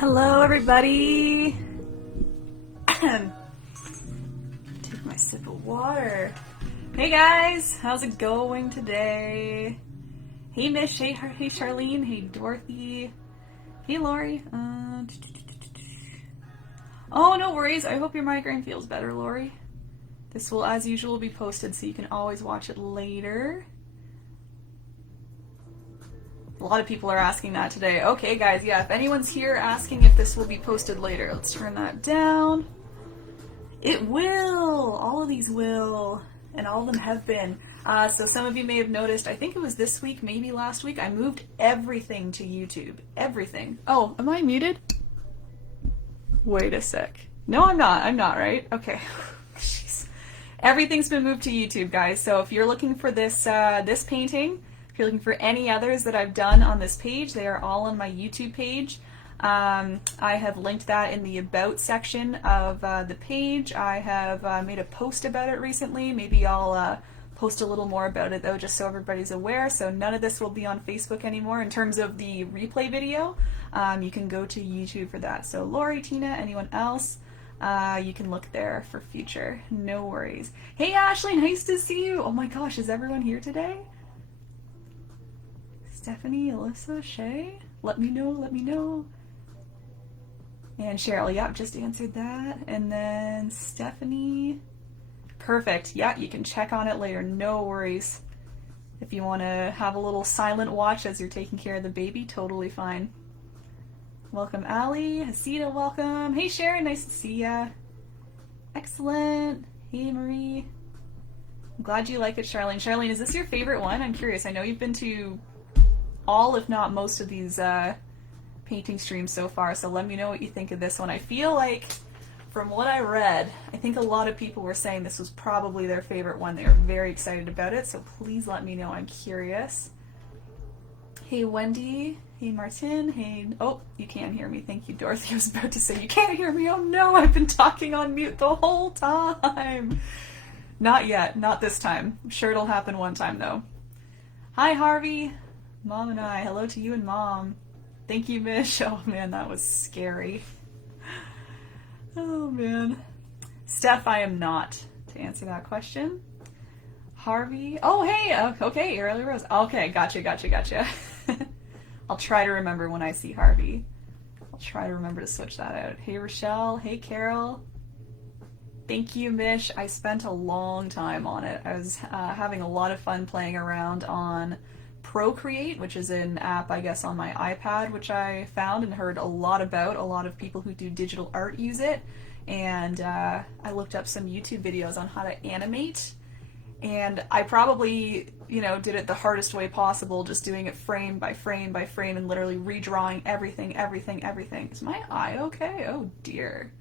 Hello, everybody. Take my sip of water. Hey guys, how's it going today? Hey Mish, hey Charlene, hey Dorothy, hey Lori. Oh, no worries. I hope your migraine feels better, Lori. This will, as usual, be posted so you can always watch it later. A lot of people are asking that today. Okay, guys, yeah, if anyone's here asking if this will be posted later, let's turn that down. It will! All of these will, and all of them have been. So some of you may have noticed, I think it was this week, maybe last week, I moved everything to YouTube. Everything. Oh, am I muted? Wait a sec. No, I'm not, right? Okay. Jeez. Everything's been moved to YouTube, guys. So if you're looking for this, this painting, if you're looking for any others that I've done on this page, they are all on my YouTube page. I have linked that in the About section of the page. I have made a post about it recently. Maybe I'll post a little more about it though, just so everybody's aware. So none of this will be on Facebook anymore. In terms of the replay video, you can go to YouTube for that. So Lori, Tina, anyone else, you can look there for future. No worries. Hey Ashley, nice to see you. Oh my gosh, is everyone here today? Stephanie, Alyssa, Shay, let me know, let me know. And Cheryl, yep, just answered that. And then Stephanie, perfect. Yeah, you can check on it later, no worries. If you want to have a little silent watch as you're taking care of the baby, totally fine. Welcome, Allie. Hasida, welcome. Hey, Sharon, nice to see ya. Excellent. Hey, Marie. I'm glad you like it, Charlene. Charlene, is this your favorite one? I'm curious. I know you've been to all, if not most, of these painting streams so far, so let me know what you think of this one. I feel like, from what I read, I think a lot of people were saying this was probably their favorite one. They were very excited about it, so please let me know. I'm curious. Hey, Wendy. Hey, Martin. Hey, oh, you can't hear me. Thank you, Dorothy. I was about to say, you can't hear me. Oh no, I've been talking on mute the whole time. Not yet. Not this time. I'm sure it'll happen one time, though. Hi, Harvey. Mom and I. Hello to you and Mom. Thank you, Mish. Oh man, that was scary. Oh man. Steph, I am not, to answer that question. Harvey. Oh, hey. Okay, Early Rose. Okay, gotcha. I'll try to remember when I see Harvey. I'll try to remember to switch that out. Hey, Rochelle. Hey, Carol. Thank you, Mish. I spent a long time on it. I was having a lot of fun playing around on Procreate, which is an app, I guess, on my iPad, which I found and heard a lot about. A lot of people who do digital art use it. And I looked up some YouTube videos on how to animate. And I probably, you know, did it the hardest way possible, just doing it frame by frame by frame and literally redrawing everything. Is my eye okay? Oh dear.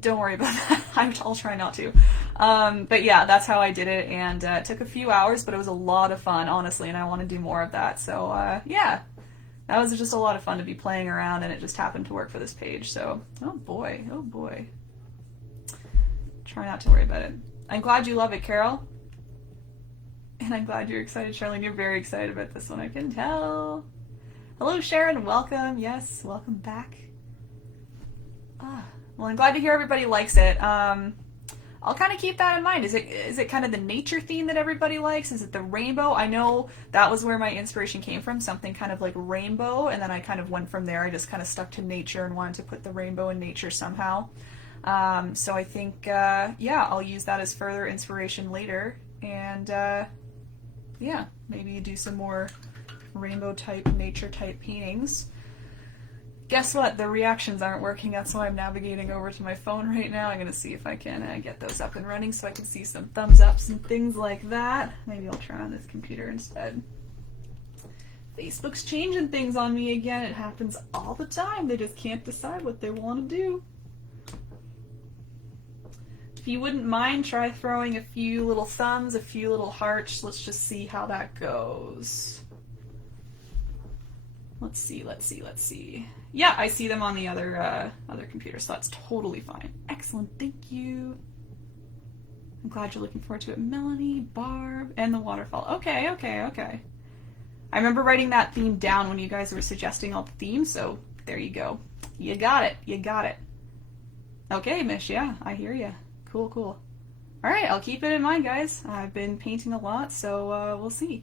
Don't worry about that. I'll try not to. But yeah, that's how I did it, and it took a few hours, but it was a lot of fun, honestly, and I want to do more of that. So yeah, that was just a lot of fun to be playing around, and it just happened to work for this page. So, oh boy. Try not to worry about it. I'm glad you love it, Carol. And I'm glad you're excited, Charlene. You're very excited about this one, I can tell. Hello, Sharon. Welcome. Yes, welcome back. Well, I'm glad to hear everybody likes it. I'll kind of keep that in mind. Is it kind of the nature theme that everybody likes? Is it the rainbow? I know that was where my inspiration came from, something kind of like rainbow, and then I kind of went from there. I just kind of stuck to nature and wanted to put the rainbow in nature somehow. So I think, yeah, I'll use that as further inspiration later. And yeah, maybe do some more rainbow type, nature type paintings. Guess what? The reactions aren't working. That's why I'm navigating over to my phone right now. I'm going to see if I can get those up and running so I can see some thumbs ups and things like that. Maybe I'll try on this computer instead. Facebook's changing things on me again. It happens all the time. They just can't decide what they want to do. If you wouldn't mind, try throwing a few little thumbs, a few little hearts. Let's just see how that goes. Let's see. Yeah, I see them on the other computer, so that's totally fine. Excellent, thank you. I'm glad you're looking forward to it. Melanie, Barb, and the waterfall. Okay. I remember writing that theme down when you guys were suggesting all the themes, so there you go. You got it. Okay, Mish, yeah, I hear ya. Cool. All right, I'll keep it in mind, guys. I've been painting a lot, so we'll see.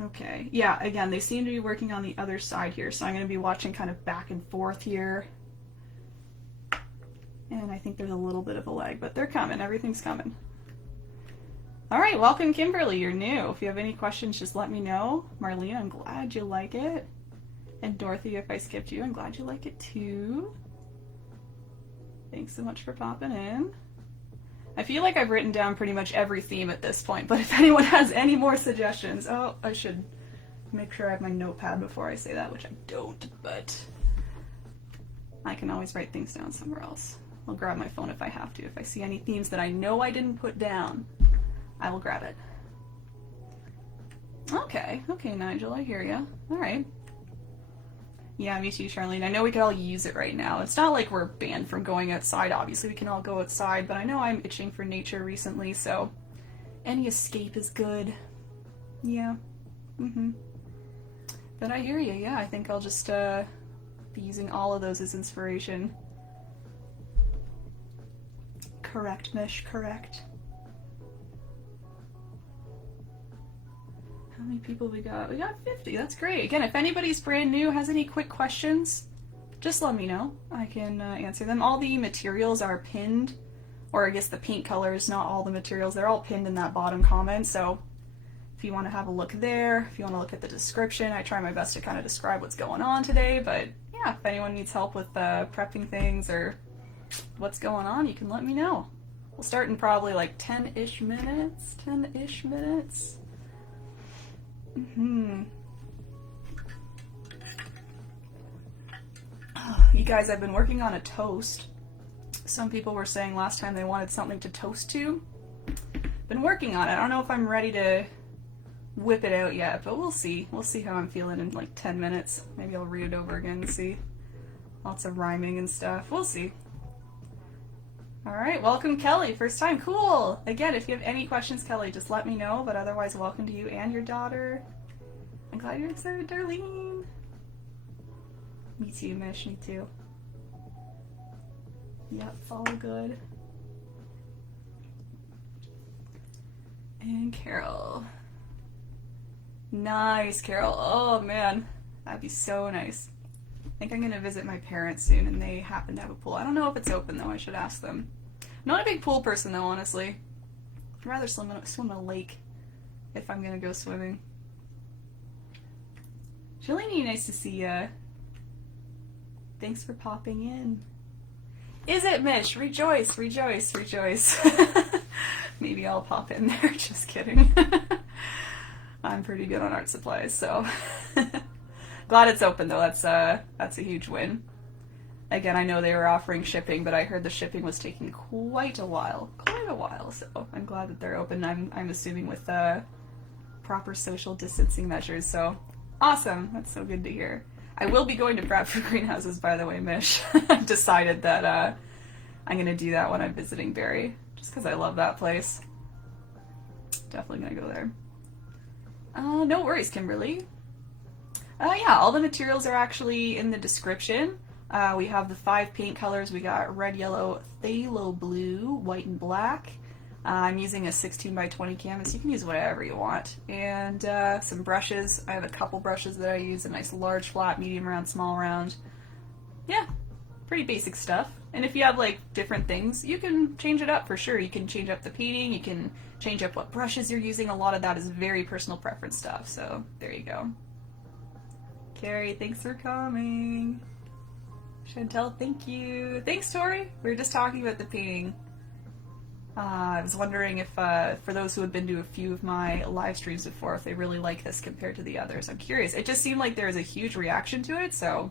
Okay, yeah, again, they seem to be working on the other side here, so I'm going to be watching kind of back and forth here. And I think there's a little bit of a lag, but they're coming. Everything's coming. All right, welcome, Kimberly. You're new. If you have any questions, just let me know. Marlene, I'm glad you like it. And Dorothy, if I skipped you, I'm glad you like it too. Thanks so much for popping in. I feel like I've written down pretty much every theme at this point, but if anyone has any more suggestions, oh, I should make sure I have my notepad before I say that, which I don't, but I can always write things down somewhere else. I'll grab my phone if I have to. If I see any themes that I know I didn't put down, I will grab it. Okay, Nigel, I hear ya. All right. Yeah, me too, Charlene. I know we could all use it right now. It's not like we're banned from going outside. Obviously, we can all go outside, but I know I'm itching for nature recently, so any escape is good. Yeah. But I hear you. Yeah, I think I'll just be using all of those as inspiration. Correct, Mish, correct. How many people we got? We got 50. That's great. Again, if anybody's brand new, has any quick questions, just let me know. I can answer them. All the materials are pinned, or I guess the paint colors, not all the materials. They're all pinned in that bottom comment. So if you want to have a look there, if you want to look at the description, I try my best to kind of describe what's going on today. But yeah, if anyone needs help with prepping things or what's going on, you can let me know. We'll start in probably like 10-ish minutes. 10-ish minutes. You guys, I've been working on a toast. Some people were saying last time they wanted something to toast to. Been working on it. I don't know if I'm ready to whip it out yet, but we'll see. We'll see how I'm feeling in like 10 minutes. Maybe I'll read it over again and see. Lots of rhyming and stuff. We'll see. Alright, welcome Kelly. First time. Cool! Again, if you have any questions, Kelly, just let me know, but otherwise, welcome to you and your daughter. I'm glad you're excited, Darlene. Me too, Mish, me too. Yep, all good. And Carol. Nice, Carol. Oh man, that'd be so nice. I think I'm gonna visit my parents soon and they happen to have a pool. I don't know if it's open though, I should ask them. I'm not a big pool person though, honestly. I'd rather swim in a lake if I'm gonna go swimming. Shalini, nice to see ya. Thanks for popping in. Is it, Mish? Rejoice, rejoice, rejoice. Maybe I'll pop in there, just kidding. I'm pretty good on art supplies, so. Glad it's open though, that's a huge win. Again, I know they were offering shipping, but I heard the shipping was taking quite a while, so I'm glad that they're open. I'm assuming with proper social distancing measures, so awesome, that's so good to hear. I will be going to Bradford Greenhouses, by the way, Mish. I've decided that I'm going to do that when I'm visiting Barrie, just because I love that place. Definitely going to go there. No worries, Kimberly. Yeah, all the materials are actually in the description. We have the 5 paint colors. We got red, yellow, phthalo blue, white, and black. I'm using a 16x20 canvas. You can use whatever you want. And some brushes. I have a couple brushes that I use, a nice large flat, medium round, small round. Yeah, pretty basic stuff. And if you have like different things, you can change it up for sure. You can change up the painting, you can change up what brushes you're using. A lot of that is very personal preference stuff, so there you go. Carrie, thanks for coming. Chantel, thank you. Thanks, Tori. We were just talking about the painting. I was wondering if, for those who have been to a few of my live streams before, if they really like this compared to the others. I'm curious. It just seemed like there was a huge reaction to it, so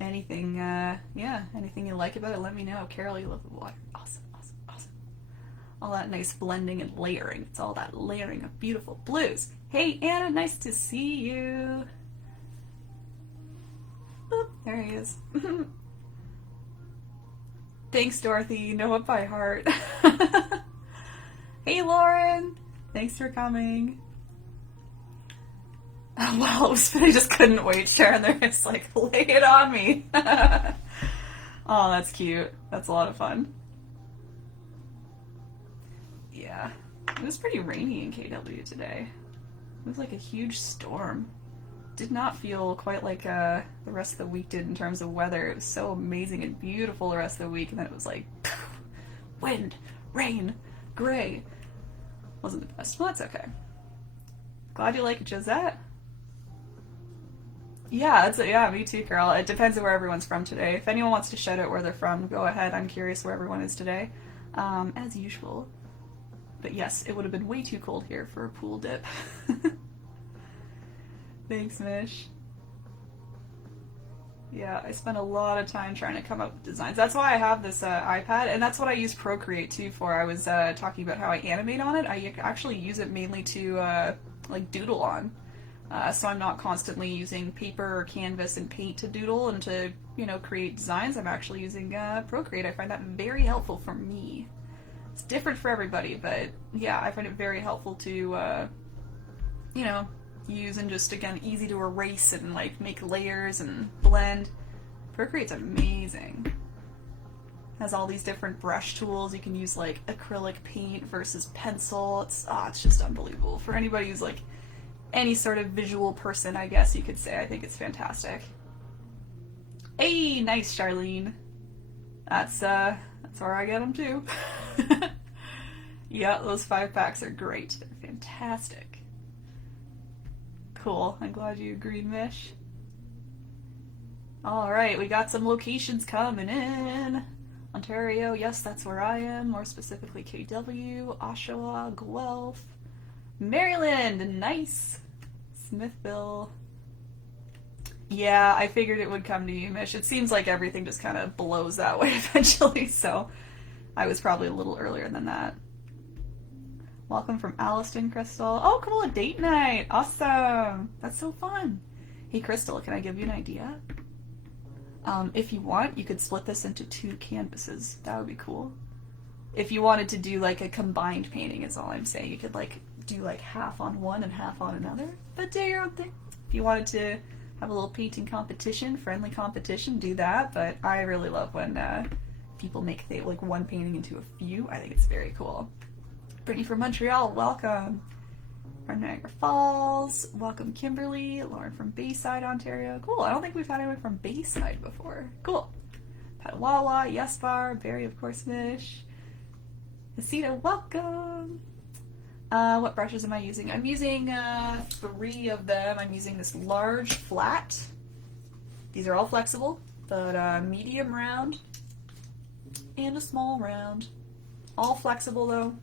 anything, yeah, anything you like about it, let me know. Carol, you love the water. Awesome, awesome, awesome. All that nice blending and layering. It's all that layering of beautiful blues. Hey, Anna, nice to see you. Boop, there he is. Thanks, Dorothy. You know it by heart. Hey, Lauren. Thanks for coming. Oh, wow, I just couldn't wait. Sharon, they're just like, lay it on me. Oh, that's cute. That's a lot of fun. Yeah. It was pretty rainy in KW today. It was like a huge storm. Did not feel quite like the rest of the week did in terms of weather. It was so amazing and beautiful the rest of the week, and then it was like wind, rain, gray. Wasn't the best. Well, that's okay. Glad you like it, Josette. Yeah, yeah, me too, Carol. It depends on where everyone's from today. If anyone wants to shout out where they're from, go ahead. I'm curious where everyone is today, as usual. But yes, it would have been way too cold here for a pool dip. Thanks, Mish. Yeah, I spent a lot of time trying to come up with designs. That's why I have this iPad, and that's what I use Procreate too for. I was talking about how I animate on it. I actually use it mainly to like doodle on. So I'm not constantly using paper or canvas and paint to doodle and to, you know, create designs. I'm actually using Procreate. I find that very helpful for me. It's different for everybody, but yeah, I find it very helpful to, you know, use, and just, again, easy to erase and like make layers and blend. Procreate's amazing. Has all these different brush tools. You can use like acrylic paint versus pencil. It's just unbelievable. For anybody who's like any sort of visual person, I guess you could say. I think it's fantastic. Hey, nice, Charlene. That's where I get them too. Yeah, those 5-packs are great. They're fantastic. Cool. I'm glad you agreed, Mish. All right, we got some locations coming in. Ontario, yes, that's where I am. More specifically, KW, Oshawa, Guelph, Maryland, nice. Smithville. Yeah, I figured it would come to you, Mish. It seems like everything just kind of blows that way eventually, so I was probably a little earlier than that. Welcome from Alliston, Crystal. Oh, cool, a date night. Awesome. That's so fun. Hey, Crystal, can I give you an idea? If you want, you could split this into 2 canvases. That would be cool. If you wanted to do like a combined painting is all I'm saying. You could like do like half on one and half on another, but do your own thing. If you wanted to have a little painting competition, friendly competition, do that. But I really love when people make like one painting into a few. I think it's very cool. Brittany from Montreal, welcome. From Niagara Falls, welcome Kimberly. Lauren from Bayside, Ontario. Cool, I don't think we've had anyone from Bayside before. Cool. Petawawa, Yes Bar, Barry, of course, Mish. Hasita, welcome. What brushes am I using? I'm using 3 of them. I'm using this large flat. These are all flexible, but medium round and a small round. All flexible though.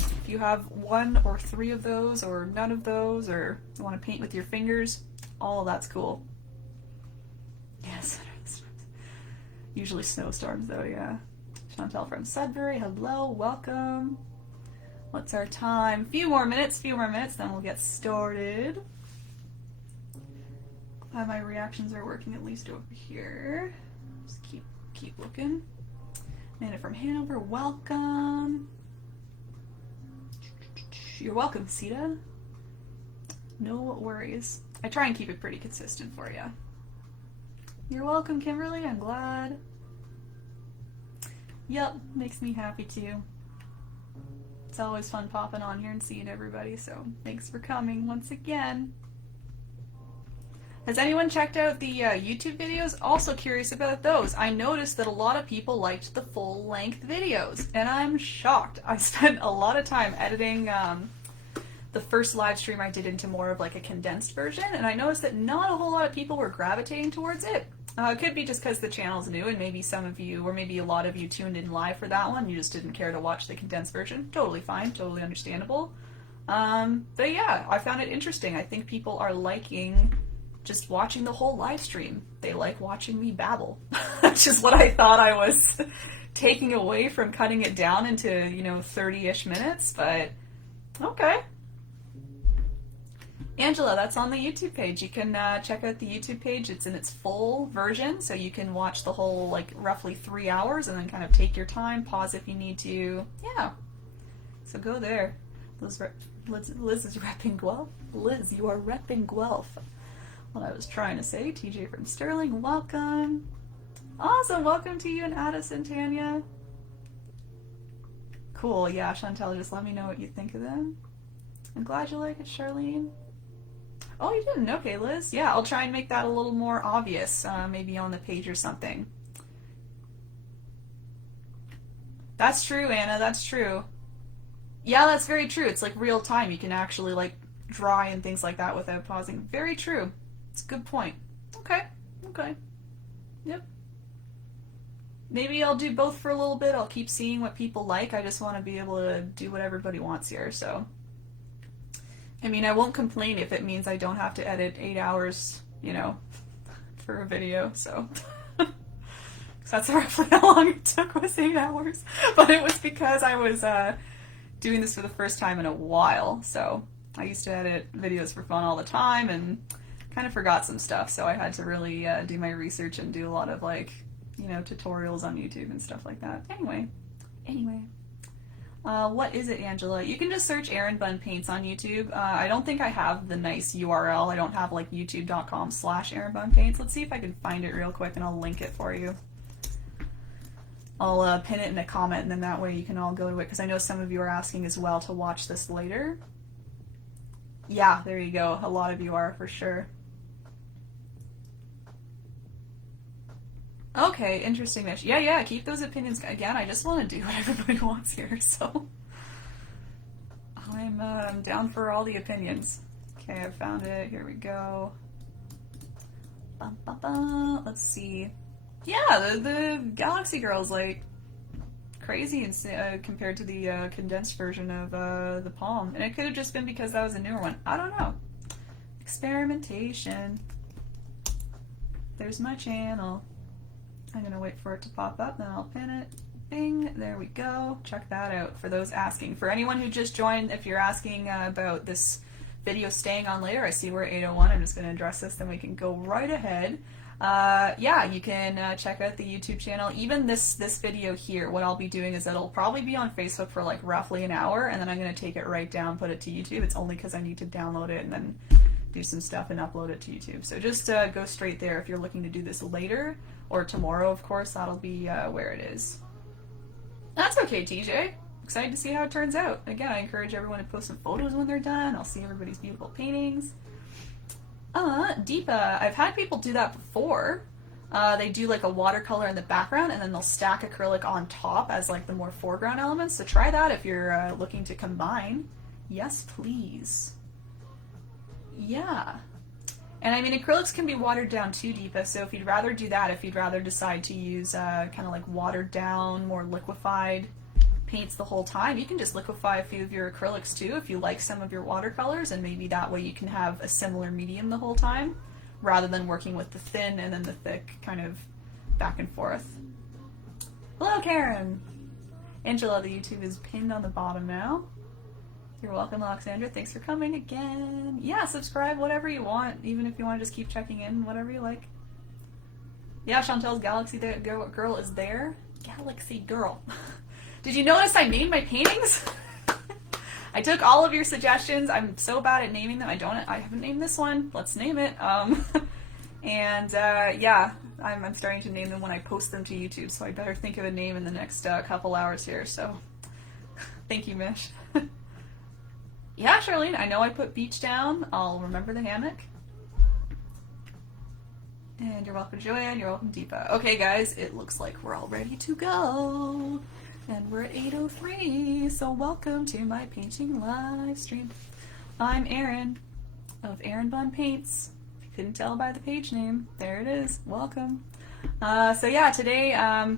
If you have 1 or 3 of those, or none of those, or you want to paint with your fingers, all of that's cool. Yes, usually snowstorms though, yeah. Chantel from Sudbury, hello, welcome. What's our time? Few more minutes, then we'll get started. Glad my reactions are working at least over here. Just keep looking. Amanda from Hanover, welcome. You're welcome, Sita. No worries. I try and keep it pretty consistent for you. You're welcome, Kimberly. I'm glad. Yep, makes me happy too. It's always fun popping on here and seeing everybody, so thanks for coming once again. Has anyone checked out the YouTube videos? Also curious about those. I noticed that a lot of people liked the full-length videos, and I'm shocked. I spent a lot of time editing the first live stream I did into more of like a condensed version, and I noticed that not a whole lot of people were gravitating towards it. It could be just because the channel's new, and maybe some of you, or maybe a lot of you tuned in live for that one. You just didn't care to watch the condensed version. Totally fine, totally understandable. But yeah, I found it interesting. I think people are liking just watching the whole live stream. They like watching me babble, which is what I thought I was taking away from cutting it down into, 30-ish minutes, but okay. Angela, that's on the YouTube page. You can check out the YouTube page. It's in its full version, so you can watch the whole, like, roughly 3 hours and then kind of take your time, pause if you need to. Yeah. So go there. Liz is repping Guelph. Liz, you are repping Guelph. What I was trying to say. TJ from Sterling, welcome. Awesome, welcome to you and Addison, Tanya. Cool, yeah, Chantel, just let me know what you think of them. I'm glad you like it, Charlene. Oh, you didn't? Okay, Liz. Yeah, I'll try and make that a little more obvious, maybe on the page or something. That's true, Anna, that's true. Yeah, that's very true. It's like real time. You can actually like dry and things like that without pausing. Very true. It's a good point. Okay. Yep. Maybe I'll do both for a little bit. I'll keep seeing what people like. I just want to be able to do what everybody wants here, so. I mean, I won't complain if it means I don't have to edit 8 hours, for a video, so. That's roughly how long it took, was 8 hours. But it was because I was doing this for the first time in a while, so I used to edit videos for fun all the time and kind of forgot some stuff, so I had to really do my research and do a lot of tutorials on YouTube and stuff like that. Anyway. What is it, Angela? You can just search erinbunpaints on YouTube. I don't think I have the nice URL. I don't have like youtube.com/erinbunpaints. Let's see if I can find it real quick and I'll link it for you. I'll pin it in a comment, and then that way you can all go to it, because I know some of you are asking as well to watch this later. Yeah, there you go. A lot of you are, for sure. Okay, interesting, Mish. Yeah, keep those opinions. Again, I just want to do what everybody wants here, so I'm down for all the opinions. Okay, I found it. Here we go. Bum, bum, bum. Let's see. Yeah, the Galaxy Girl's like crazy compared to the condensed version of the Palm, and it could have just been because that was a newer one. I don't know. Experimentation. There's my channel. I'm gonna wait for it to pop up, then I'll pin it. Bing, there we go. Check that out for those asking. For anyone who just joined, if you're asking about this video staying on later, I see we're 8:01. I'm just gonna address this, then we can go right ahead. Yeah, you can check out the YouTube channel. Even this video here, what I'll be doing is it'll probably be on Facebook for like roughly an hour, and then I'm gonna take it right down, put it to YouTube. It's only because I need to download it and then do some stuff and upload it to YouTube. So just go straight there if you're looking to do this later, or tomorrow, of course. That'll be where it is. That's okay, TJ. Excited to see how it turns out. Again, I encourage everyone to post some photos when they're done. I'll see everybody's beautiful paintings. Deepa, I've had people do that before. They do like a watercolor in the background, and then they'll stack acrylic on top as like the more foreground elements. So try that if you're looking to combine. Yes, please. Yeah. And I mean, acrylics can be watered down too, Deepa, so if you'd rather do that, if you'd rather decide to use kind of like watered down, more liquefied paints the whole time, you can just liquefy a few of your acrylics too if you like some of your watercolors, and maybe that way you can have a similar medium the whole time, rather than working with the thin and then the thick kind of back and forth. Hello, Karen! Angela, the YouTube is pinned on the bottom now. You're welcome, Alexandra. Thanks for coming again. Yeah, subscribe, whatever you want, even if you want to just keep checking in, whatever you like. Yeah, Chantel's Galaxy Girl is there. Galaxy Girl. Did you notice I named my paintings? I took all of your suggestions. I'm so bad at naming them. I haven't named this one. Let's name it. Yeah, I'm starting to name them when I post them to YouTube, so I better think of a name in the next couple hours here, so thank you, Mish. Yeah, Charlene, I know I put beach down. I'll remember the hammock. And you're welcome, Joanne. You're welcome, Deepa. Okay, guys, it looks like we're all ready to go. And we're at 8:03, so welcome to my painting live stream. I'm Erin of erinbunpaints. If you couldn't tell by the page name, there it is. Welcome. So yeah, today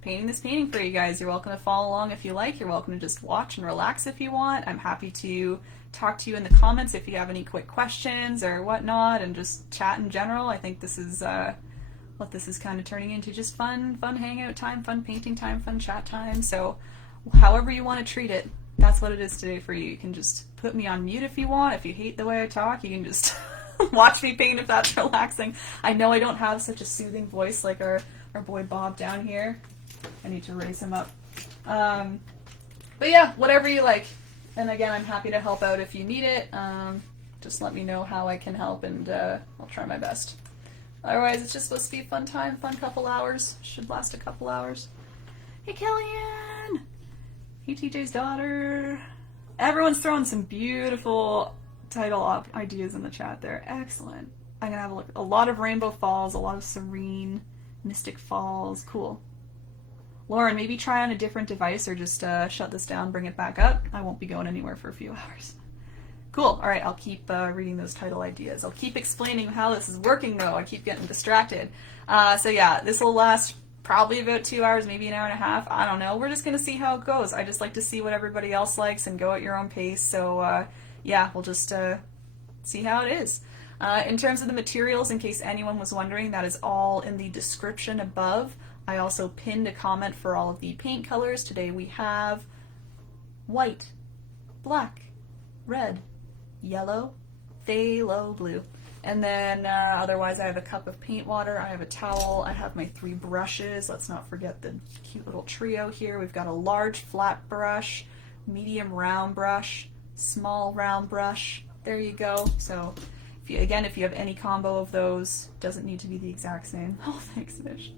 painting this painting for you guys. You're welcome to follow along if you like. You're welcome to just watch and relax if you want. I'm happy to talk to you in the comments if you have any quick questions or whatnot, and just chat in general. I think this is what this is kind of turning into, just fun hangout time, fun painting time, fun chat time. So however you want to treat it, that's what it is today for you. You can just put me on mute if you want. If you hate the way I talk, you can just watch me paint if that's relaxing. I know I don't have such a soothing voice like our boy Bob down here. I need to raise him up. But yeah, whatever you like. And again, I'm happy to help out if you need it. Just let me know how I can help, and I'll try my best. Otherwise, it's just supposed to be a fun time, fun couple hours. Should last a couple hours. Hey, Kellyanne! Hey, TJ's daughter. Everyone's throwing some beautiful title ideas in the chat there. Excellent. I'm gonna have a look. A lot of Rainbow Falls, a lot of Serene, Mystic Falls. Cool. Lauren, maybe try on a different device, or just shut this down, bring it back up. I won't be going anywhere for a few hours. Cool. All right, I'll keep reading those title ideas. I'll keep explaining how this is working, though. I keep getting distracted. So yeah, this will last probably about 2 hours, maybe an hour and a half. I don't know. We're just going to see how it goes. I just like to see what everybody else likes and go at your own pace. So yeah, we'll just see how it is. In terms of the materials, in case anyone was wondering, that is all in the description above. I also pinned a comment for all of the paint colors. Today we have white, black, red, yellow, phthalo blue. And then otherwise I have a cup of paint water, I have a towel, I have my 3 brushes. Let's not forget the cute little trio here. We've got a large flat brush, medium round brush, small round brush. There you go. So if you have any combo of those, doesn't need to be the exact same. Oh, thanks, Mish.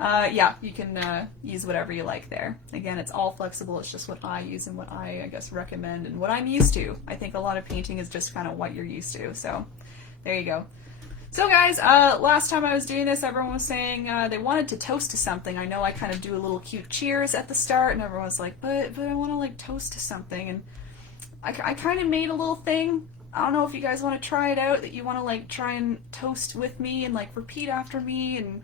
yeah, you can use whatever you like there. Again, it's all flexible. It's just what I use and what I guess, recommend and what I'm used to. I think a lot of painting is just kind of what you're used to. So there you go. So guys, last time I was doing this, everyone was saying they wanted to toast to something. I know I kind of do a little cute cheers at the start, and everyone was like, but I want to like toast to something. And I kind of made a little thing. I don't know if you guys want to try it out, that you want to like try and toast with me and like repeat after me and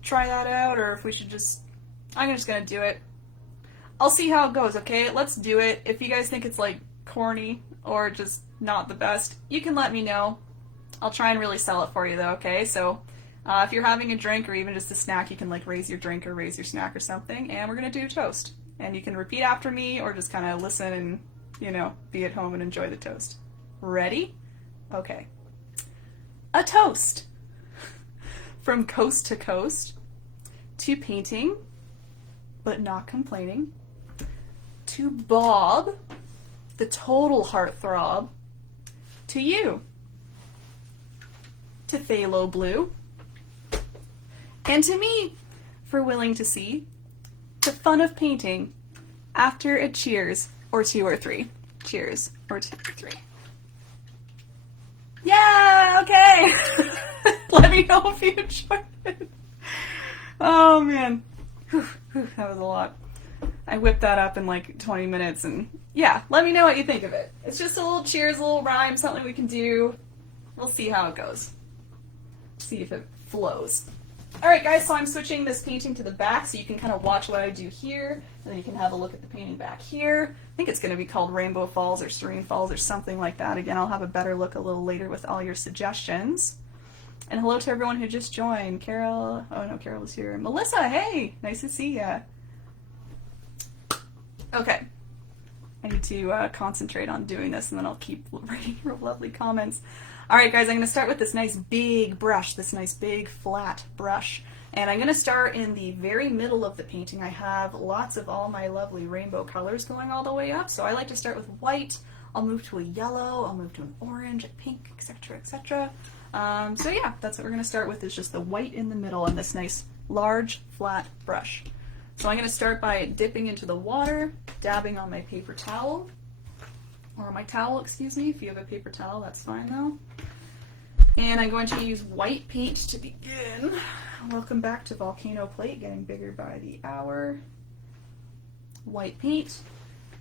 try that out, or if we should just, I'm just gonna do it. I'll see how it goes, okay? Let's do it. If you guys think it's like corny or just not the best, you can let me know. I'll try and really sell it for you though, okay? So if you're having a drink or even just a snack, you can like raise your drink or raise your snack or something, and we're gonna do a toast. And you can repeat after me or just kind of listen and, you know, be at home and enjoy the toast. Ready? Okay. A toast. From coast to coast, to painting, but not complaining, to Bob, the total heartthrob, to you, to phthalo blue, and to me, for willing to see the fun of painting after a cheers or two or three. Cheers or two or three. Yeah, okay. Let me know if you enjoyed it. Oh man, whew, that was a lot. I whipped that up in like 20 minutes, and yeah, let me know what you think of it. It's just a little cheers, a little rhyme, something we can do. We'll see how it goes. See if it flows. Alright guys, so I'm switching this painting to the back so you can kind of watch what I do here, and then you can have a look at the painting back here. I think it's going to be called Rainbow Falls or Serene Falls or something like that. Again, I'll have a better look a little later with all your suggestions. And hello to everyone who just joined. Carol, oh no, Carol was here. Melissa, hey, nice to see ya. Okay, I need to concentrate on doing this, and then I'll keep writing your lovely comments. Alright guys, I'm going to start with this nice big brush, this nice big flat brush. And I'm going to start in the very middle of the painting. I have lots of all my lovely rainbow colors going all the way up, so I like to start with white. I'll move to a yellow, I'll move to an orange, a pink, etc., etc. So yeah, that's what we're going to start with, is just the white in the middle and this nice large flat brush. So I'm going to start by dipping into the water, dabbing on my paper towel, or my towel, excuse me. If you have a paper towel, that's fine though. And I'm going to use white paint to begin. Welcome back to Volcano Plate, getting bigger by the hour. White paint.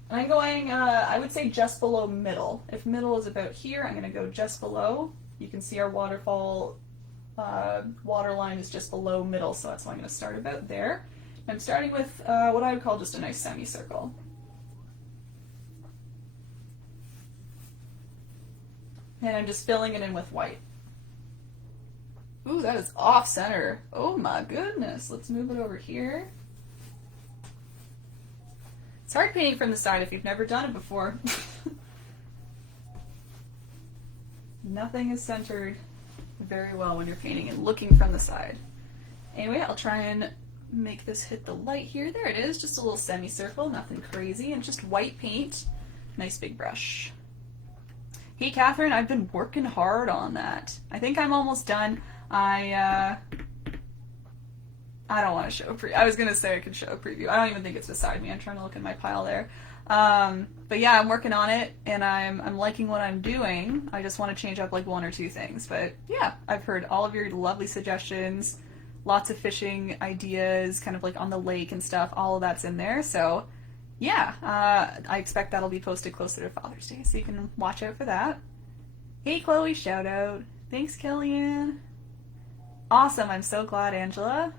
And I'm going, I would say just below middle. If middle is about here, I'm going to go just below. You can see our waterfall water line is just below middle, so that's why I'm going to start about there. I'm starting with what I would call just a nice semicircle. And I'm just filling it in with white. Ooh, that is off center. Oh my goodness. Let's move it over here. It's hard painting from the side if you've never done it before. Nothing is centered very well when you're painting and looking from the side. Anyway, I'll try and make this hit the light here. There it is, just a little semicircle, nothing crazy, and just white paint. Nice big brush. Hey Catherine, I've been working hard on that. I think I'm almost done. I don't want to show a preview. I was going to say I could show a preview. I don't even think it's beside me. I'm trying to look in my pile there. But yeah, I'm working on it, and I'm liking what I'm doing. I just want to change up like one or two things. But yeah, I've heard all of your lovely suggestions, lots of fishing ideas, kind of like on the lake and stuff. All of that's in there. So yeah, I expect that'll be posted closer to Father's Day, so you can watch out for that. Hey Chloe, shout out. Thanks Kellyanne. Awesome, I'm so glad, Angela.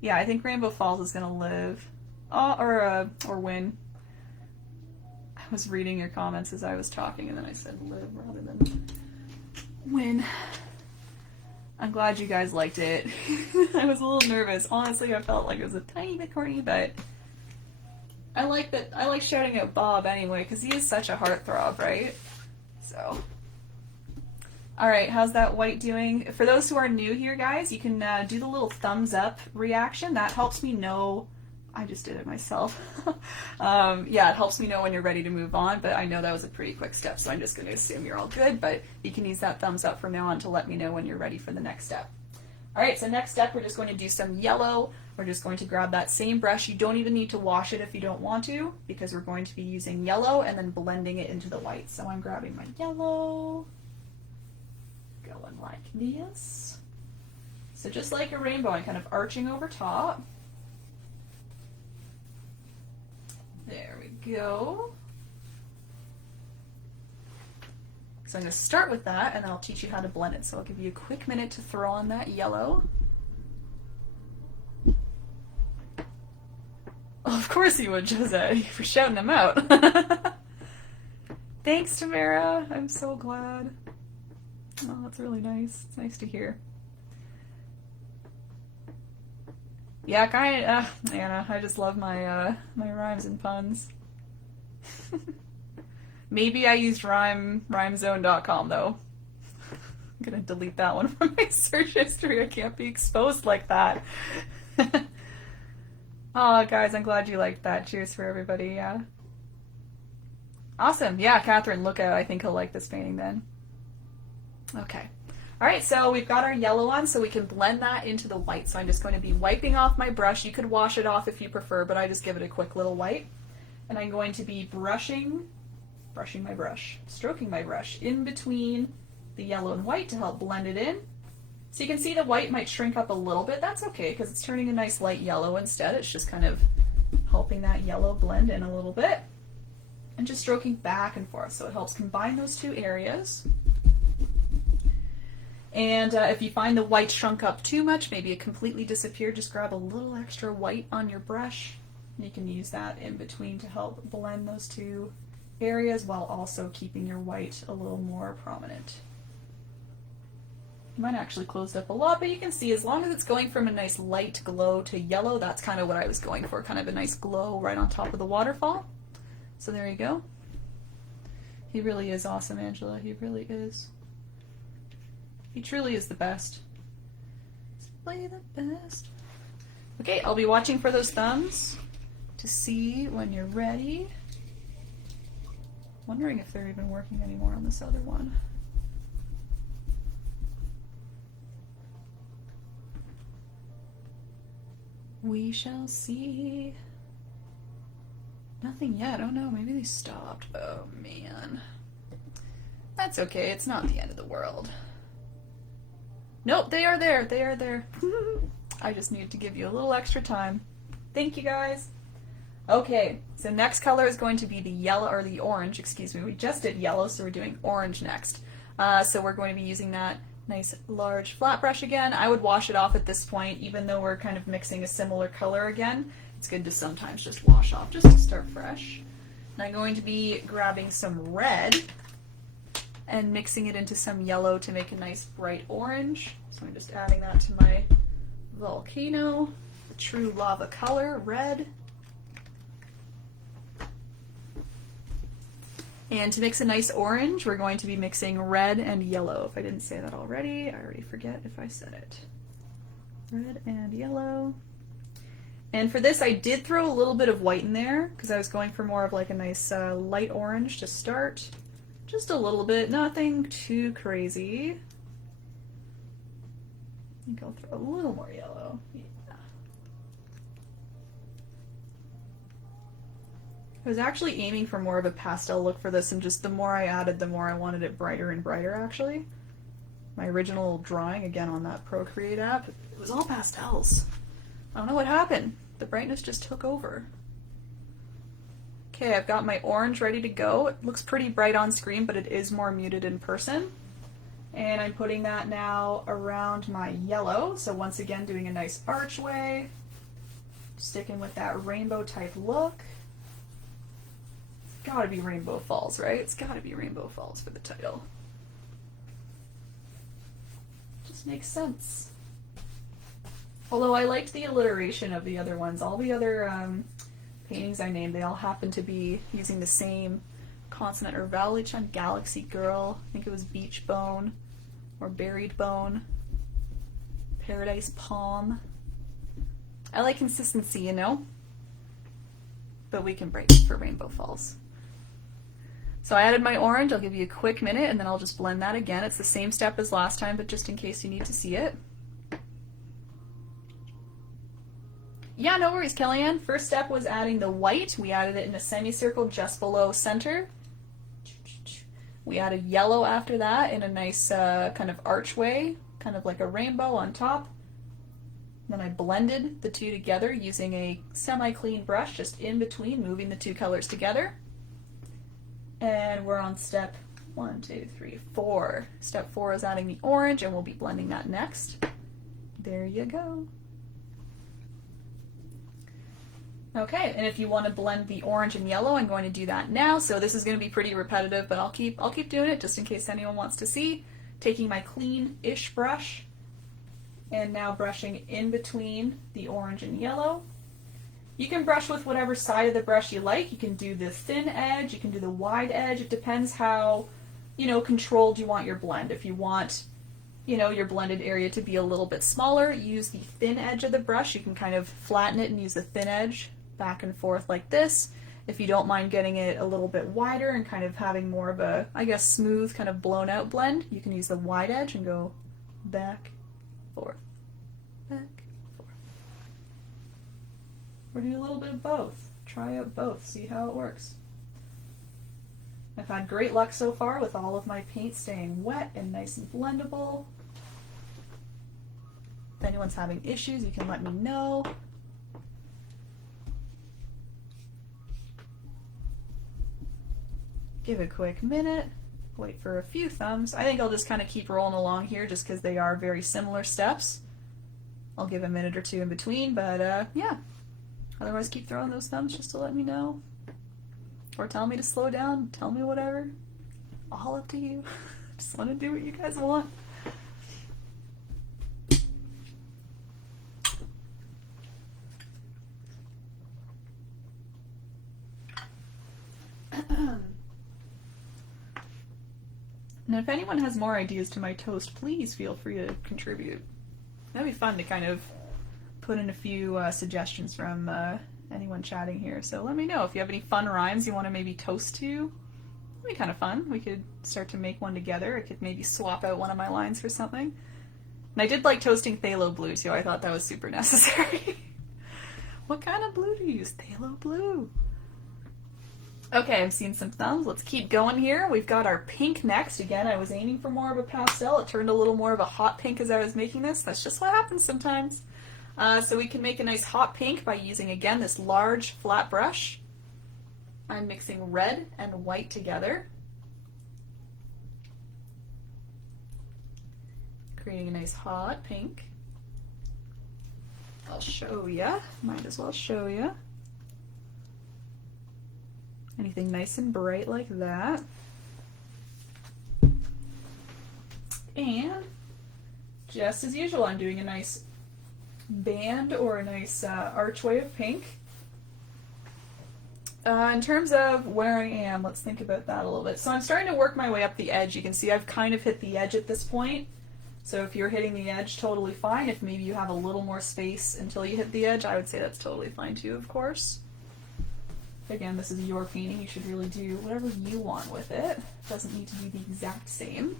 Yeah, I think Rainbow Falls is gonna live. Or win. I was reading your comments as I was talking, and then I said live rather than win. I'm glad you guys liked it. I was a little nervous. Honestly, I felt like it was a tiny bit corny, but I like that. I like shouting out Bob anyway, because he is such a heartthrob, right? So, all right, how's that white doing? For those who are new here, guys, you can do the little thumbs up reaction. That helps me know. I just did it myself. Yeah, it helps me know when you're ready to move on, but I know that was a pretty quick step, so I'm just going to assume you're all good, but you can use that thumbs up from now on to let me know when you're ready for the next step. All right, so next step, we're just going to do some yellow. We're just going to grab that same brush. You don't even need to wash it if you don't want to, because we're going to be using yellow and then blending it into the white. So I'm grabbing my yellow, going like this. So just like a rainbow, I'm kind of arching over top. There we go. So I'm going to start with that, and then I'll teach you how to blend it. So I'll give you a quick minute to throw on that yellow. Oh, of course you would, Jose, for shouting them out. Thanks, Tamara. I'm so glad. Oh, that's really nice. It's nice to hear. Yeah, Anna, I just love my my rhymes and puns. Maybe I used rhymezone.com though. I'm gonna delete that one from my search history. I can't be exposed like that. Oh, guys, I'm glad you liked that. Cheers for everybody, yeah. Awesome. Yeah, Catherine, look out. I think he'll like this painting then. Okay. All right, so we've got our yellow on, so we can blend that into the white. So I'm just going to be wiping off my brush. You could wash it off if you prefer, but I just give it a quick little wipe. And I'm going to be brushing my brush, stroking my brush in between the yellow and white to help blend it in. So you can see the white might shrink up a little bit. That's okay, because it's turning a nice light yellow instead. It's just kind of helping that yellow blend in a little bit. And just stroking back and forth, so it helps combine those two areas. And if you find the white shrunk up too much, maybe it completely disappeared, just grab a little extra white on your brush. You can use that in between to help blend those two areas while also keeping your white a little more prominent. Mine actually closed up a lot, but you can see as long as it's going from a nice light glow to yellow, that's kind of what I was going for, kind of a nice glow right on top of the waterfall. So there you go. He really is awesome, Angela. He really is. He truly is the best. Play the best. Okay, I'll be watching for those thumbs to see when you're ready. Wondering if they're even working anymore on this other one. We shall see. Nothing yet. Oh no, maybe they stopped. Oh man. That's okay. It's not the end of the world. Nope, they are there. They are there. I just needed to give you a little extra time. Thank you, guys. Okay, so next color is going to be the yellow, or the orange, excuse me. We just did yellow, so we're doing orange next. So we're going to be using that nice large flat brush again. I would wash it off at this point, even though we're kind of mixing a similar color again. It's good to sometimes just wash off, just to start fresh. And I'm going to be grabbing some red and mixing it into some yellow to make a nice bright orange. So I'm just adding that to my volcano, the true lava color, red. And to mix a nice orange, we're going to be mixing red and yellow. If I didn't say that already, I already forget if I said it. Red and yellow. And for this, I did throw a little bit of white in there because I was going for more of like a nice light orange to start. Just a little bit, nothing too crazy. I think I'll throw a little more yellow. Yeah. I was actually aiming for more of a pastel look for this, and just the more I added, the more I wanted it brighter and brighter, actually. My original drawing, again on that Procreate app, it was all pastels. I don't know what happened. The brightness just took over. Okay, I've got my orange ready to go. It looks pretty bright on screen, but it is more muted in person. And I'm putting that now around my yellow. So once again, doing a nice archway. Sticking with that rainbow type look. It's gotta be Rainbow Falls, right? It's gotta be Rainbow Falls for the title. Just makes sense. Although I liked the alliteration of the other ones. All the other paintings I named, they all happen to be using the same consonant or vowel each time. Galaxy Girl, I think it was Beach Bone, or Buried Bone, Paradise Palm. I like consistency, you know? But we can break it for Rainbow Falls. So I added my orange. I'll give you a quick minute and then I'll just blend that again. It's the same step as last time, but just in case you need to see it. Yeah, no worries, Kellyanne. First step was adding the white. We added it in a semicircle just below center. We added yellow after that in a nice kind of archway, kind of like a rainbow on top. Then I blended the two together using a semi-clean brush just in between, moving the two colors together. And we're on step 1, 2, 3, 4. Step 4 is adding the orange, and we'll be blending that next. There you go. Okay, and if you want to blend the orange and yellow, I'm going to do that now. So this is going to be pretty repetitive, but I'll keep doing it just in case anyone wants to see. Taking my clean-ish brush and now brushing in between the orange and yellow. You can brush with whatever side of the brush you like. You can do the thin edge, you can do the wide edge. It depends how, controlled you want your blend. If you want, your blended area to be a little bit smaller, use the thin edge of the brush. You can kind of flatten it and use the thin edge back and forth like this. If you don't mind getting it a little bit wider and kind of having more of a, smooth, kind of blown out blend, you can use the wide edge and go back, forth, back, forth. Or do a little bit of both. Try out both, see how it works. I've had great luck so far with all of my paint staying wet and nice and blendable. If anyone's having issues, you can let me know. Give it a quick minute, wait for a few thumbs. I think I'll just kind of keep rolling along here just because they are very similar steps. I'll give a minute or two in between, but yeah. Otherwise, keep throwing those thumbs just to let me know. Or tell me to slow down, tell me whatever. All up to you. Just want to do what you guys want. And if anyone has more ideas to my toast, please feel free to contribute. That'd be fun to kind of put in a few suggestions from anyone chatting here. So let me know if you have any fun rhymes you want to maybe toast to. It'd be kind of fun. We could start to make one together. I could maybe swap out one of my lines for something. And I did like toasting phthalo blue too. I thought that was super necessary. What kind of blue do you use? Phthalo blue. Okay, I've seen some thumbs. Let's keep going here. We've got our pink next. Again, I was aiming for more of a pastel. It turned a little more of a hot pink as I was making this. That's just what happens sometimes. So we can make a nice hot pink by using, again, this large flat brush. I'm mixing red and white together, creating a nice hot pink. I'll show ya. Might as well show ya. Anything nice and bright like that. And just as usual, I'm doing a nice band or a nice archway of pink. In terms of where I am, let's think about that a little bit. So I'm starting to work my way up the edge. You can see I've kind of hit the edge at this point. So if you're hitting the edge, totally fine. If maybe you have a little more space until you hit the edge, I would say that's totally fine too, of course. Again, this is your painting. You should really do whatever you want with it. It doesn't need to be the exact same.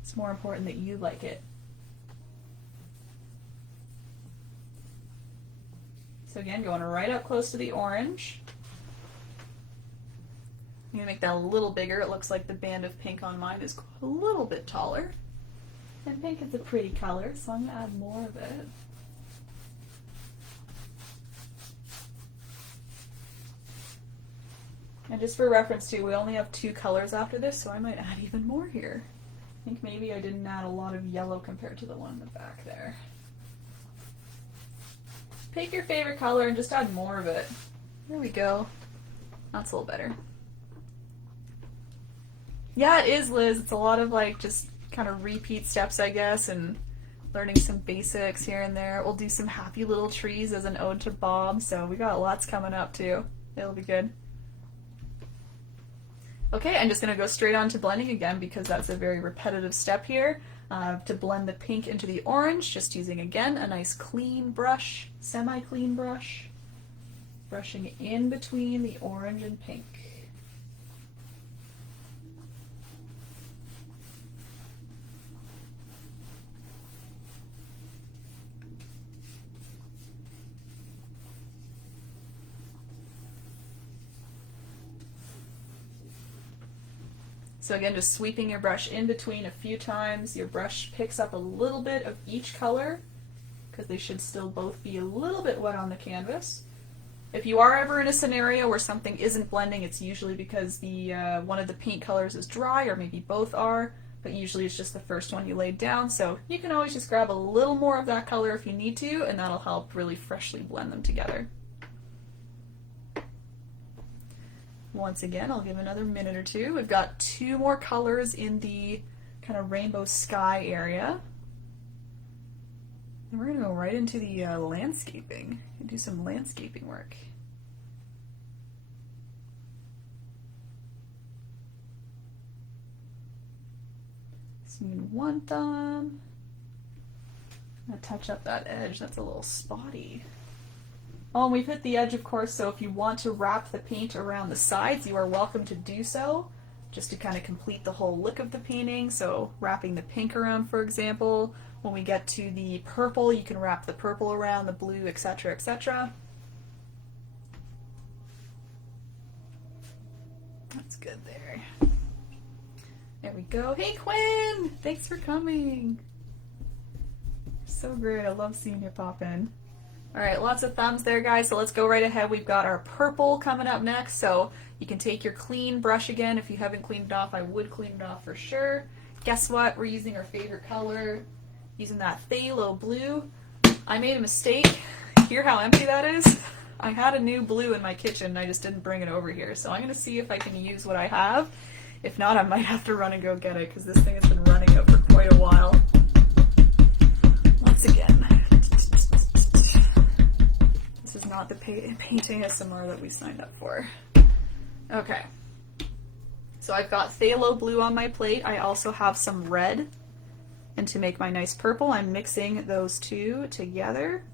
It's more important that you like it. So again, going right up close to the orange. I'm going to make that a little bigger. It looks like the band of pink on mine is a little bit taller. And pink is a pretty color, so I'm going to add more of it. And just for reference too, we only have 2 colors after this, so I might add even more here. I think maybe I didn't add a lot of yellow compared to the one in the back there. Pick your favorite color and just add more of it. There we go. That's a little better. Yeah, it is, Liz. It's a lot of like just kind of repeat steps, I guess, and learning some basics here and there. We'll do some happy little trees as an ode to Bob, so we got lots coming up too. It'll be good. Okay, I'm just going to go straight on to blending again because that's a very repetitive step here. To blend the pink into the orange, just using again a nice clean brush, semi-clean brush, brushing in between the orange and pink. So again, just sweeping your brush in between a few times. Your brush picks up a little bit of each color because they should still both be a little bit wet on the canvas. If you are ever in a scenario where something isn't blending, it's usually because the one of the paint colors is dry, or maybe both are, but usually it's just the first one you laid down. So you can always just grab a little more of that color if you need to, and that'll help really freshly blend them together. Once again, I'll give another minute or two. We've got 2 more colors in the kind of rainbow sky area. And we're going to go right into the landscaping and do some landscaping work. So you want them. I'm going to touch up that edge. That's a little spotty. Oh, and we've hit the edge, of course, so if you want to wrap the paint around the sides, you are welcome to do so, just to kind of complete the whole look of the painting. So wrapping the pink around, for example. When we get to the purple, you can wrap the purple around, the blue, etc., etc. That's good there. There we go. Hey, Quinn! Thanks for coming. So great. I love seeing you pop in. All right, lots of thumbs there, guys, so let's go right ahead. We've got our purple coming up next, so you can take your clean brush again. If you haven't cleaned it off, I would clean it off for sure. Guess what? We're using our favorite color, using that phthalo blue. I made a mistake. Hear how empty that is? I had a new blue in my kitchen, and I just didn't bring it over here, so I'm going to see if I can use what I have. If not, I might have to run and go get it, because this thing has been running out for quite a while. Once again. This is not the painting ASMR that we signed up for. Okay. So I've got phthalo blue on my plate. I also have some red. And to make my nice purple, I'm mixing those two together.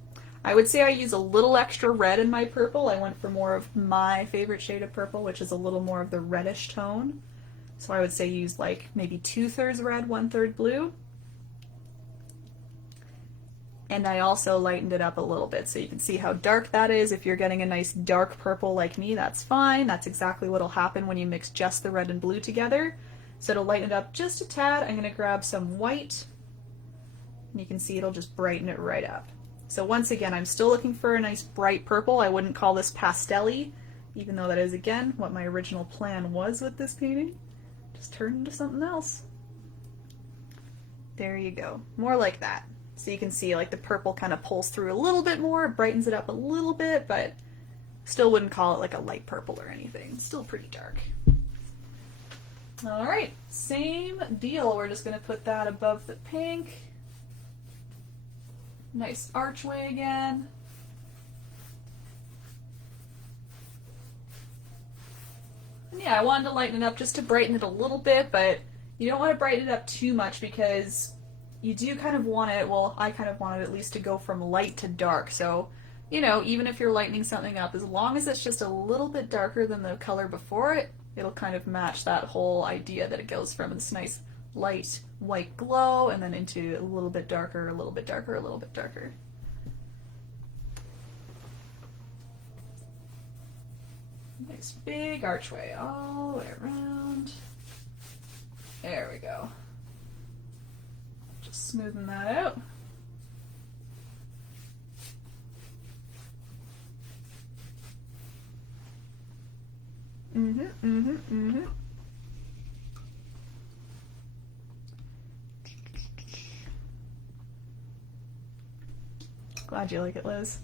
I would say I use a little extra red in my purple. I went for more of my favorite shade of purple, which is a little more of the reddish tone. So I would say use like maybe 2/3 red, 1/3 blue. And I also lightened it up a little bit so you can see how dark that is. If you're getting a nice dark purple like me, that's fine. That's exactly what'll happen when you mix just the red and blue together. So to lighten it up just a tad, I'm going to grab some white. And you can see it'll just brighten it right up. So once again, I'm still looking for a nice bright purple. I wouldn't call this pastel-y, even though that is, again, what my original plan was with this painting. Just turn into something else. There you go. More like that. So you can see like the purple kind of pulls through a little bit more, brightens it up a little bit, but still wouldn't call it like a light purple or anything. Still pretty dark. All right, same deal. We're just going to put that above the pink. Nice archway again. And yeah, I wanted to lighten it up just to brighten it a little bit, but you don't want to brighten it up too much because you do kind of want it, well, I kind of want it at least to go from light to dark. So, you know, even if you're lightening something up, as long as it's just a little bit darker than the color before it, it'll kind of match that whole idea that it goes from this nice light white glow and then into a little bit darker, a little bit darker, a little bit darker. Nice big archway all the way around. There we go. Just smoothing that out. Glad you like it, Liz.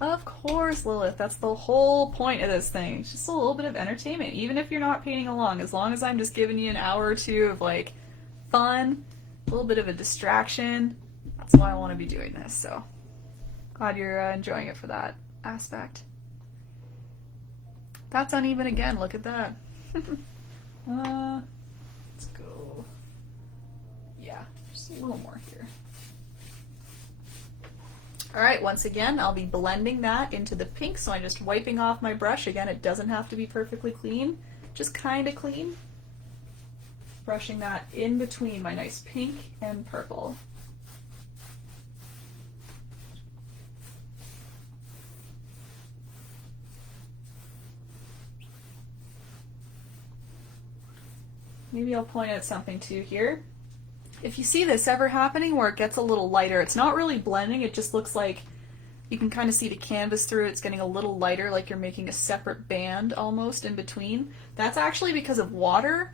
Of course, Lilith. That's the whole point of this thing. It's just a little bit of entertainment, even if you're not painting along. As long as I'm just giving you an hour or two of like fun, a little bit of a distraction, that's why I want to be doing this. So glad you're enjoying it for that aspect. That's uneven again. Look at that. Let's go. Yeah, just a little more here. All right, once again, I'll be blending that into the pink, so I'm just wiping off my brush. Again, it doesn't have to be perfectly clean, just kind of clean. Brushing that in between my nice pink and purple. maybe I'll point out something too here. If you see this ever happening where it gets a little lighter, it's not really blending, it just looks like you can kind of see the canvas through it. It's getting a little lighter, like you're making a separate band almost in between. That's actually because of water.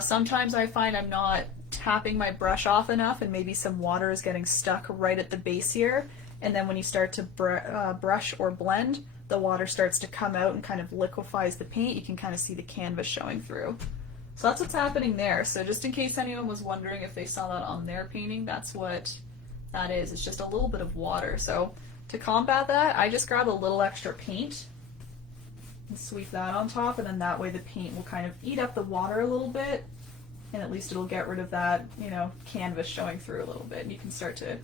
Sometimes I find I'm not tapping my brush off enough and maybe some water is getting stuck right at the base here. And then when you start to brush or blend, the water starts to come out and kind of liquefies the paint. You can kind of see the canvas showing through. So that's what's happening there. So just in case anyone was wondering if they saw that on their painting, that's what that is. It's just a little bit of water. So to combat that, I just grab a little extra paint and sweep that on top, and then that way the paint will kind of eat up the water a little bit, and at least it'll get rid of that, you know, canvas showing through a little bit, and you can start to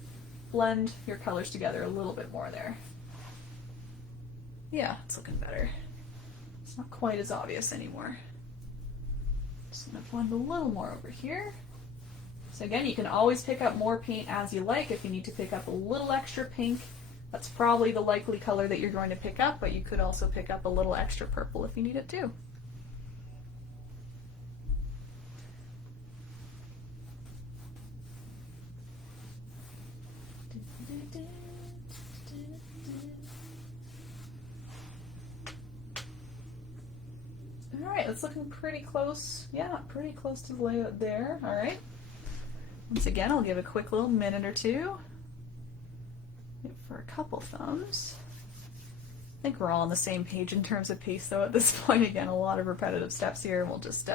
blend your colors together a little bit more there. Yeah, it's looking better. It's not quite as obvious anymore. Just gonna blend a little more over here. So again, you can always pick up more paint as you like. If you need to pick up a little extra pink, that's probably the likely color that you're going to pick up, but you could also pick up a little extra purple if you need it too. Alright, it's looking pretty close. Yeah, pretty close to the layout there. Alright. Once again, I'll give a quick little minute or two for a couple thumbs. I think we're all on the same page in terms of pace though at this point. Again, a lot of repetitive steps here. We'll just,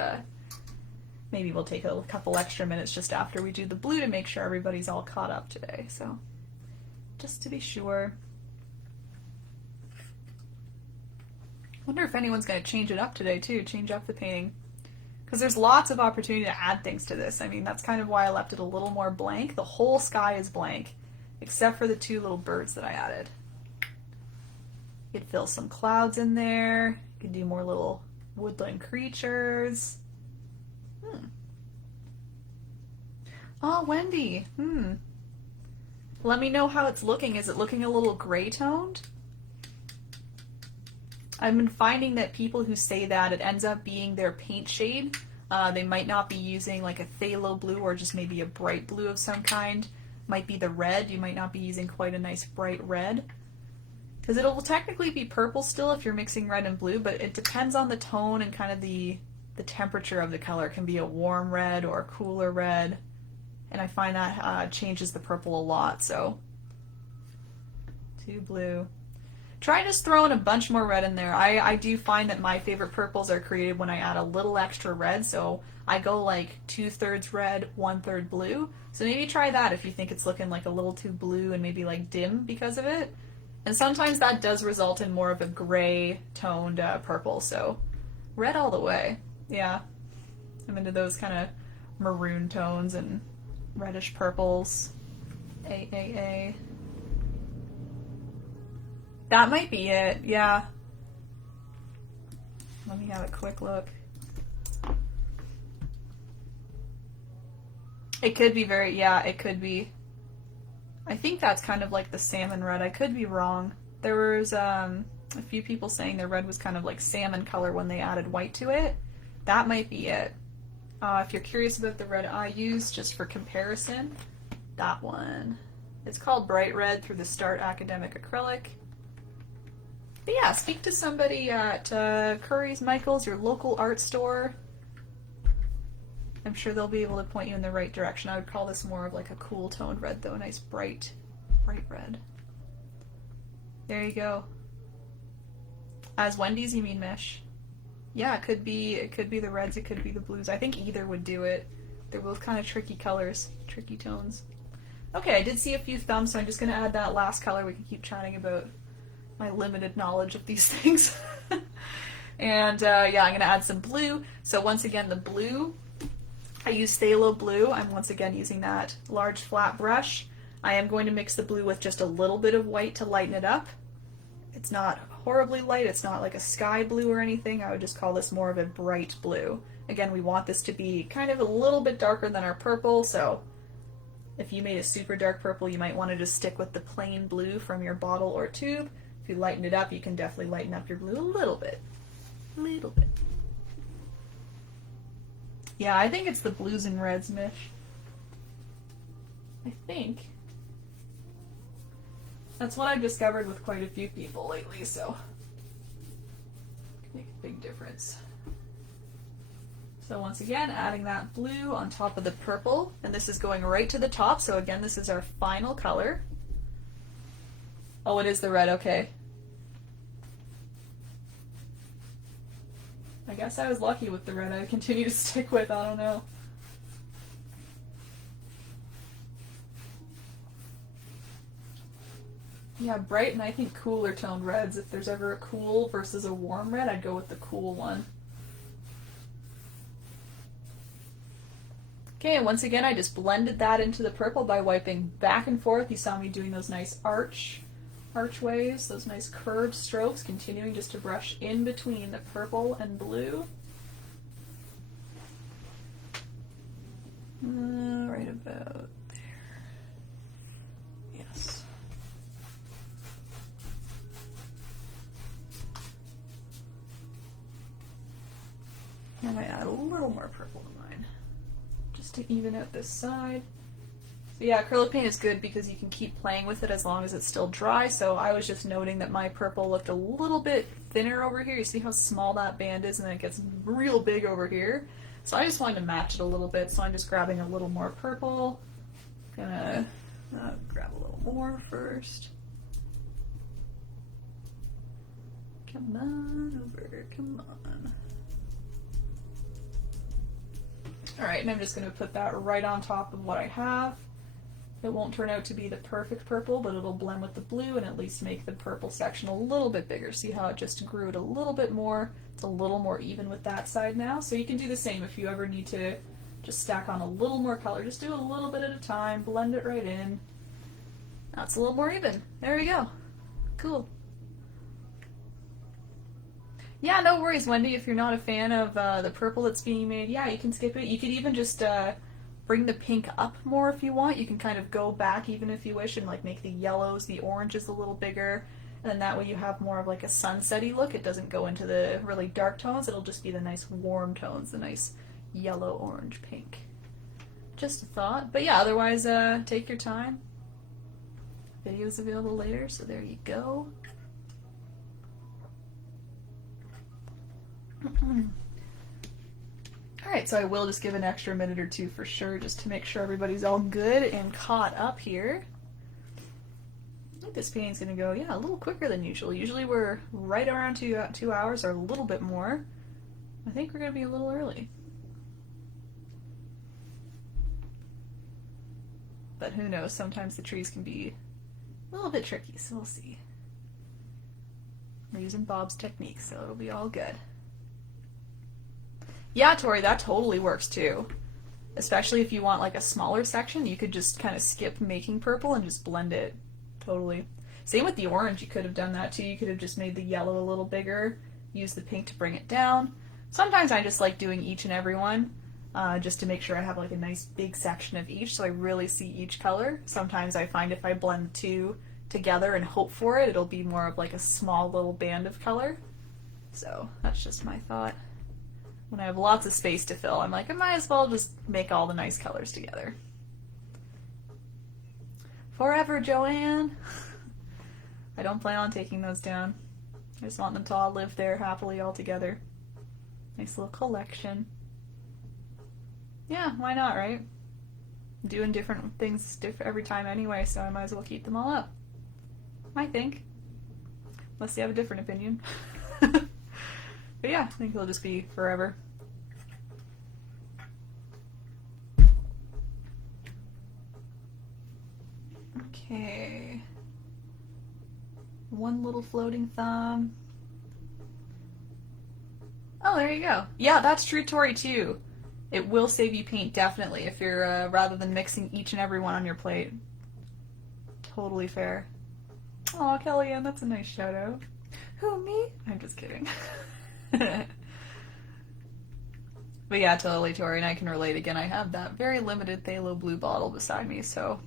maybe we'll take a couple extra minutes just after we do the blue to make sure everybody's all caught up today. So, just to be sure. Wonder if anyone's going to change it up today too, change up the painting. Because there's lots of opportunity to add things to this. I mean, that's kind of why I left it a little more blank. The whole sky is blank, except for the two little birds that I added. You could fill some clouds in there. You could do more little woodland creatures. Oh, Wendy. Let me know how it's looking. Is it looking a little gray toned? I've been finding that people who say that, it ends up being their paint shade. They might not be using like a phthalo blue or just maybe a bright blue of some kind. Might be the red. You might not be using quite a nice bright red. Because it'll technically be purple still if you're mixing red and blue, but it depends on the tone and kind of the temperature of the color. It can be a warm red or a cooler red. And I find that changes the purple a lot, so. 2 blue. Try just throwing a bunch more red in there. I do find that my favorite purples are created when I add a little extra red, so I go like 2/3 red, 1/3 blue. So maybe try that if you think it's looking like a little too blue and maybe like dim because of it. And sometimes that does result in more of a gray toned purple, so red all the way. Yeah, I'm into those kind of maroon tones and reddish purples. A. That might be it, yeah. Let me have a quick look. It could be very, yeah, it could be. I think that's kind of like the salmon red. I could be wrong. There was a few people saying the red was kind of like salmon color when they added white to it. That might be it. If you're curious about the red I used, just for comparison, that one. It's called Bright Red through the Start Academic Acrylic. But yeah, speak to somebody at Curry's, Michael's, your local art store. I'm sure they'll be able to point you in the right direction. I would call this more of like a cool toned red though, a nice bright red. There you go. As Wendy's, you mean Mish? Yeah, it could be the reds, it could be the blues. I think either would do it. They're both kind of tricky colors, tricky tones. Okay, I did see a few thumbs, so I'm just gonna add that last color. We can keep chatting about my limited knowledge of these things. And yeah, I'm gonna add some blue. So once again, the blue, I use phthalo blue. I'm once again using that large flat brush. I am going to mix the blue with just a little bit of white to lighten it up. It's not horribly light, it's not like a sky blue or anything. I would just call this more of a bright blue. Again, we want this to be kind of a little bit darker than our purple, so if you made a super dark purple, you might want to just stick with the plain blue from your bottle or tube. If you lighten it up, you can definitely lighten up your blue a little bit. Yeah, I think it's the blues and reds, Mish. I think. That's what I've discovered with quite a few people lately, so it can make a big difference. So once again, adding that blue on top of the purple, and this is going right to the top, so again, this is our final color. Oh, it is the red, okay. I guess I was lucky with the red I continue to stick with, I don't know. Yeah, bright and I think cooler toned reds. If there's ever a cool versus a warm red, I'd go with the cool one. Okay, and once again, I just blended that into the purple by wiping back and forth. You saw me doing those nice archways, those nice curved strokes, continuing just to brush in between the purple and blue. Right about there. Yes. I might add a little more purple to mine, just to even out this side. So yeah, acrylic paint is good because you can keep playing with it as long as it's still dry. So I was just noting that my purple looked a little bit thinner over here. You see how small that band is, and then it gets real big over here. So I just wanted to match it a little bit, so I'm just grabbing a little more purple. Gonna grab a little more first. Come on over, come on. Alright, and I'm just going to put that right on top of what I have. It won't turn out to be the perfect purple, but it'll blend with the blue and at least make the purple section a little bit bigger. See how it just grew it a little bit more? It's a little more even with that side now. So you can do the same if you ever need to just stack on a little more color. Just do a little bit at a time, blend it right in. Now it's a little more even. There we go. Cool. Yeah, no worries, Wendy. If you're not a fan of the purple that's being made, yeah, you can skip it. You could even just bring the pink up more if you want. You can kind of go back even if you wish and like make the yellows, the oranges a little bigger. And then that way you have more of like a sunsetty look. It doesn't go into the really dark tones. It'll just be the nice warm tones, the nice yellow, orange, pink. Just a thought. But yeah, otherwise take your time. Video's available later, so there you go. Alright, so I will just give an extra minute or two for sure, just to make sure everybody's all good and caught up here. I think this painting's going to go, yeah, a little quicker than usual. Usually we're right around 2 hours or a little bit more. I think we're going to be a little early. But who knows, sometimes the trees can be a little bit tricky, so we'll see. We're using Bob's technique, so it'll be all good. Yeah, Tori, that totally works too. Especially if you want like a smaller section, you could just kind of skip making purple and just blend it. Totally. Same with the orange, you could have done that too. You could have just made the yellow a little bigger, use the pink to bring it down. Sometimes I just like doing each and every one, just to make sure I have like a nice big section of each so I really see each color. Sometimes I find if I blend the two together and hope for it, it'll be more of like a small little band of color. So that's just my thought. When I have lots of space to fill, I'm like, I might as well just make all the nice colors together. Forever, Joanne! I don't plan on taking those down. I just want them to all live there happily all together. Nice little collection. Yeah, why not, right? I'm doing different things every time anyway, so I might as well keep them all up. I think. Unless you have a different opinion. But yeah, I think it'll just be forever. Okay. One little floating thumb. Oh, there you go. Yeah, that's true, Tori, too. It will save you paint, definitely, if you're, rather than mixing each and every one on your plate. Totally fair. Aw, Kellyanne, that's a nice shout out. Who, me? I'm just kidding. But yeah, totally, Tori, and I can relate again. I have that very limited phthalo blue bottle beside me, so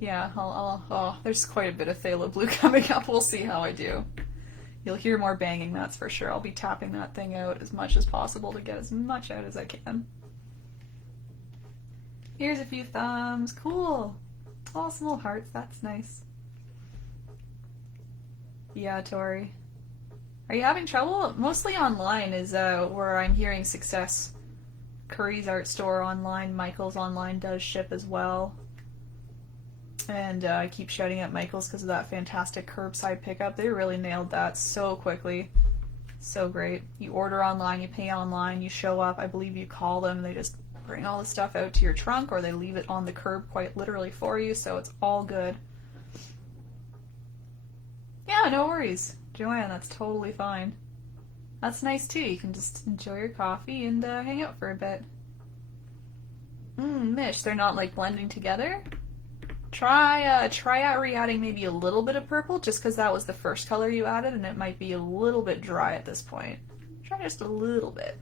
yeah, there's quite a bit of phthalo blue coming up. We'll see how I do. You'll hear more banging, that's for sure. I'll be tapping that thing out as much as possible to get as much out as I can. Here's a few thumbs. Cool. Oh, some little hearts. That's nice. Yeah, Tori. Are you having trouble? Mostly online is where I'm hearing success. Curry's art store online, Michael's online does ship as well. And I keep shouting at Michael's because of that fantastic curbside pickup. They really nailed that so quickly. So great. You order online, you pay online, you show up. I believe you call them, they just bring all the stuff out to your trunk, or they leave it on the curb quite literally for you, so it's all good. Yeah, no worries, Joanne, that's totally fine. That's nice too, you can just enjoy your coffee and hang out for a bit. Mish, they're not like blending together? Try out re-adding maybe a little bit of purple, just because that was the first color you added and it might be a little bit dry at this point. Try just a little bit.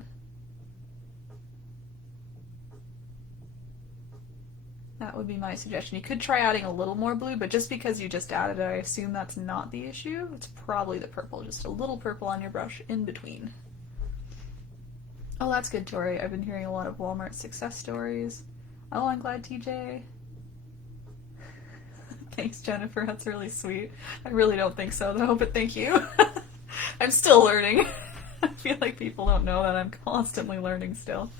That would be my suggestion. You could try adding a little more blue, but just because you just added it, I assume that's not the issue. It's probably the purple, just a little purple on your brush in between. Oh, that's good, Tori. I've been hearing a lot of Walmart success stories. Oh, I'm glad, TJ. Thanks, Jennifer. That's really sweet. I really don't think so, though, but thank you. I'm still learning. I feel like people don't know that I'm constantly learning still.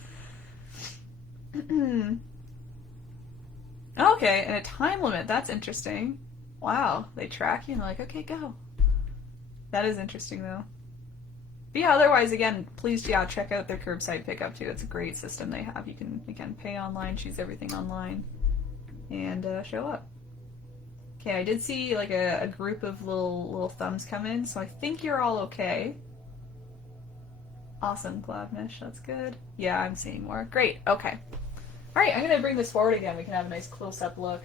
Okay, and a time limit. That's interesting. Wow, they track you and they're like, okay, go. That is interesting, though. But yeah, otherwise, again, please, check out their curbside pickup, too. It's a great system they have. You can, again, pay online, choose everything online, and show up. Okay, I did see like a group of little thumbs come in, so I think you're all okay. Awesome, Glavnish, that's good. Yeah, I'm seeing more. Great, okay. Alright, I'm gonna bring this forward again. We can have a nice close-up look.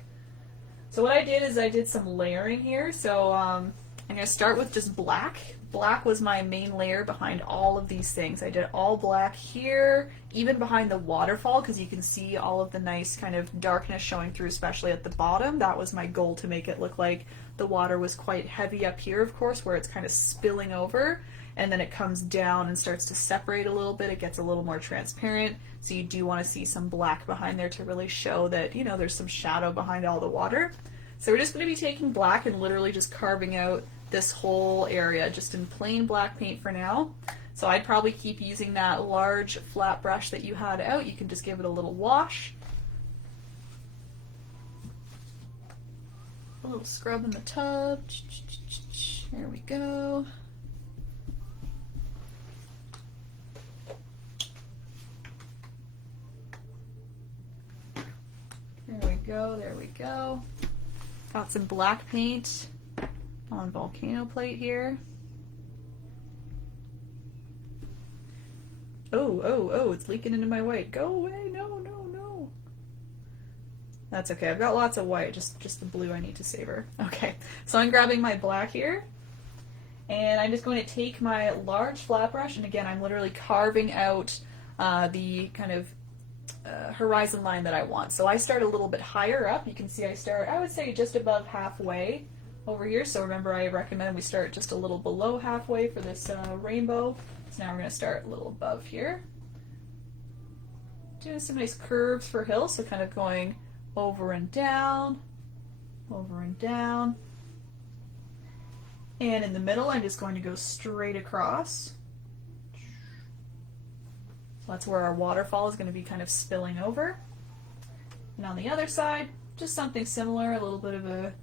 So what I did is I did some layering here. So I'm gonna start with just black. Black was my main layer behind all of these things. I did all black here, even behind the waterfall, because you can see all of the nice kind of darkness showing through, especially at the bottom. That was my goal, to make it look like the water was quite heavy up here, of course, where it's kind of spilling over, and then it comes down and starts to separate a little bit. It gets a little more transparent, so you do want to see some black behind there to really show that, you know, there's some shadow behind all the water. So we're just going to be taking black and literally just carving out this whole area just in plain black paint for now. So I'd probably keep using that large flat brush that you had out. You can just give it a little wash. A little scrub in the tub. There we go. There we go, there we go. Got some black paint on volcano plate here. Oh, it's leaking into my white. Go away, no. That's okay, I've got lots of white, just the blue I need to savor. Okay, so I'm grabbing my black here, and I'm just going to take my large flat brush, and again, I'm literally carving out the kind of horizon line that I want. So I start a little bit higher up. You can see I start, I would say, just above halfway over here. So remember, I recommend we start just a little below halfway for this rainbow. So now we're going to start a little above here. Doing some nice curves for hills, so kind of going over and down, over and down. And in the middle, I'm just going to go straight across. So that's where our waterfall is going to be kind of spilling over. And on the other side, just something similar, a little bit of a,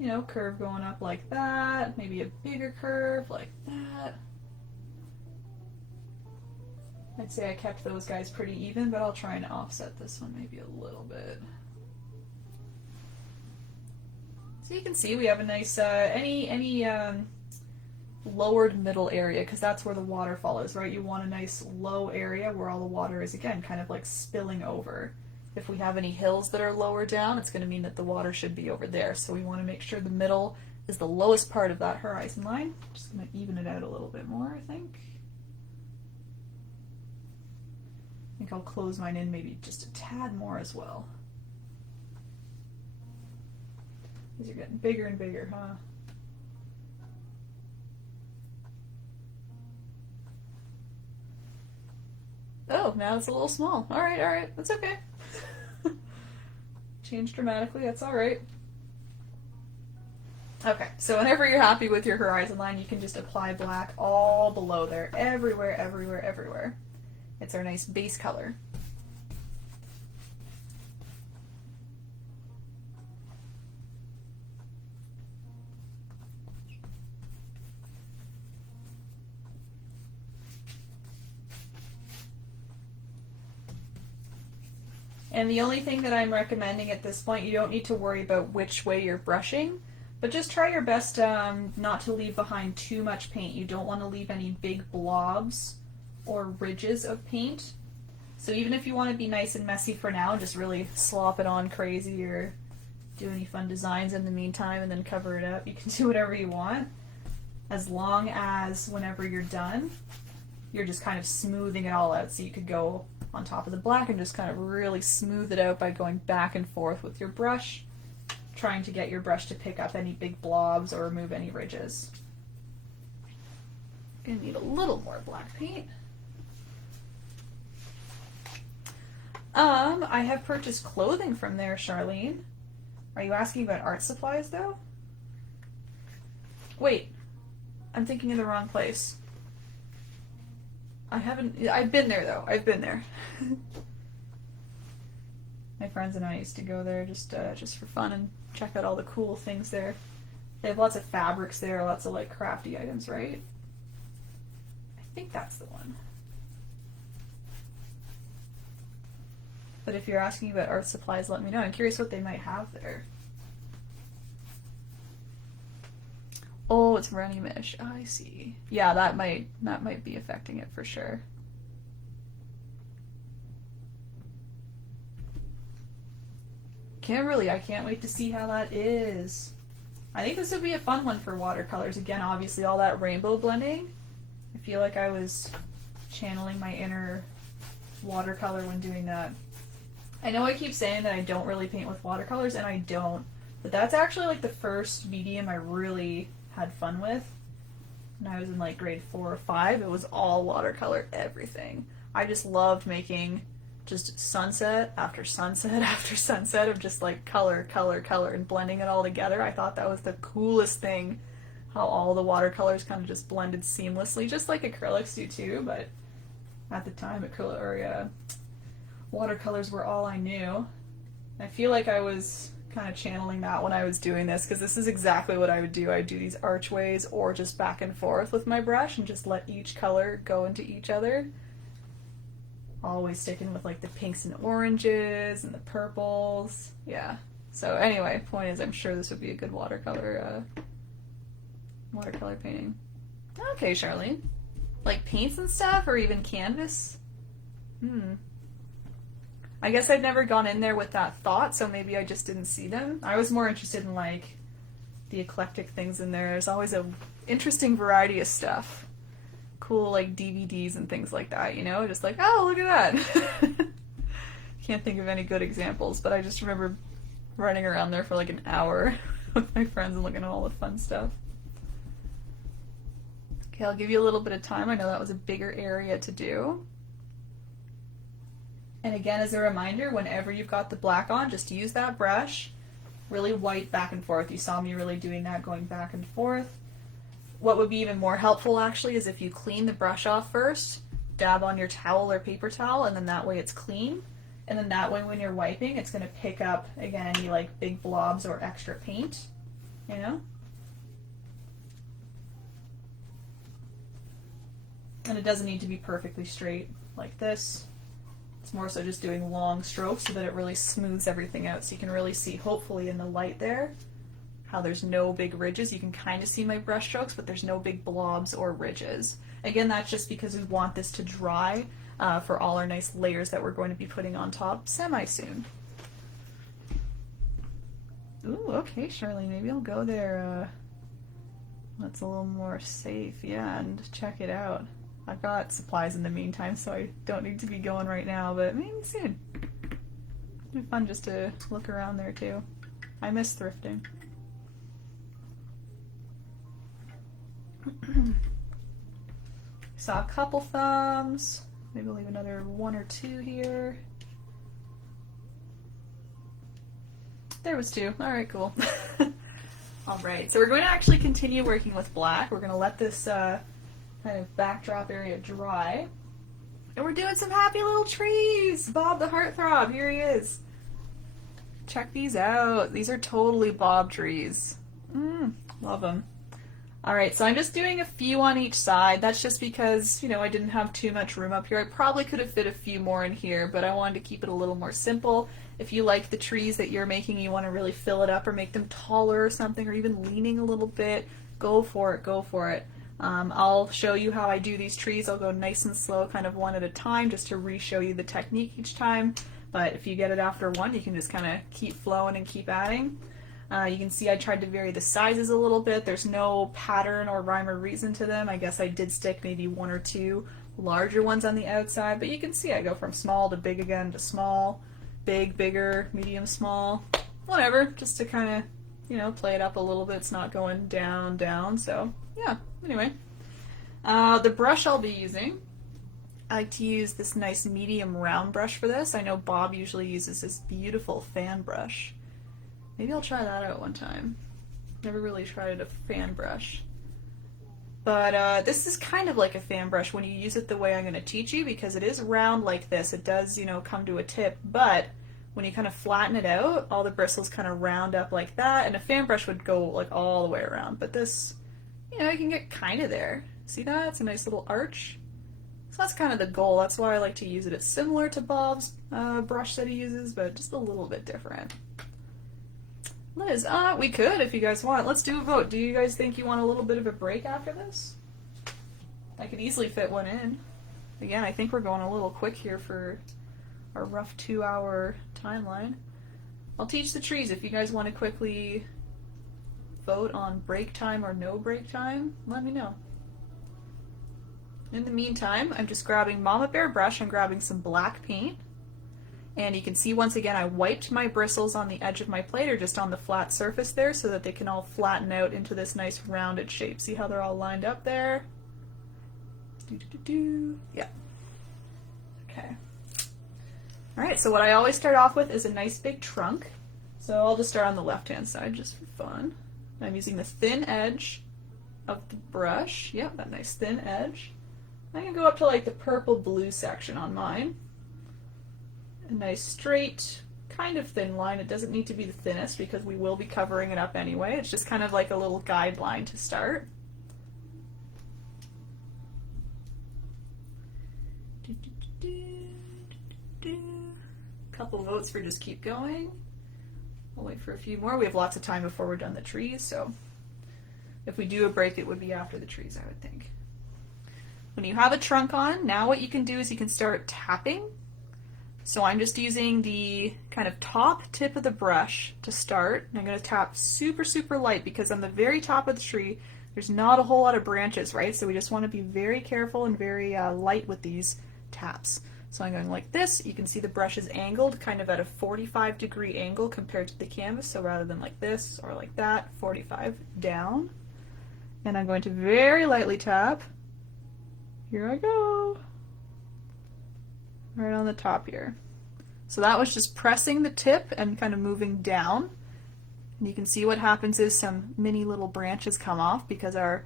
you know, curve going up like that, maybe a bigger curve like that. I'd say I kept those guys pretty even, but I'll try and offset this one maybe a little bit. So you can see we have a nice, any lowered middle area, because that's where the waterfall is, right? You want a nice low area where all the water is, again, kind of like spilling over. If we have any hills that are lower down, it's going to mean that the water should be over there. So we want to make sure the middle is the lowest part of that horizon line. Just going to even it out a little bit more, I think. I think I'll close mine in maybe just a tad more as well. These are getting bigger and bigger, huh? Oh, now it's a little small. All right, that's okay. Change dramatically, that's all right. Okay, so whenever you're happy with your horizon line, you can just apply black all below there, everywhere, everywhere, everywhere. It's our nice base color. And the only thing that I'm recommending at this point, you don't need to worry about which way you're brushing, but just try your best not to leave behind too much paint. You don't want to leave any big blobs or ridges of paint. So even if you want to be nice and messy for now, just really slop it on crazy or do any fun designs in the meantime and then cover it up. You can do whatever you want, as long as whenever you're done, you're just kind of smoothing it all out. So you could go on top of the black and just kind of really smooth it out by going back and forth with your brush, trying to get your brush to pick up any big blobs or remove any ridges. Gonna need a little more black paint. I have purchased clothing from there, Charlene. Are you asking about art supplies though? Wait, I'm thinking in the wrong place. I've been there though. I've been there. My friends and I used to go there just for fun and check out all the cool things there. They have lots of fabrics there, lots of like crafty items, right? I think that's the one. But if you're asking about art supplies, let me know. I'm curious what they might have there. Oh, it's runny mesh. Oh, I see. Yeah, that might be affecting it for sure. I can't wait to see how that is. I think this would be a fun one for watercolors. Again, obviously all that rainbow blending. I feel like I was channeling my inner watercolor when doing that. I know I keep saying that I don't really paint with watercolors, and I don't, but that's actually like the first medium I really had fun with. When I was in like grade 4 or 5, it was all watercolor, everything. I just loved making just sunset after sunset after sunset of just like color, color, color, and blending it all together. I thought that was the coolest thing, how all the watercolors kind of just blended seamlessly, just like acrylics do too, but at the time watercolors were all I knew. I feel like I was kind of channeling that when I was doing this, because this is exactly what I would do. I'd do these archways or just back and forth with my brush and just let each color go into each other. Always sticking with like the pinks and oranges and the purples. Yeah. So anyway, point is, I'm sure this would be a good watercolor painting. Okay, Charlene. Like paints and stuff, or even canvas? I guess I'd never gone in there with that thought, so maybe I just didn't see them. I was more interested in like the eclectic things in there. There's always a interesting variety of stuff. Cool like DVDs and things like that, you know? Just like, oh, look at that. Can't think of any good examples, but I just remember running around there for like an hour with my friends and looking at all the fun stuff. Okay, I'll give you a little bit of time. I know that was a bigger area to do. And again, as a reminder, whenever you've got the black on, just use that brush, really white back and forth. You saw me really doing that, going back and forth. What would be even more helpful actually is if you clean the brush off first, dab on your towel or paper towel, and then that way it's clean. And then that way when you're wiping, it's gonna pick up, again, any like big blobs or extra paint, you know? And it doesn't need to be perfectly straight like this. It's more so just doing long strokes so that it really smooths everything out. So you can really see, hopefully in the light there, how there's no big ridges. You can kind of see my brush strokes, but there's no big blobs or ridges. Again, that's just because we want this to dry for all our nice layers that we're going to be putting on top semi-soon. Ooh, okay, Charlene, maybe I'll go there. That's a little more safe, yeah, and check it out. I've got supplies in the meantime, so I don't need to be going right now, but maybe soon. It'd be fun just to look around there too. I miss thrifting. Saw a couple thumbs. Maybe I'll leave another 1 or 2 here. There was 2. Alright, cool. Alright, so we're going to actually continue working with black. We're going to let this kind of backdrop area dry. And we're doing some happy little trees! Bob the Heartthrob, here he is. Check these out. These are totally Bob trees. Love them. Alright, so I'm just doing a few on each side. That's just because, you know, I didn't have too much room up here. I probably could have fit a few more in here, but I wanted to keep it a little more simple. If you like the trees that you're making, you want to really fill it up or make them taller or something, or even leaning a little bit, go for it, go for it. I'll show you how I do these trees. I'll go nice and slow, kind of one at a time, just to re-show you the technique each time. But if you get it after one, you can just kind of keep flowing and keep adding. You can see I tried to vary the sizes a little bit. There's no pattern or rhyme or reason to them. I guess I did stick maybe 1 or 2 larger ones on the outside, but you can see I go from small to big again to small, big, bigger, medium, small, whatever, just to kind of, you know, play it up a little bit. It's not going down, down, so yeah, anyway. The brush I'll be using, I like to use this nice medium round brush for this. I know Bob usually uses this beautiful fan brush. Maybe I'll try that out one time. Never really tried a fan brush. But this is kind of like a fan brush when you use it the way I'm going to teach you, because it is round like this. It does, you know, come to a tip, but when you kind of flatten it out, all the bristles kind of round up like that, and a fan brush would go like all the way around. But this, you know, you can get kind of there. See that? It's a nice little arch. So that's kind of the goal. That's why I like to use it. It's similar to Bob's brush that he uses, but just a little bit different. Liz, we could if you guys want. Let's do a vote. Do you guys think you want a little bit of a break after this? I could easily fit one in. Again, I think we're going a little quick here for our rough 2-hour timeline. I'll teach the trees. If you guys want to quickly vote on break time or no break time, let me know. In the meantime, I'm just grabbing Mama Bear brush. I'm grabbing some black paint. And you can see once again I wiped my bristles on the edge of my plate, or just on the flat surface there, so that they can all flatten out into this nice rounded shape. See how they're all lined up there? Yeah. Okay. Alright, so what I always start off with is a nice big trunk. So I'll just start on the left hand side just for fun. I'm using the thin edge of the brush. Yep, that nice thin edge. I can go up to like the purple blue section on mine. A nice straight, kind of thin line. It doesn't need to be the thinnest because we will be covering it up anyway. It's just kind of like a little guideline to start. Couple votes for just keep going. We'll wait for a few more. We have lots of time before we're done the trees, so if we do a break, it would be after the trees, I would think. When you have a trunk on, now what you can do is you can start tapping. So I'm just using the kind of top tip of the brush to start, and I'm going to tap super, super light because on the very top of the tree, there's not a whole lot of branches, right? So we just want to be very careful and very light with these taps. So I'm going like this. You can see the brush is angled kind of at a 45-degree angle compared to the canvas. So rather than like this or like that, 45 down. And I'm going to very lightly tap. Here I go. Right on the top here. So that was just pressing the tip and kind of moving down. And you can see what happens is some mini little branches come off because our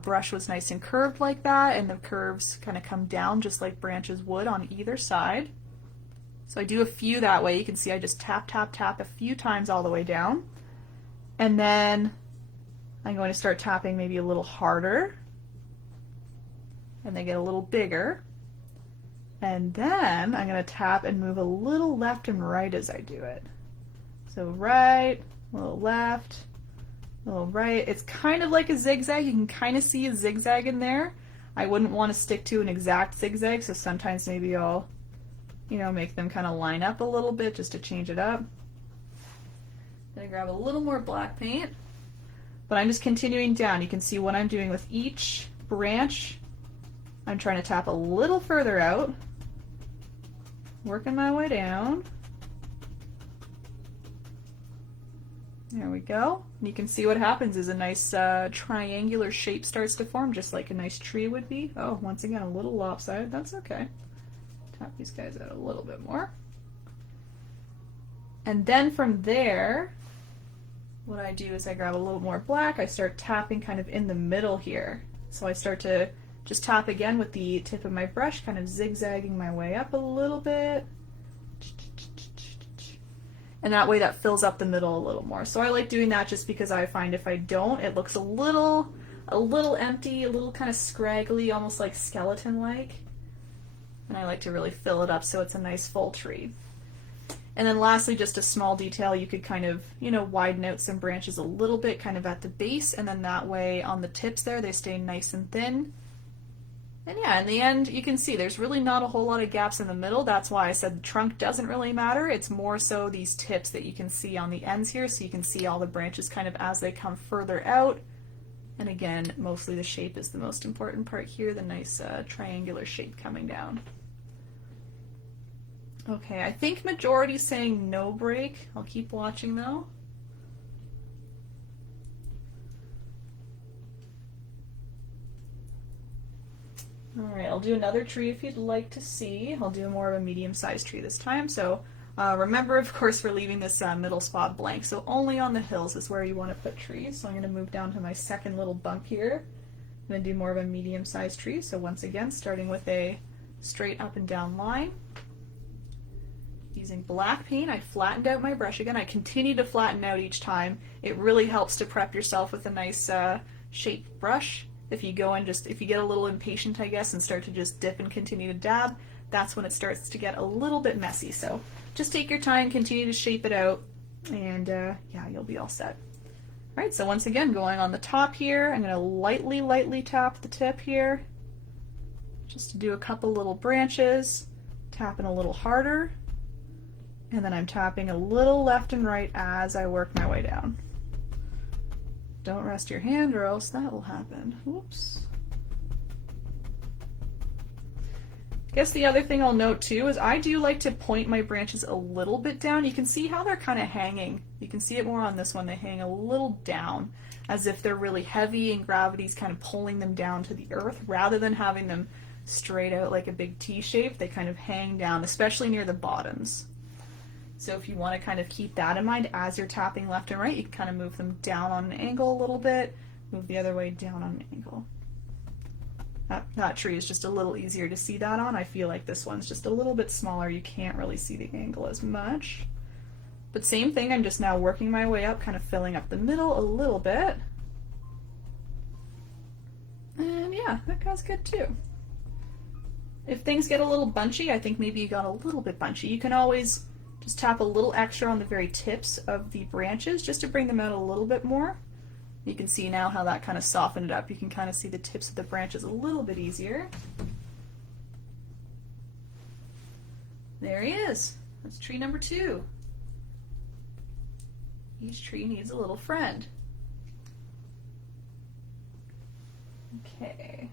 brush was nice and curved like that, and the curves kind of come down just like branches would on either side. So I do a few that way. You can see I just tap, tap, tap a few times all the way down. And then I'm going to start tapping maybe a little harder. And they get a little bigger. And then I'm going to tap and move a little left and right as I do it. So right, a little left, a little right. It's kind of like a zigzag. You can kind of see a zigzag in there. I wouldn't want to stick to an exact zigzag, so sometimes maybe I'll, you know, make them kind of line up a little bit just to change it up. Then I grab a little more black paint, but I'm just continuing down. You can see what I'm doing with each branch. I'm trying to tap a little further out, working my way down. There we go. And you can see what happens is a nice triangular shape starts to form, just like a nice tree would be. Oh, once again, a little lopsided. That's okay. Tap these guys out a little bit more. And then from there, what I do is I grab a little more black, I start tapping kind of in the middle here. So I start to just tap again with the tip of my brush, kind of zigzagging my way up a little bit. And that way that fills up the middle a little more. So I like doing that just because I find if I don't, it looks a little empty, a little kind of scraggly, almost like skeleton-like. And I like to really fill it up so it's a nice full tree. And then lastly, just a small detail, you could kind of, you know, widen out some branches a little bit kind of at the base, and then that way on the tips there, they stay nice and thin. And yeah, in the end, you can see there's really not a whole lot of gaps in the middle. That's why I said the trunk doesn't really matter. It's more so these tips that you can see on the ends here, so you can see all the branches kind of as they come further out. And again, mostly the shape is the most important part here, the nice triangular shape coming down. Okay, I think majority's saying no break. I'll keep watching though. Alright, I'll do another tree if you'd like to see. I'll do more of a medium-sized tree this time. So remember, of course, we're leaving this middle spot blank. So only on the hills is where you want to put trees. So I'm going to move down to my second little bump here. I'm going to do more of a medium-sized tree. So once again, starting with a straight up and down line. Using black paint, I flattened out my brush again. I continue to flatten out each time. It really helps to prep yourself with a nice shaped brush. If you go and if you get a little impatient, I guess, and start to just dip and continue to dab, that's when it starts to get a little bit messy. So just take your time, continue to shape it out, and yeah, you'll be all set. All right, so once again, going on the top here, I'm going to lightly tap the tip here, just to do a couple little branches, tapping a little harder. And then I'm tapping a little left and right as I work my way down. Don't rest your hand or else that will happen. Oops. I guess the other thing I'll note too is I do like to point my branches a little bit down. You can see how they're kind of hanging. You can see it more on this one. They hang a little down as if they're really heavy and gravity's kind of pulling them down to the earth rather than having them straight out like a big T shape. They kind of hang down, especially near the bottoms. So if you want to kind of keep that in mind as you're tapping left and right, you can kind of move them down on an angle a little bit, move the other way down on an angle. That tree is just a little easier to see that on. I feel like this one's just a little bit smaller. You can't really see the angle as much. But same thing, I'm just now working my way up, kind of filling up the middle a little bit. And yeah, that guy's good too. If things get a little bunchy, I think maybe you got a little bit bunchy. You can always just tap a little extra on the very tips of the branches just to bring them out a little bit more. You can see now how that kind of softened it up. You can kind of see the tips of the branches a little bit easier. There he is. That's tree number 2. Each tree needs a little friend. Okay.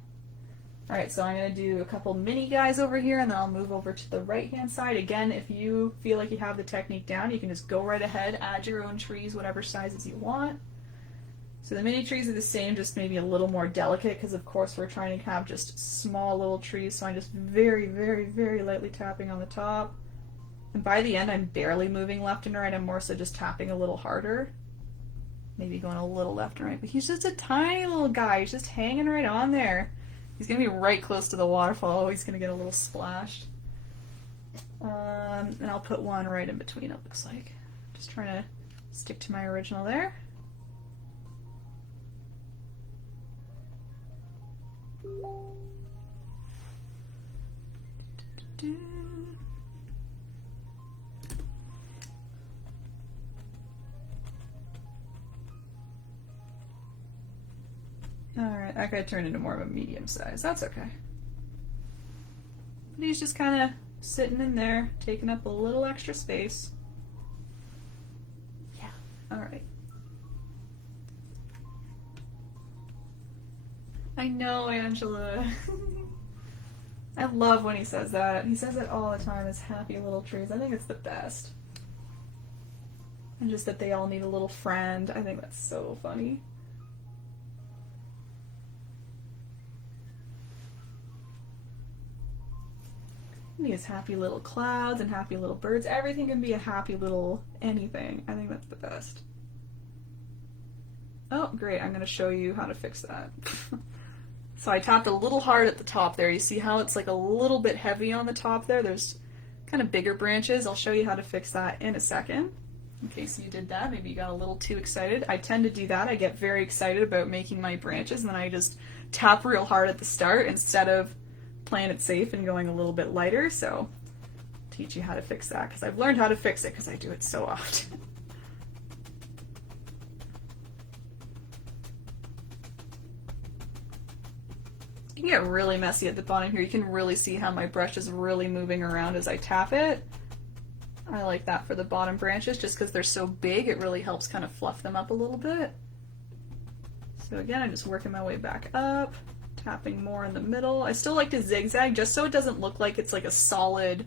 Alright, so I'm going to do a couple mini guys over here, and then I'll move over to the right-hand side. Again, if you feel like you have the technique down, you can just go right ahead, add your own trees, whatever sizes you want. So the mini trees are the same, just maybe a little more delicate, because of course we're trying to have just small little trees, so I'm just very lightly tapping on the top. And by the end, I'm barely moving left and right, I'm more so just tapping a little harder. Maybe going a little left and right, but he's just a tiny little guy, he's just hanging right on there. He's going to be right close to the waterfall. Oh, he's going to get a little splashed. And I'll put one right in between, it looks like. Just trying to stick to my original there. Alright, that guy turned into more of a medium size. That's okay. But he's just kind of sitting in there, taking up a little extra space. Yeah, alright. I know, Angela. I love when he says that. He says it all the time, his happy little trees. I think it's the best. And just that they all need a little friend. I think that's so funny. These happy little clouds and happy little birds. Everything can be a happy little anything. I think that's the best. Oh, great. I'm going to show you how to fix that. So I tapped a little hard at the top there. You see how it's like a little bit heavy on the top there? There's kind of bigger branches. I'll show you how to fix that in a second. In case you did that, maybe you got a little too excited. I tend to do that. I get very excited about making my branches and then I just tap real hard at the start instead of playing it safe and going a little bit lighter. So I'll teach you how to fix that because I've learned how to fix it because I do it so often. You can get really messy at the bottom here. You can really see how my brush is really moving around as I tap it. I like that for the bottom branches just because they're so big. It really helps kind of fluff them up a little bit. So again, I'm just working my way back up, tapping more in the middle. I still like to zigzag just so it doesn't look like it's like a solid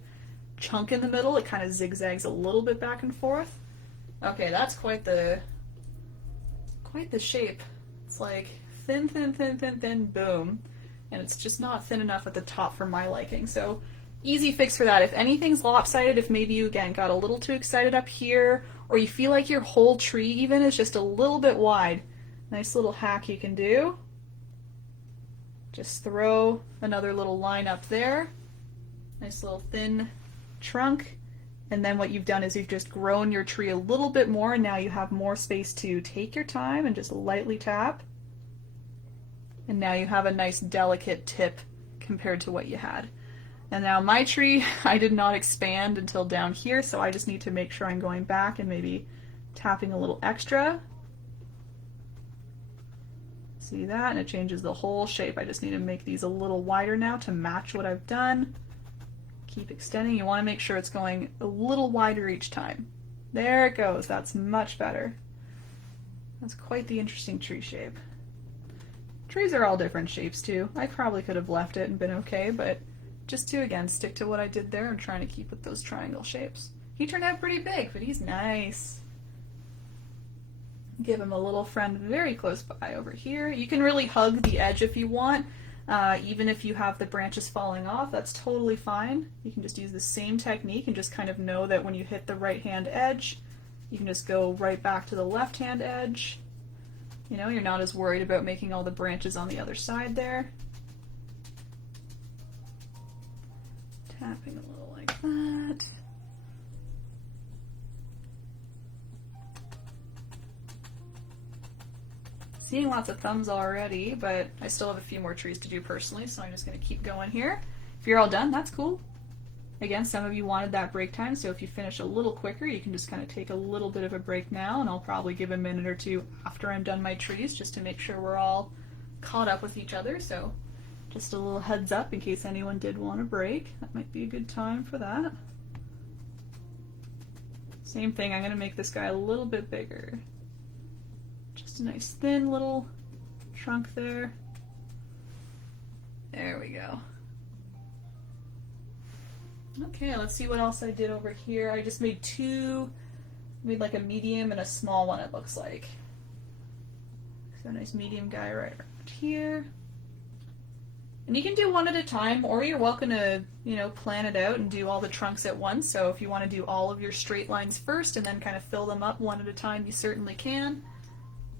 chunk in the middle. It kind of zigzags a little bit back and forth. Okay, that's quite the shape. It's like thin, thin, thin, thin, thin, boom. And it's just not thin enough at the top for my liking. So easy fix for that. If anything's lopsided, if maybe you again got a little too excited up here, or you feel like your whole tree even is just a little bit wide, nice little hack you can do. Just throw another little line up there. Nice little thin trunk. And then what you've done is you've just grown your tree a little bit more, and now you have more space to take your time and just lightly tap. And now you have a nice delicate tip compared to what you had. And now my tree, I did not expand until down here, so I just need to make sure I'm going back and maybe tapping a little extra. See that? And it changes the whole shape. I just need to make these a little wider now to match what I've done. Keep extending. You want to make sure it's going a little wider each time. There it goes. That's much better. That's quite the interesting tree shape. Trees are all different shapes too. I probably could have left it and been okay, but just to, again, stick to what I did there. I'm trying to keep with those triangle shapes. He turned out pretty big, but he's nice. Give him a little friend very close by over here. You can really hug the edge if you want. Even if you have the branches falling off, that's totally fine. You can just use the same technique and just kind of know that when you hit the right hand edge, you can just go right back to the left hand edge. You know, you're not as worried about making all the branches on the other side there. Tapping a little like that. Seeing lots of thumbs already, but I still have a few more trees to do personally, so I'm just going to keep going here. If you're all done, that's cool. Again, some of you wanted that break time, so if you finish a little quicker, you can just kind of take a little bit of a break now, and I'll probably give a minute or two after I'm done my trees just to make sure we're all caught up with each other. So just a little heads up in case anyone did want a break. That might be a good time for that. Same thing, I'm going to make this guy a little bit bigger. Just a nice thin little trunk there. There we go. Okay, let's see what else I did over here. I just made made like a medium and a small one, it looks like. So a nice medium guy right around here. And you can do one at a time, or you're welcome to, you know, plan it out and do all the trunks at once. So if you want to do all of your straight lines first and then kind of fill them up one at a time, you certainly can.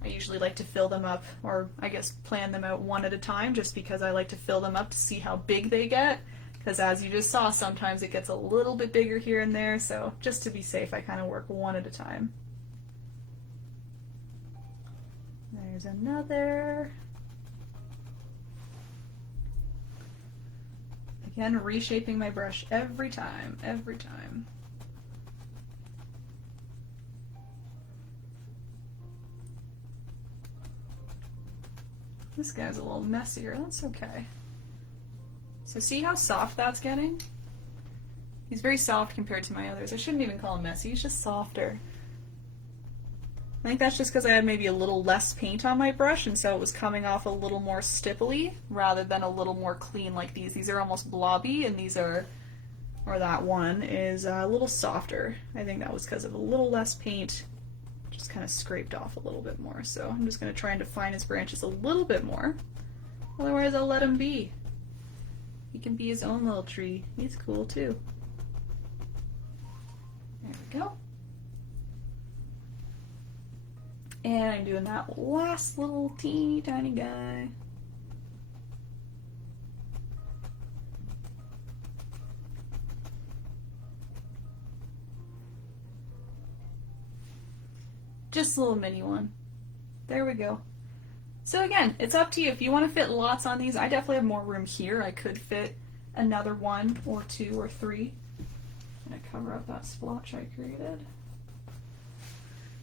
I usually like to fill them up, or I guess plan them out one at a time, just because I like to fill them up to see how big they get. Because as you just saw, sometimes it gets a little bit bigger here and there, so just to be safe, I kind of work one at a time. There's another. Again, reshaping my brush every time, every time. This guy's a little messier, that's okay. So see how soft that's getting? He's very soft compared to my others. I shouldn't even call him messy, he's just softer. I think that's just because I had maybe a little less paint on my brush, and so it was coming off a little more stipply rather than a little more clean like these. These are almost blobby, and these are, or that one is a little softer. I think that was because of a little less paint, just kind of scraped off a little bit more. So I'm just going to try and define his branches a little bit more. Otherwise I'll let him be. He can be his own little tree. He's cool too. There we go. And I'm doing that last little teeny tiny guy. Just a little mini one. There we go. So again, it's up to you. If you want to fit lots on these, I definitely have more room here. I could fit another 1 or 2 or 3. I'm going to cover up that splotch I created.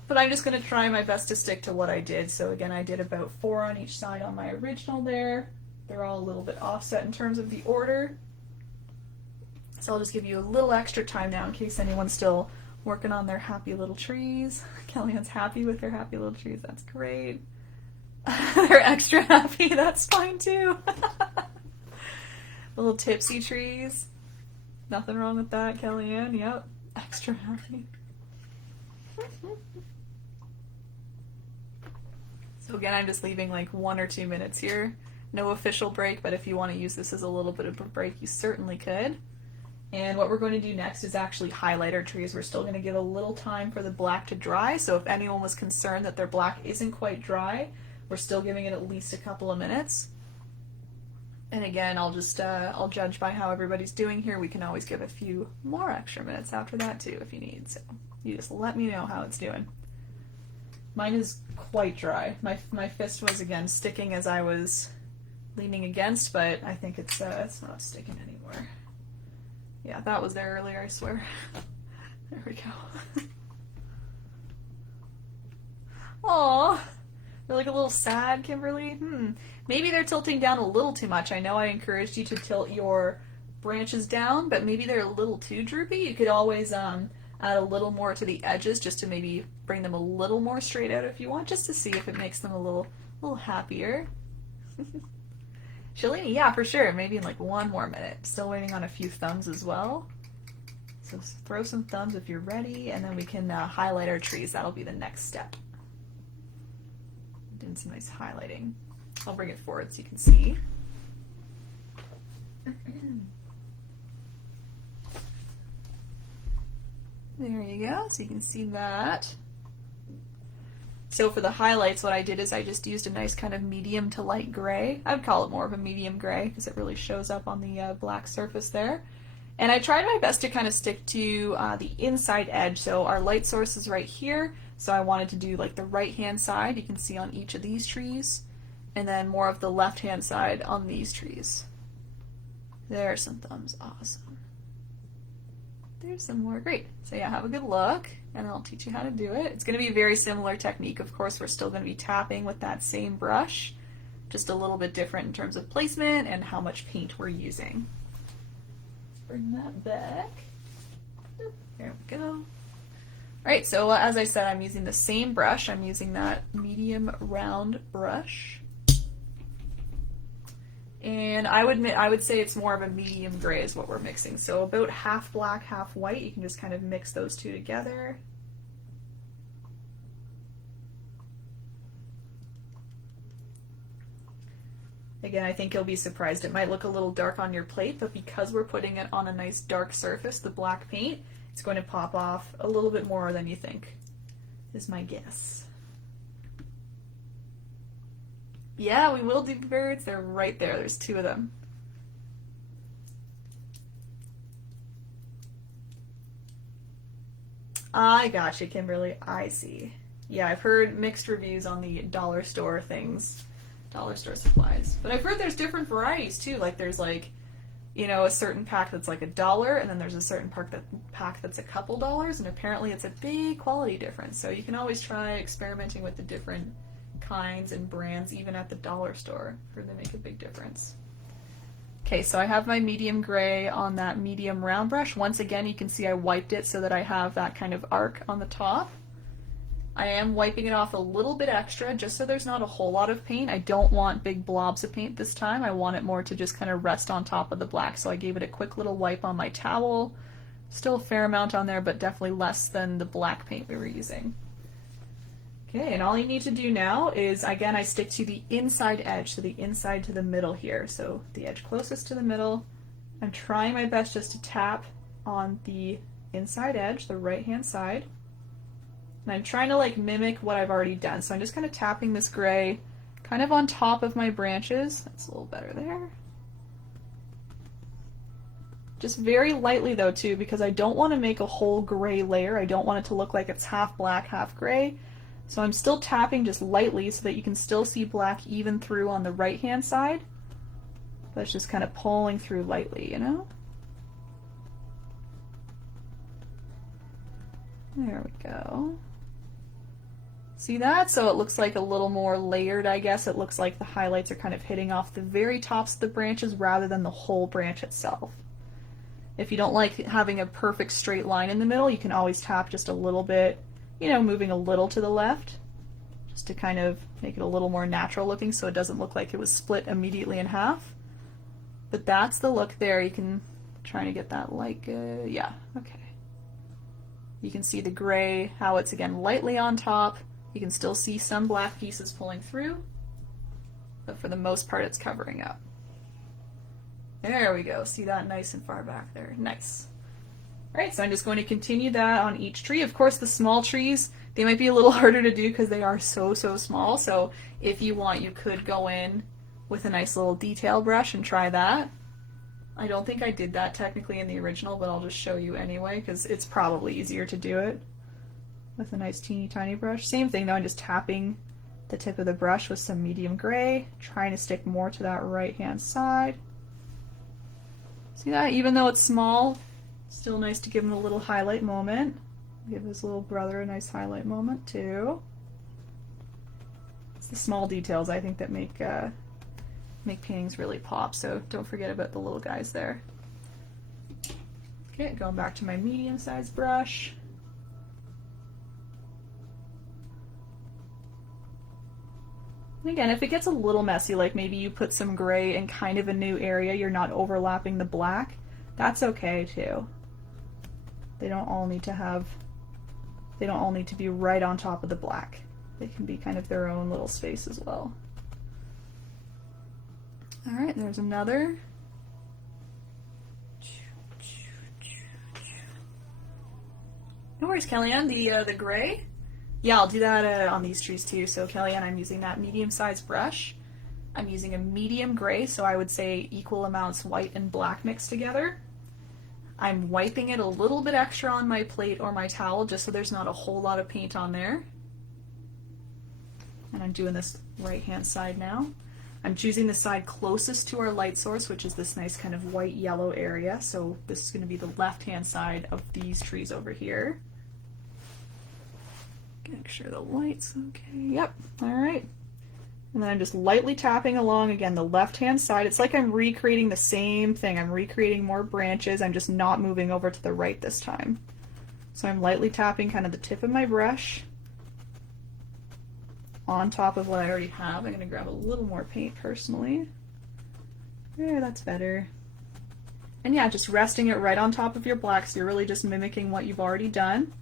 But I'm just going to try my best to stick to what I did. So again, I did about 4 on each side on my original there. They're all a little bit offset in terms of the order. So I'll just give you a little extra time now in case anyone's still working on their happy little trees. Kellyanne's happy with her happy little trees. That's great. They're extra happy. That's fine too. Little tipsy trees. Nothing wrong with that, Kellyanne. Yep. Extra happy. So again, I'm just leaving like 1 or 2 minutes here. No official break, but if you want to use this as a little bit of a break, you certainly could. And what we're going to do next is actually highlight our trees. We're still going to give a little time for the black to dry. So if anyone was concerned that their black isn't quite dry, we're still giving it at least a couple of minutes. And again, I'll judge by how everybody's doing here. We can always give a few more extra minutes after that too if you need. So you just let me know how it's doing. Mine is quite dry. My fist was again sticking as I was leaning against, but I think it's not sticking anymore. Yeah, that was there earlier, I swear. There we go. Aw, they're like a little sad, Kimberly. Maybe they're tilting down a little too much. I know I encouraged you to tilt your branches down, but maybe they're a little too droopy. You could always add a little more to the edges just to maybe bring them a little more straight out if you want, just to see if it makes them a little happier. Shalini, yeah, for sure. Maybe in like 1 more minute. Still waiting on a few thumbs as well. So throw some thumbs if you're ready, and then we can highlight our trees. That'll be the next step. Doing some nice highlighting. I'll bring it forward so you can see. There you go. So you can see that. So for the highlights, what I did is I just used a nice kind of medium to light gray. I would call it more of a medium gray because it really shows up on the black surface there. And I tried my best to kind of stick to the inside edge. So our light source is right here. So I wanted to do like the right-hand side, you can see on each of these trees, and then more of the left-hand side on these trees. There's some thumbs. Awesome. There's some more. Great. So yeah, have a good look, and I'll teach you how to do it. It's going to be a very similar technique. Of course, we're still going to be tapping with that same brush, just a little bit different in terms of placement and how much paint we're using. Bring that back. There we go. Alright, so as I said, I'm using the same brush. I'm using that medium round brush. And I would say it's more of a medium gray is what we're mixing. So about half black, half white. You can just kind of mix those two together. Again, I think you'll be surprised. It might look a little dark on your plate, but because we're putting it on a nice dark surface, the black paint, it's going to pop off a little bit more than you think, is my guess. Yeah, we will do birds. They're right there. There's 2 of them. I gotcha, Kimberly. I see. Yeah, I've heard mixed reviews on the dollar store things, dollar store supplies. But I've heard there's different varieties too. Like there's like, you know, a certain pack that's like $1, and then there's a certain pack that's a couple dollars, and apparently it's a big quality difference. So you can always try experimenting with the different kinds and brands, even at the dollar store, for they make a big difference. Okay, so I have my medium gray on that medium round brush. Once again, you can see I wiped it so that I have that kind of arc on the top. I am wiping it off a little bit extra just so there's not a whole lot of paint. I don't want big blobs of paint this time. I want it more to just kind of rest on top of the black. So I gave it a quick little wipe on my towel. Still a fair amount on there, but definitely less than the black paint we were using. Okay, and all you need to do now is, again, I stick to the inside edge, so the inside to the middle here. So the edge closest to the middle, I'm trying my best just to tap on the inside edge, the right hand side. And I'm trying to like mimic what I've already done. So I'm just kind of tapping this gray kind of on top of my branches. That's a little better there. Just very lightly though too, because I don't want to make a whole gray layer. I don't want it to look like it's half black, half gray. So I'm still tapping just lightly so that you can still see black even through on the right hand side. But it's just kind of pulling through lightly, you know? There we go. See that? So it looks like a little more layered, I guess. It looks like the highlights are kind of hitting off the very tops of the branches rather than the whole branch itself. If you don't like having a perfect straight line in the middle, you can always tap just a little bit, you know, moving a little to the left, just to kind of make it a little more natural looking so it doesn't look like it was split immediately in half. But that's the look there. You can try to get that like, yeah, okay. You can see the gray, how it's again lightly on top. You can still see some black pieces pulling through, but for the most part it's covering up. There we go. See that nice and far back there. Nice. All right, so I'm just going to continue that on each tree. Of course, the small trees, they might be a little harder to do because they are so small. So if you want, you could go in with a nice little detail brush and try that. I don't think I did that technically in the original, but I'll just show you anyway because it's probably easier to do it with a nice teeny tiny brush. Same thing though, I'm just tapping the tip of the brush with some medium gray, trying to stick more to that right hand side. See that? Even though it's small, still nice to give him a little highlight moment. Give his little brother a nice highlight moment too. It's the small details I think that make paintings really pop, so don't forget about the little guys there. Okay, going back to my medium-sized brush. And again, if it gets a little messy, like maybe you put some gray in kind of a new area, you're not overlapping the black, that's okay too. They don't all need to be right on top of the black. They can be kind of their own little space as well. All right, there's another. No worries, Kellyanne. The gray? Yeah, I'll do that on these trees too. So Kellyanne, I'm using that medium-sized brush. I'm using a medium gray, so I would say equal amounts white and black mixed together. I'm wiping it a little bit extra on my plate or my towel just so there's not a whole lot of paint on there. And I'm doing this right-hand side now. I'm choosing the side closest to our light source, which is this nice kind of white yellow area. So this is going to be the left-hand side of these trees over here. Make sure the light's okay. Yep. All right. And then I'm just lightly tapping along again the left-hand side. It's like I'm recreating the same thing. I'm recreating more branches. I'm just not moving over to the right this time. So I'm lightly tapping kind of the tip of my brush on top of what I already have. I'm going to grab a little more paint personally. There, that's better. And yeah, just resting it right on top of your black, so you're really just mimicking what you've already done.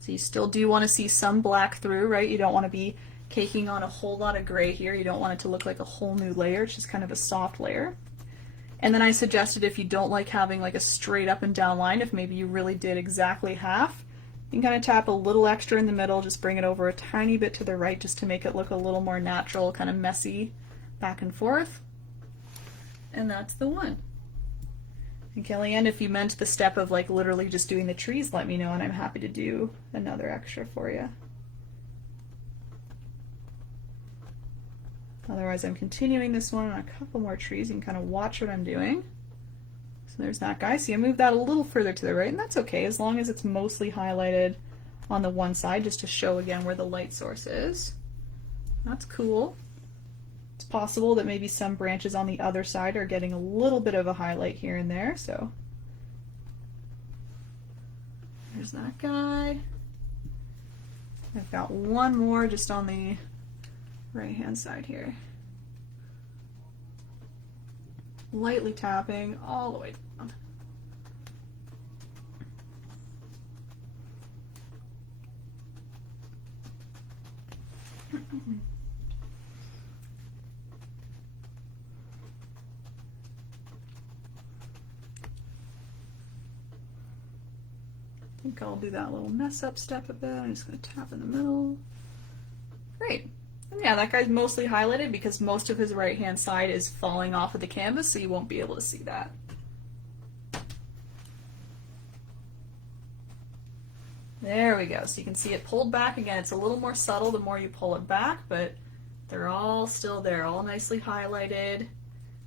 So you still do want to see some black through, right? You don't want to be caking on a whole lot of gray here. You don't want it to look like a whole new layer. It's just kind of a soft layer. And then I suggested if you don't like having like a straight up and down line, if maybe you really did exactly half, you can kind of tap a little extra in the middle, just bring it over a tiny bit to the right just to make it look a little more natural, kind of messy back and forth. And that's the one. And Kellyanne, if you meant the step of like literally just doing the trees, let me know and I'm happy to do another extra for you. Otherwise, I'm continuing this one on a couple more trees. You can kind of watch what I'm doing. So there's that guy. See, I moved that a little further to the right, and that's okay as long as it's mostly highlighted on the one side, just to show again where the light source is. That's cool. It's possible that maybe some branches on the other side are getting a little bit of a highlight here and there, so there's that guy. I've got one more just on the right-hand side here. Lightly tapping all the way down. think I'll do that little mess up step a bit. I'm just going to tap in the middle. Great. And yeah, that guy's mostly highlighted because most of his right-hand side is falling off of the canvas, so you won't be able to see that. There we go. So you can see it pulled back again. It's a little more subtle the more you pull it back, but they're all still there, all nicely highlighted.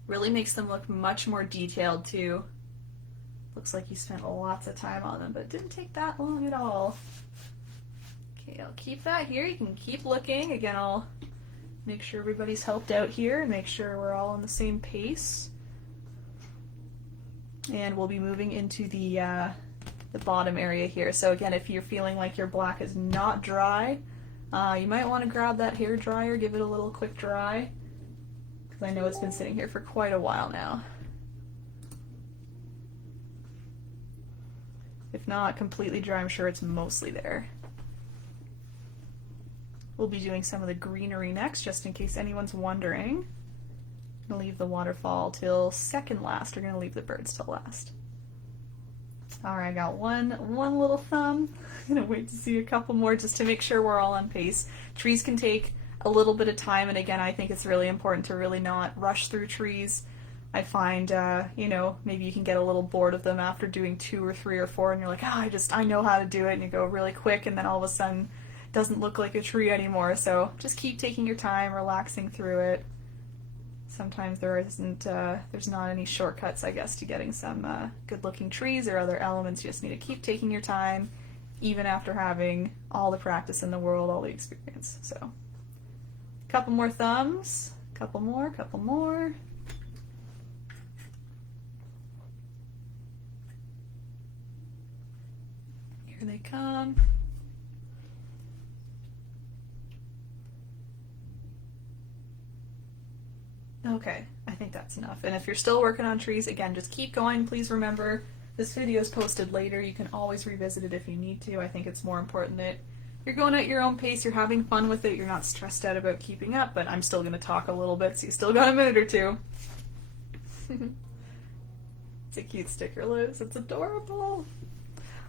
Really makes them look much more detailed too. Looks like you spent lots of time on them, but it didn't take that long at all. Okay, I'll keep that here. You can keep looking. Again, I'll make sure everybody's helped out here and make sure we're all on the same pace. And we'll be moving into the bottom area here. So again, if you're feeling like your black is not dry, you might want to grab that hair dryer, give it a little quick dry, because I know it's been sitting here for quite a while now. If not completely dry, I'm sure it's mostly there. We'll be doing some of the greenery next, just in case anyone's wondering. I'm going to leave the waterfall till second last. We're going to leave the birds till last. Alright, I got one little thumb. I'm going to wait to see a couple more just to make sure we're all on pace. Trees can take a little bit of time, and again, I think it's really important to really not rush through trees. I find, you know, maybe you can get a little bored of them after doing 2 or 3 or 4, and you're like, oh, I know how to do it, and you go really quick, and then all of a sudden it doesn't look like a tree anymore. So just keep taking your time, relaxing through it. Sometimes there's not any shortcuts, I guess, to getting some good-looking trees or other elements. You just need to keep taking your time, even after having all the practice in the world, all the experience. So, a couple more thumbs, couple more. Here they come. Okay, I think that's enough. And if you're still working on trees, again, just keep going. Please remember, this video is posted later. You can always revisit it if you need to. I think it's more important that you're going at your own pace, you're having fun with it, you're not stressed out about keeping up, but I'm still going to talk a little bit, so you still got a minute or two. It's a cute sticker, Liz. It's adorable.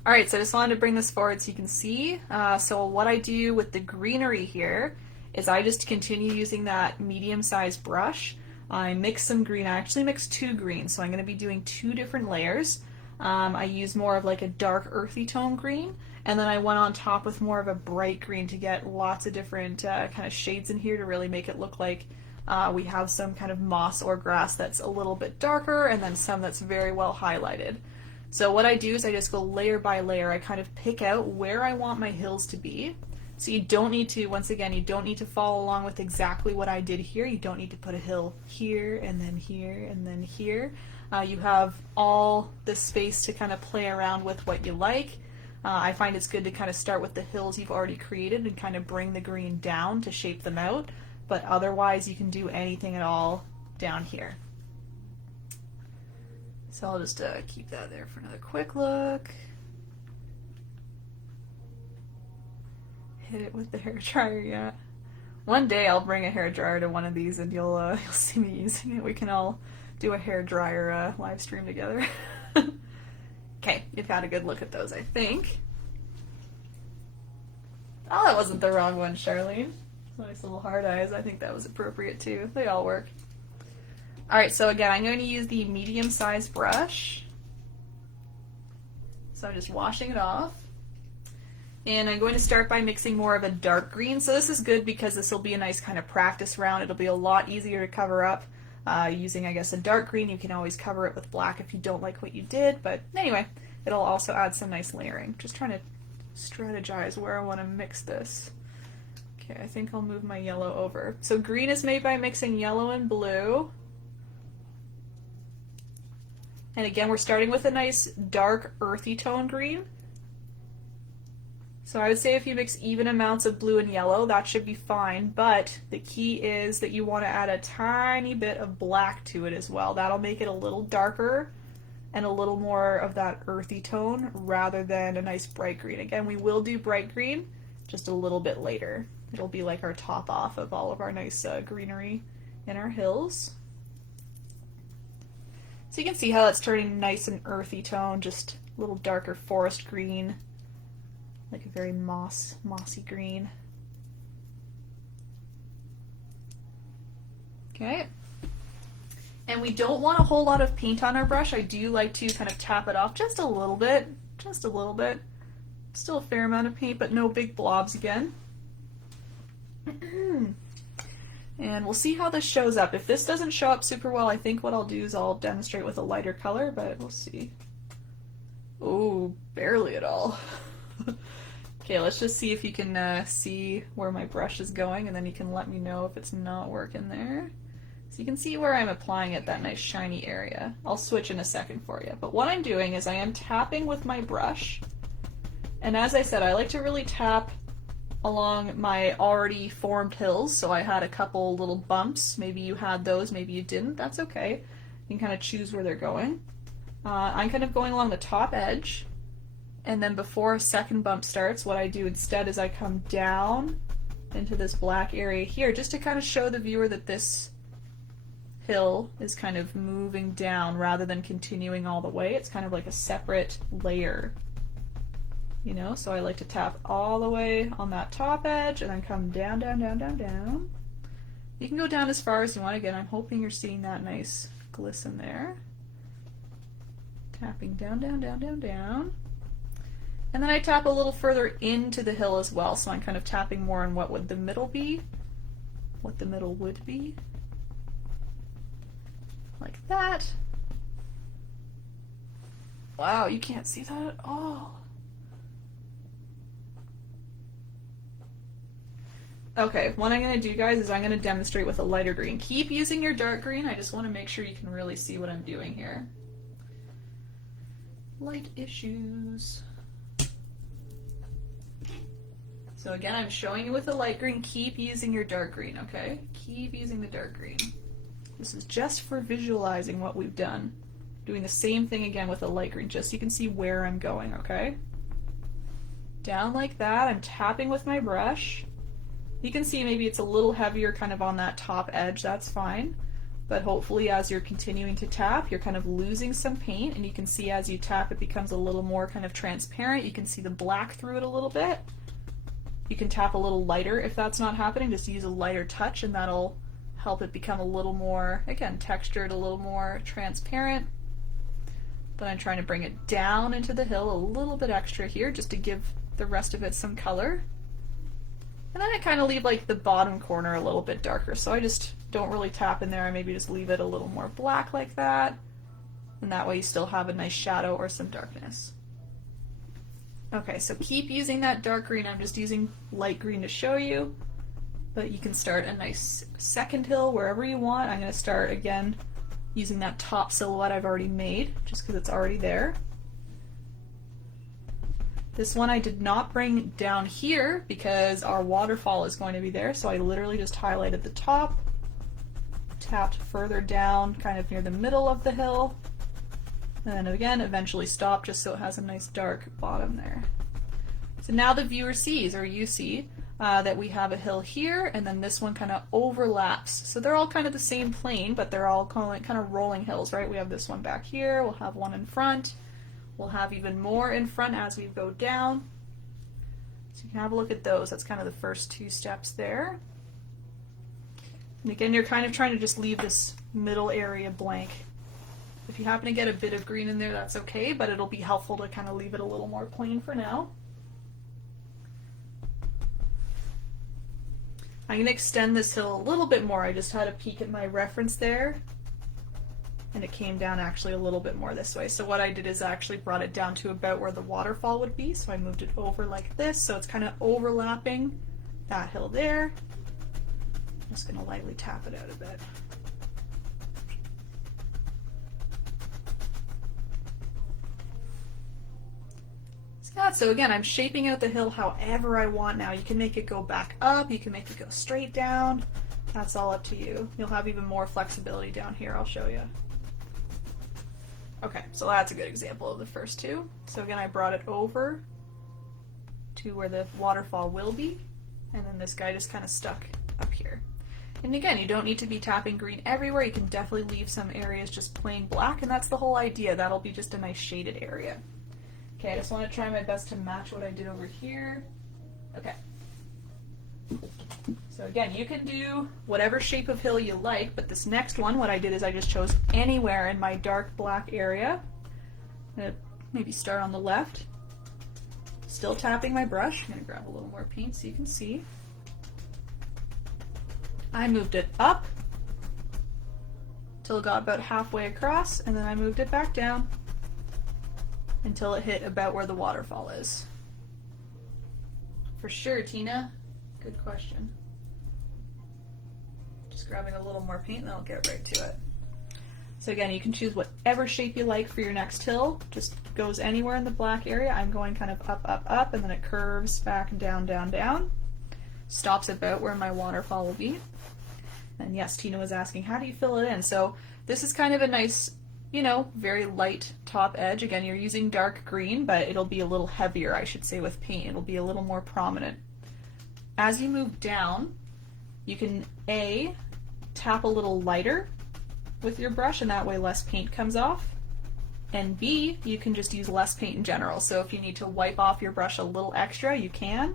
Alright, so I just wanted to bring this forward so you can see. So what I do with the greenery here is I just continue using that medium-sized brush. I mix some green. I actually mixed 2 greens, so I'm going to be doing 2 different layers. I use more of like a dark earthy tone green, and then I went on top with more of a bright green to get lots of different kind of shades in here to really make it look like we have some kind of moss or grass that's a little bit darker, and then some that's very well highlighted. So what I do is I just go layer by layer. I kind of pick out where I want my hills to be. So you don't need to, once again, you don't need to follow along with exactly what I did here. You don't need to put a hill here and then here and then here. You have all the space to kind of play around with what you like. I find it's good to kind of start with the hills you've already created and kind of bring the green down to shape them out. But otherwise, you can do anything at all down here. So I'll just keep that there for another quick look. Hit it with the hair dryer, yeah. One day I'll bring a hair dryer to one of these and you'll see me using it. We can all do a hair dryer live stream together. Okay, you've had a good look at those, I think. Oh, that wasn't the wrong one, Charlene. Nice little hard eyes. I think that was appropriate too. They all work. Alright, so again, I'm going to use the medium-sized brush. So I'm just washing it off. And I'm going to start by mixing more of a dark green. So this is good because this will be a nice kind of practice round. It'll be a lot easier to cover up using, I guess, a dark green. You can always cover it with black if you don't like what you did. But anyway, it'll also add some nice layering. Just trying to strategize where I want to mix this. Okay, I think I'll move my yellow over. So green is made by mixing yellow and blue. And again, we're starting with a nice dark earthy tone green. So I would say if you mix even amounts of blue and yellow, that should be fine, but the key is that you want to add a tiny bit of black to it as well. That'll make it a little darker and a little more of that earthy tone rather than a nice bright green. Again, we will do bright green just a little bit later. It'll be like our top off of all of our nice greenery in our hills. So you can see how it's turning nice and earthy tone, just a little darker forest green. like a very mossy green. Okay. And we don't want a whole lot of paint on our brush. I do like to kind of tap it off just a little bit, just a little bit. Still a fair amount of paint, but no big blobs again. And we'll see how this shows up. If this doesn't show up super well, I think what I'll do is I'll demonstrate with a lighter color, but we'll see. Oh, barely at all. Okay, let's just see if you can see where my brush is going, and then you can let me know if it's not working there. So you can see where I'm applying it, that nice shiny area. I'll switch in a second for you. But what I'm doing is I am tapping with my brush. And as I said, I like to really tap along my already formed hills. So I had a couple little bumps. Maybe you had those, maybe you didn't. That's okay. You can kind of choose where they're going. I'm kind of going along the top edge. And then before a second bump starts, what I do instead is I come down into this black area here just to kind of show the viewer that this hill is kind of moving down rather than continuing all the way. It's kind of like a separate layer, you know? So I like to tap all the way on that top edge and then come down, down, down, down, down. You can go down as far as you want. Again, I'm hoping you're seeing that nice glisten there. Tapping down, down, down, down, down. And then I tap a little further into the hill as well, so I'm kind of tapping more on what would the middle be, what the middle would be. Like that. Wow, you can't see that at all. Okay, what I'm going to do, guys, is I'm going to demonstrate with a lighter green. Keep using your dark green. I just want to make sure you can really see what I'm doing here. Light issues. So again, I'm showing you with the light green. Keep using your dark green, okay? Keep using the dark green. This is just for visualizing what we've done. Doing the same thing again with the light green, just so you can see where I'm going, okay? Down like that, I'm tapping with my brush. You can see maybe it's a little heavier kind of on that top edge, that's fine. But hopefully as you're continuing to tap, you're kind of losing some paint, and you can see as you tap it becomes a little more kind of transparent. You can see the black through it a little bit. You can tap a little lighter if that's not happening, just use a lighter touch and that'll help it become a little more, again, textured, a little more transparent. Then I'm trying to bring it down into the hill a little bit extra here just to give the rest of it some color. And then I kind of leave like the bottom corner a little bit darker, so I just don't really tap in there. I maybe just leave it a little more black like that, and that way you still have a nice shadow or some darkness. Okay, so keep using that dark green. I'm just using light green to show you, but you can start a nice second hill wherever you want. I'm going to start again using that top silhouette I've already made, just because it's already there. This one I did not bring down here because our waterfall is going to be there, so I literally just highlighted the top, tapped further down kind of near the middle of the hill, and then again eventually stop just so it has a nice dark bottom there. So now the viewer sees, or you see, that we have a hill here, and then this one kind of overlaps. So they're all kind of the same plane, but they're all kind of rolling hills, right? We have this one back here, we'll have one in front, we'll have even more in front as we go down. So you can have a look at those. That's kind of the first two steps there. And again, you're kind of trying to just leave this middle area blank. If you happen to get a bit of green in there, that's okay, but it'll be helpful to kind of leave it a little more plain for now. I'm going to extend this hill a little bit more. I just had a peek at my reference there, and it came down actually a little bit more this way. So what I did is I actually brought it down to about where the waterfall would be, so I moved it over like this, so it's kind of overlapping that hill there. I'm just going to lightly tap it out a bit. So again, I'm shaping out the hill however I want now. You can make it go back up, you can make it go straight down. That's all up to you. You'll have even more flexibility down here, I'll show you. Okay, so that's a good example of the first two. So again, I brought it over to where the waterfall will be, and then this guy just kind of stuck up here. And again, you don't need to be tapping green everywhere. You can definitely leave some areas just plain black, and that's the whole idea. That'll be just a nice shaded area. Okay, I just want to try my best to match what I did over here. Okay. So again, you can do whatever shape of hill you like, but this next one, what I did is I just chose anywhere in my dark black area. I'm gonna maybe start on the left. Still tapping my brush. I'm gonna grab a little more paint so you can see. I moved it up till it got about halfway across, and then I moved it back down until it hit about where the waterfall is. For sure, Tina. Good question. Just grabbing a little more paint and then I'll get right to it. So again, you can choose whatever shape you like for your next hill. Just goes anywhere in the black area. I'm going kind of up, up, up, and then it curves back and down, down, down. Stops about where my waterfall will be. And yes, Tina was asking, how do you fill it in? So this is kind of a nice, you know, very light top edge. Again, you're using dark green, but it'll be a little heavier, I should say, with paint. It'll be a little more prominent. As you move down, you can A, tap a little lighter with your brush, and that way less paint comes off. And B, you can just use less paint in general. So if you need to wipe off your brush a little extra, you can.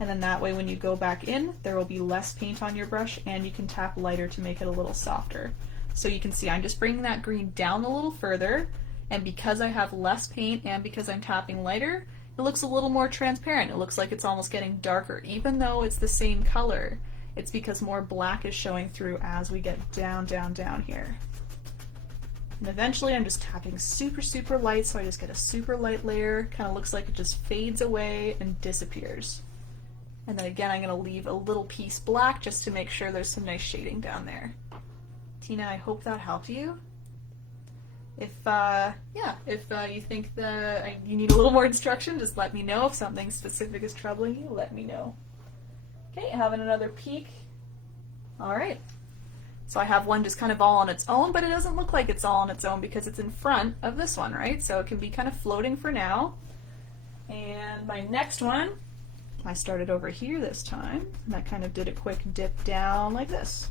And then that way when you go back in, there will be less paint on your brush, and you can tap lighter to make it a little softer. So you can see I'm just bringing that green down a little further, and because I have less paint and because I'm tapping lighter, it looks a little more transparent. It looks like it's almost getting darker, even though it's the same color. It's because more black is showing through as we get down, down, down here. And eventually I'm just tapping super, super light, so I just get a super light layer. Kind of looks like it just fades away and disappears. And then again, I'm going to leave a little piece black just to make sure there's some nice shading down there. Tina, I hope that helped you. If you think that you need a little more instruction, just let me know. If something specific is troubling you, let me know. Okay, having another peek. All right. So I have one just kind of all on its own, but it doesn't look like it's all on its own because it's in front of this one, right? So it can be kind of floating for now. And my next one, I started over here this time, and I kind of did a quick dip down like this.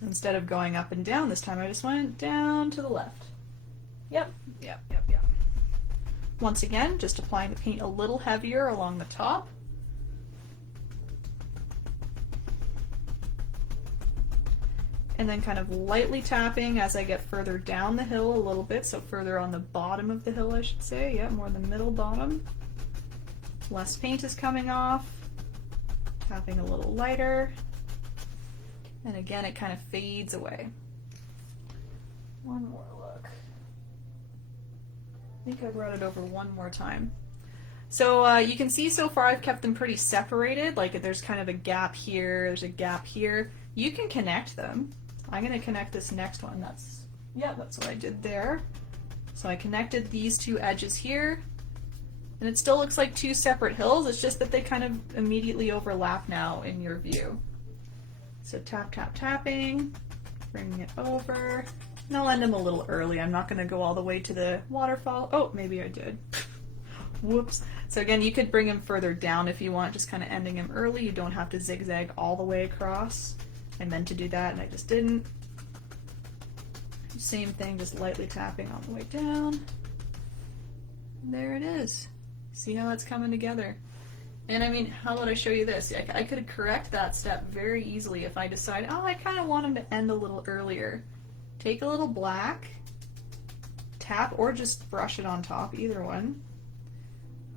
Instead of going up and down this time, I just went down to the left. Yep. Once again, just applying the paint a little heavier along the top. And then kind of lightly tapping as I get further down the hill a little bit, so further on the bottom of the hill, I should say. Yeah, more the middle bottom. Less paint is coming off. Tapping a little lighter. And again, it kind of fades away. One more look. I think I brought it over one more time. So you can see so far I've kept them pretty separated. Like there's kind of a gap here, there's a gap here. You can connect them. I'm going to connect this next one. That's what I did there. So I connected these two edges here. And it still looks like two separate hills. It's just that they kind of immediately overlap now in your view. So tap, tap, tapping, bringing it over. And I'll end them a little early. I'm not going to go all the way to the waterfall. Oh, maybe I did. Whoops. So again, you could bring them further down if you want, just kind of ending them early. You don't have to zigzag all the way across. I meant to do that and I just didn't. Same thing, just lightly tapping all the way down. There it is. See how that's coming together? And I mean, how would I show you this? I could correct that step very easily if I decide, oh, I kind of want them to end a little earlier. Take a little black, tap, or just brush it on top, either one.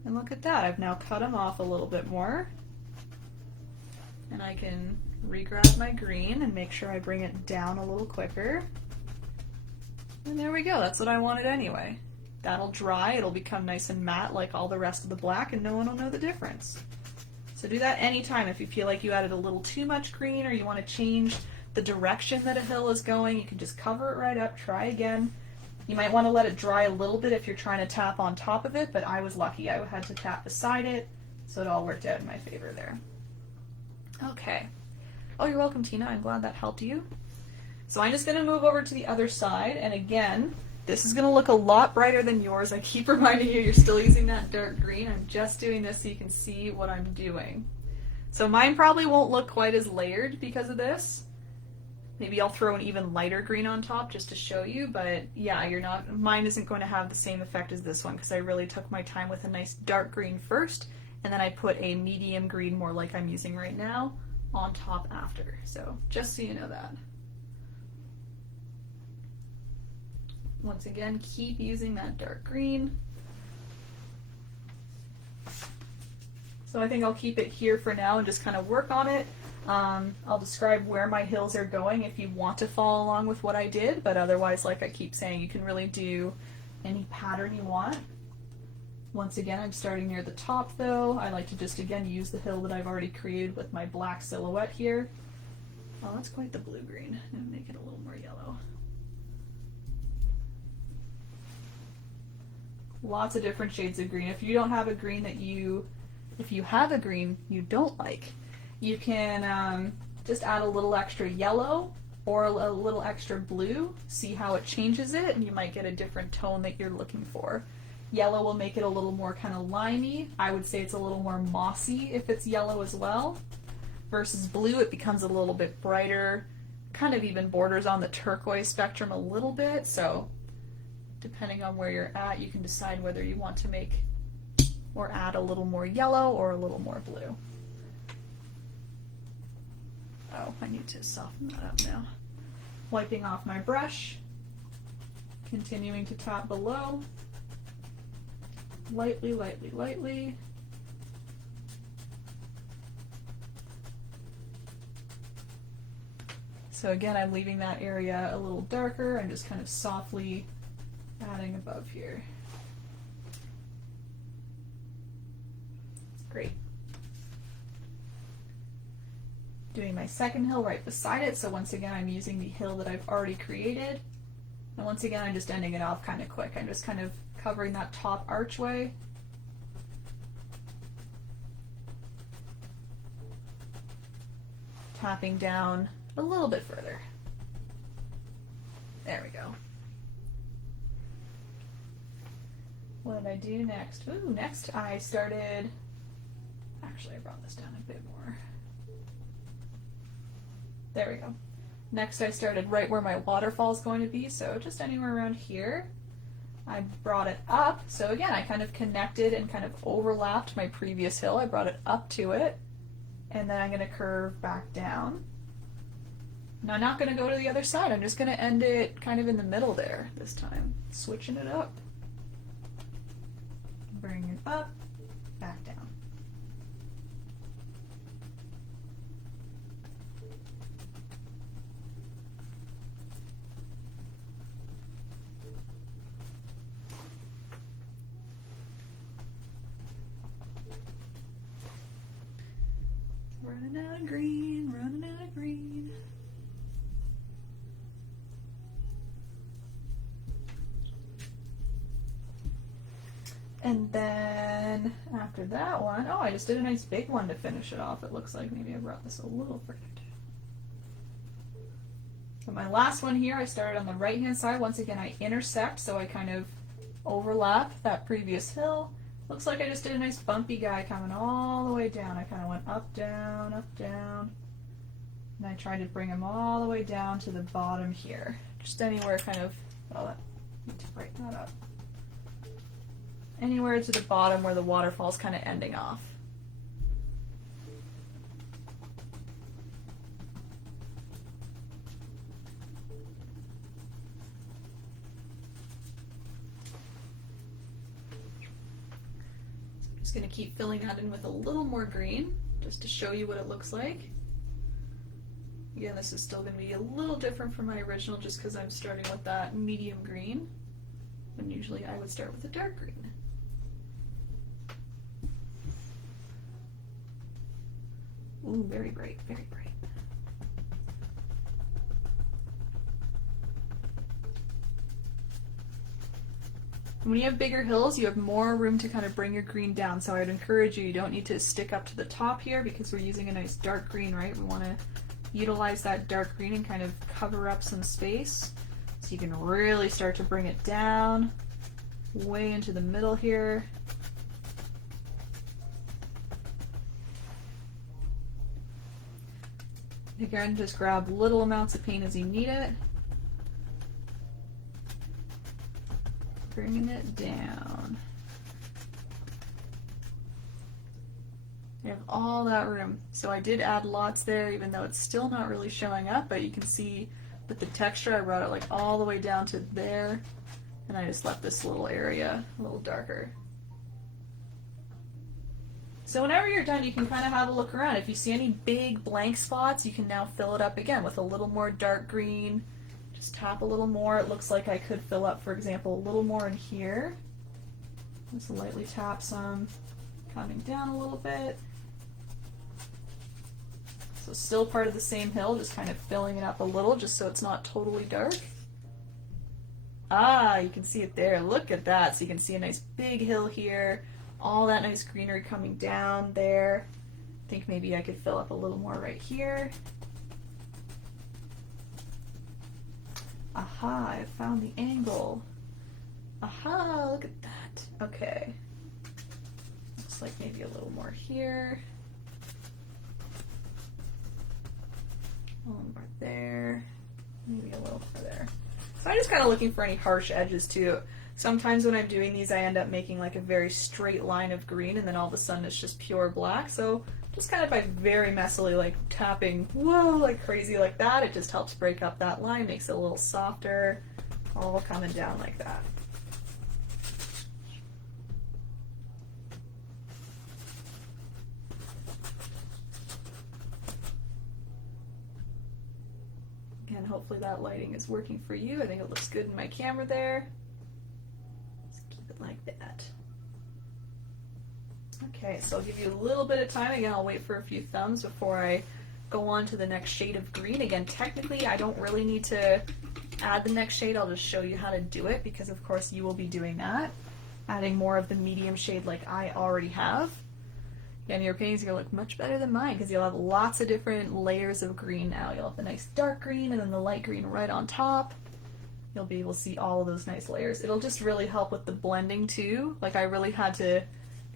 And look at that, I've now cut them off a little bit more. And I can re-grab my green and make sure I bring it down a little quicker. And there we go, that's what I wanted anyway. That'll dry, it'll become nice and matte like all the rest of the black, and no one will know the difference. So do that anytime if you feel like you added a little too much green or you want to change the direction that a hill is going. You can just cover it right up, try again. You might want to let it dry a little bit if you're trying to tap on top of it, but I was lucky. I had to tap beside it, so it all worked out in my favor there. Okay. Oh, you're welcome, Tina. I'm glad that helped you. So I'm just going to move over to the other side, and again, this is going to look a lot brighter than yours. I keep reminding you, you're still using that dark green. I'm just doing this so you can see what I'm doing. So mine probably won't look quite as layered because of this. Maybe I'll throw an even lighter green on top just to show you, but yeah, mine isn't going to have the same effect as this one because I really took my time with a nice dark green first, and then I put a medium green, more like I'm using right now, on top after. So just so you know that. Once again, keep using that dark green. So I think I'll keep it here for now and just kind of work on it. I'll describe where my hills are going if you want to follow along with what I did, but otherwise, like I keep saying, you can really do any pattern you want. Once again, I'm starting near the top though. I like to just again use the hill that I've already created with my black silhouette here. Oh, that's quite the blue-green. I'm gonna make it a little more yellow. Lots of different shades of green. If you don't have a green if you have a green you don't like, you can just add a little extra yellow or a little extra blue, see how it changes it, and you might get a different tone that you're looking for. Yellow will make it a little more kind of limey. I would say it's a little more mossy if it's yellow as well. Versus blue, it becomes a little bit brighter, kind of even borders on the turquoise spectrum a little bit, so depending on where you're at, you can decide whether you want to make or add a little more yellow or a little more blue. Oh, I need to soften that up now. Wiping off my brush, continuing to tap below, lightly, lightly, lightly. So again, I'm leaving that area a little darker. I'm just kind of softly adding above here. Great. Doing my second hill right beside it, so once again I'm using the hill that I've already created, and once again I'm just ending it off kind of quick. I'm just kind of covering that top archway. Tapping down a little bit further. There we go. What did I do next? Ooh, next I started, actually I brought this down a bit more. There we go. Next I started right where my waterfall is going to be, so just anywhere around here. I brought it up, so again I kind of connected and kind of overlapped my previous hill. I brought it up to it, and then I'm going to curve back down. Now I'm not going to go to the other side, I'm just going to end it kind of in the middle there this time. Switching it up. Bring it up, back down. Running out of green, running out of green. And then after that one, oh, I just did a nice big one to finish it off. It looks like maybe I brought this a little further down. So my last one here, I started on the right hand side. Once again, I intersect, so I kind of overlap that previous hill. Looks like I just did a nice bumpy guy coming all the way down. I kind of went up, down, and I tried to bring him all the way down to the bottom here. Just anywhere kind of, oh, I need to brighten that up. Anywhere to the bottom where the waterfall's kind of ending off. Just going to keep filling that in with a little more green, just to show you what it looks like. Again, this is still going to be a little different from my original just because I'm starting with that medium green, when usually I would start with a dark green. Ooh, very bright, very bright. When you have bigger hills, you have more room to kind of bring your green down, so I'd encourage you, you don't need to stick up to the top here because we're using a nice dark green, right? We want to utilize that dark green and kind of cover up some space so you can really start to bring it down way into the middle here. Again, just grab little amounts of paint as you need it. Bringing it down. You have all that room. So I did add lots there, even though it's still not really showing up, but you can see with the texture, I brought it like all the way down to there, and I just left this little area a little darker. So whenever you're done, you can kind of have a look around. If you see any big blank spots, you can now fill it up again with a little more dark green. Just tap a little more. It looks like I could fill up, for example, a little more in here. Just lightly tap some, coming down a little bit. So still part of the same hill, just kind of filling it up a little, just so it's not totally dark. Ah, you can see it there. Look at that. So you can see a nice big hill here. All that nice greenery coming down there. I think maybe I could fill up a little more right here. Aha, I found the angle. Aha, look at that. Okay. Looks like maybe a little more here. A little more there. Maybe a little more there. So I'm just kind of looking for any harsh edges too. Sometimes when I'm doing these, I end up making like a very straight line of green, and then all of a sudden it's just pure black. So just kind of by very messily like tapping, whoa, like crazy like that, it just helps break up that line, makes it a little softer, all coming down like that. Again, hopefully that lighting is working for you. I think it looks good in my camera there. Like that. Okay, so I'll give you a little bit of time. Again, I'll wait for a few thumbs before I go on to the next shade of green. Again, technically, I don't really need to add the next shade. I'll just show you how to do it, because of course you will be doing that. Adding more of the medium shade like I already have. Again, your painting's gonna look much better than mine, because you'll have lots of different layers of green now. You'll have the nice dark green and then the light green right on top. You'll be able to see all of those nice layers. It'll just really help with the blending too. Like I really had to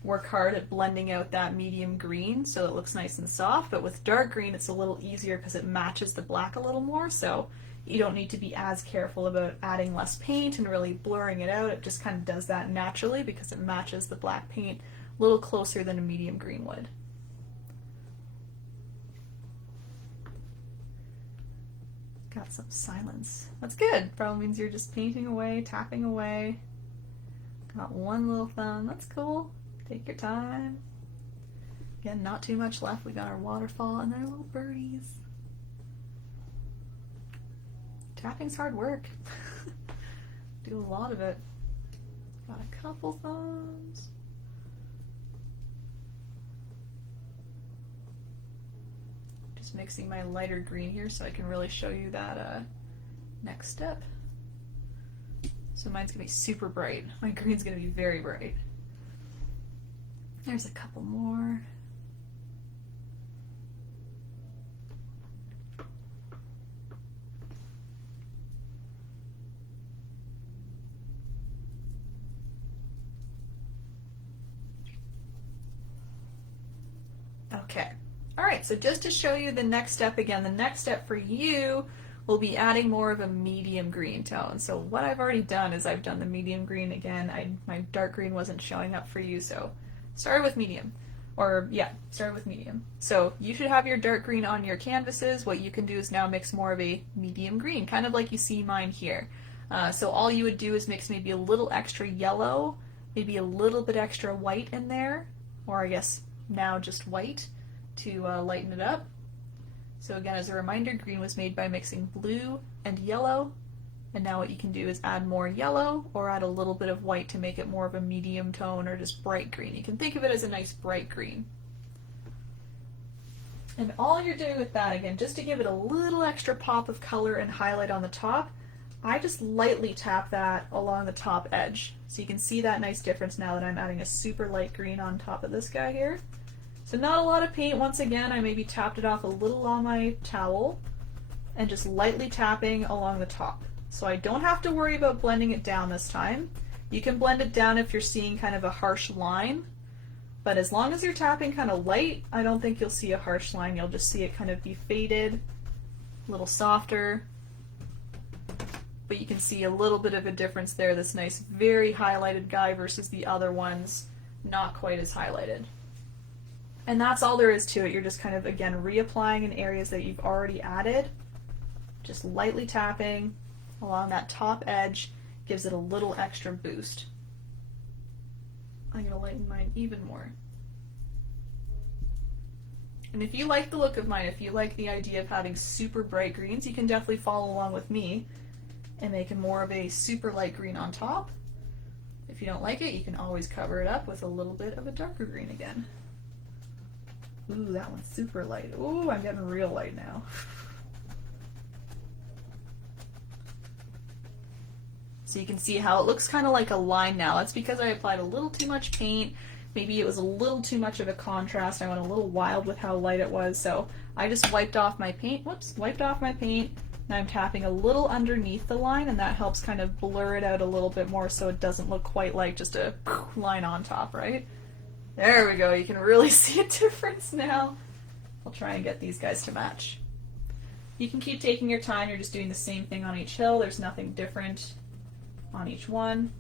work hard at blending out that medium green so it looks nice and soft, but with dark green it's a little easier because it matches the black a little more, so you don't need to be as careful about adding less paint and really blurring it out. It just kind of does that naturally because it matches the black paint a little closer than a medium green would. Got some silence. That's good. Probably means you're just painting away, tapping away. Got one little thumb. That's cool. Take your time. Again, not too much left. We got our waterfall and our little birdies. Tapping's hard work. Do a lot of it. Got a couple thumbs. Mixing my lighter green here so I can really show you that next step. So mine's gonna be super bright. My green's gonna be very bright. There's a couple more. Okay. Alright, so just to show you the next step again, the next step for you will be adding more of a medium green tone. So what I've already done is I've done the medium green again. My dark green wasn't showing up for you, so started with medium. Or yeah, started with medium. So you should have your dark green on your canvases. What you can do is now mix more of a medium green, kind of like you see mine here. So all you would do is mix maybe a little extra yellow, maybe a little bit extra white in there, or I guess now just white, to lighten it up. So again, as a reminder, green was made by mixing blue and yellow, and now what you can do is add more yellow or add a little bit of white to make it more of a medium tone or just bright green. You can think of it as a nice bright green. And all you're doing with that, again, just to give it a little extra pop of color and highlight on the top, I just lightly tap that along the top edge. So you can see that nice difference now that I'm adding a super light green on top of this guy here. So not a lot of paint. Once again, I maybe tapped it off a little on my towel and just lightly tapping along the top. So I don't have to worry about blending it down this time. You can blend it down if you're seeing kind of a harsh line, But as long as you're tapping kind of light, I don't think you'll see a harsh line. You'll just see it kind of be faded, a little softer. But you can see a little bit of a difference there, this nice, very highlighted guy versus the other ones not quite as highlighted. And that's all there is to it. You're just kind of, again, reapplying in areas that you've already added. Just lightly tapping along that top edge gives it a little extra boost. I'm going to lighten mine even more. And if you like the look of mine, if you like the idea of having super bright greens, you can definitely follow along with me and make it more of a super light green on top. If you don't like it, you can always cover it up with a little bit of a darker green again. Ooh, that one's super light. Ooh, I'm getting real light now. So you can see how it looks kind of like a line now. That's because I applied a little too much paint. Maybe it was a little too much of a contrast. I went a little wild with how light it was. So I just wiped off my paint. Whoops, wiped off my paint. Now I'm tapping a little underneath the line, and that helps kind of blur it out a little bit more so it doesn't look quite like just a line on top, right? There we go. You can really see a difference now. I'll try and get these guys to match. You can keep taking your time. You're just doing the same thing on each hill. There's nothing different on each one.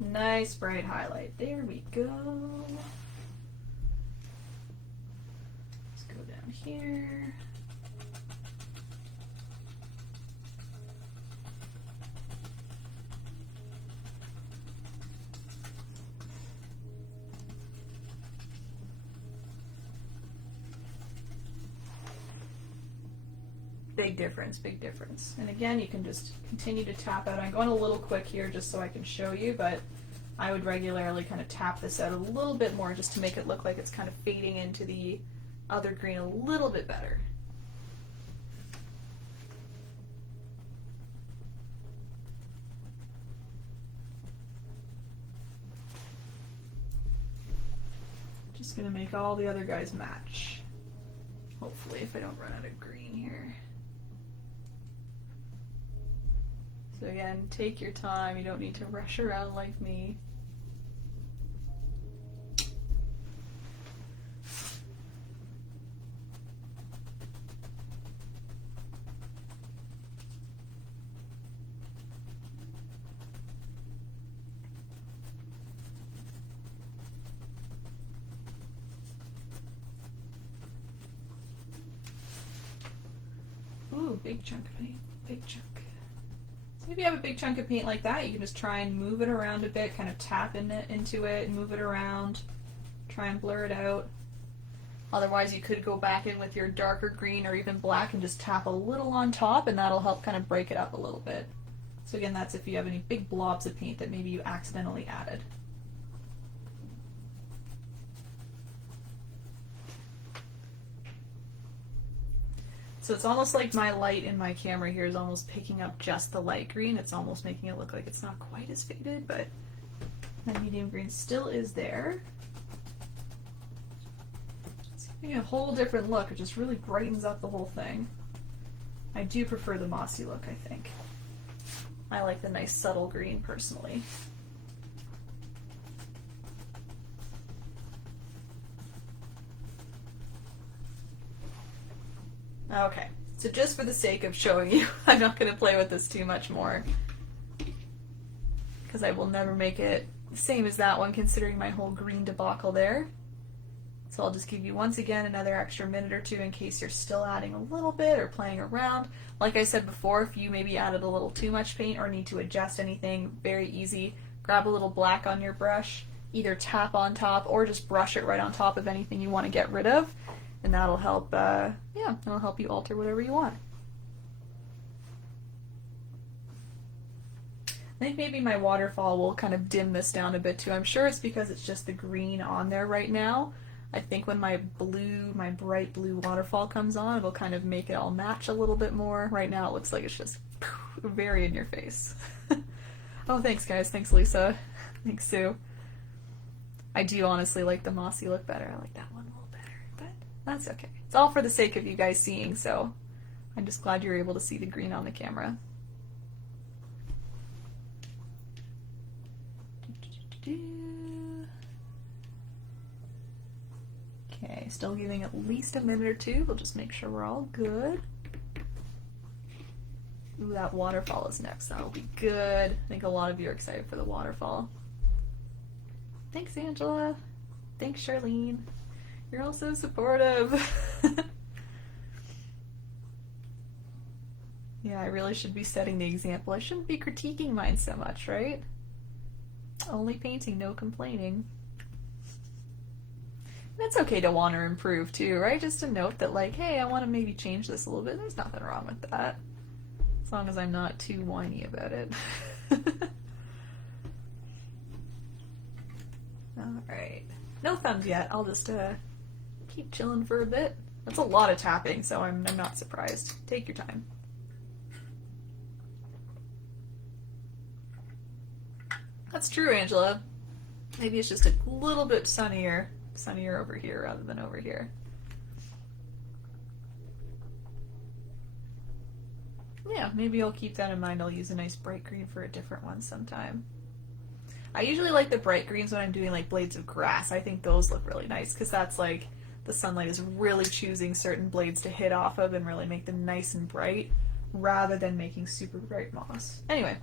Nice bright highlight. There we go. Let's go down here. Big difference, big difference. And again, you can just continue to tap out. I'm going a little quick here just so I can show you, but I would regularly kind of tap this out a little bit more just to make it look like it's kind of fading into the other green a little bit better. Just going to make all the other guys match. Hopefully, if I don't run out of green here. So again, take your time. You don't need to rush around like me. Ooh, big chunk of paint, big chunk. So if you have a big chunk of paint like that, you can just try and move it around a bit, kind of tap into it, move it around, try and blur it out. Otherwise, you could go back in with your darker green or even black and just tap a little on top, and that'll help kind of break it up a little bit. So again, that's if you have any big blobs of paint that maybe you accidentally added. So it's almost like my light in my camera here is almost picking up just the light green. It's almost making it look like it's not quite as faded, but the medium green still is there. It's giving a whole different look. It just really brightens up the whole thing. I do prefer the mossy look, I think. I like the nice subtle green personally. Okay, so just for the sake of showing you, I'm not going to play with this too much more because I will never make it the same as that one considering my whole green debacle there. So I'll just give you once again another extra minute or two in case you're still adding a little bit or playing around. Like I said before, if you maybe added a little too much paint or need to adjust anything, very easy. Grab a little black on your brush, either tap on top or just brush it right on top of anything you want to get rid of. And that'll help, yeah, that'll help you alter whatever you want. I think maybe my waterfall will kind of dim this down a bit too. I'm sure it's because it's just the green on there right now. I think when my bright blue waterfall comes on, it'll kind of make it all match a little bit more. Right now it looks like it's just very in your face. Oh, thanks guys. Thanks Lisa. Thanks Sue. I do honestly like the mossy look better. I like that one a little better, but that's okay. It's all for the sake of you guys seeing, so I'm just glad you're able to see the green on the camera. Okay, still giving at least a minute or two. We'll just make sure we're all good. Ooh, that waterfall is next. That'll be good. I think a lot of you are excited for the waterfall. Thanks, Angela. Thanks, Charlene. You're all so supportive. Yeah, I really should be setting the example. I shouldn't be critiquing mine so much, right? Only painting, no complaining. And it's okay to want to improve too, right? Just to note that, like, hey, I want to maybe change this a little bit. There's nothing wrong with that. As long as I'm not too whiny about it. Alright. No thumbs yet. I'll just keep chilling for a bit. That's a lot of tapping, so I'm not surprised. Take your time. That's true, Angela. Maybe it's just a little bit sunnier over here rather than over here. Yeah, maybe I'll keep that in mind. I'll use a nice bright green for a different one sometime. I usually like the bright greens when I'm doing like blades of grass. I think those look really nice because that's like the sunlight is really choosing certain blades to hit off of and really make them nice and bright rather than making super bright moss. Anyway,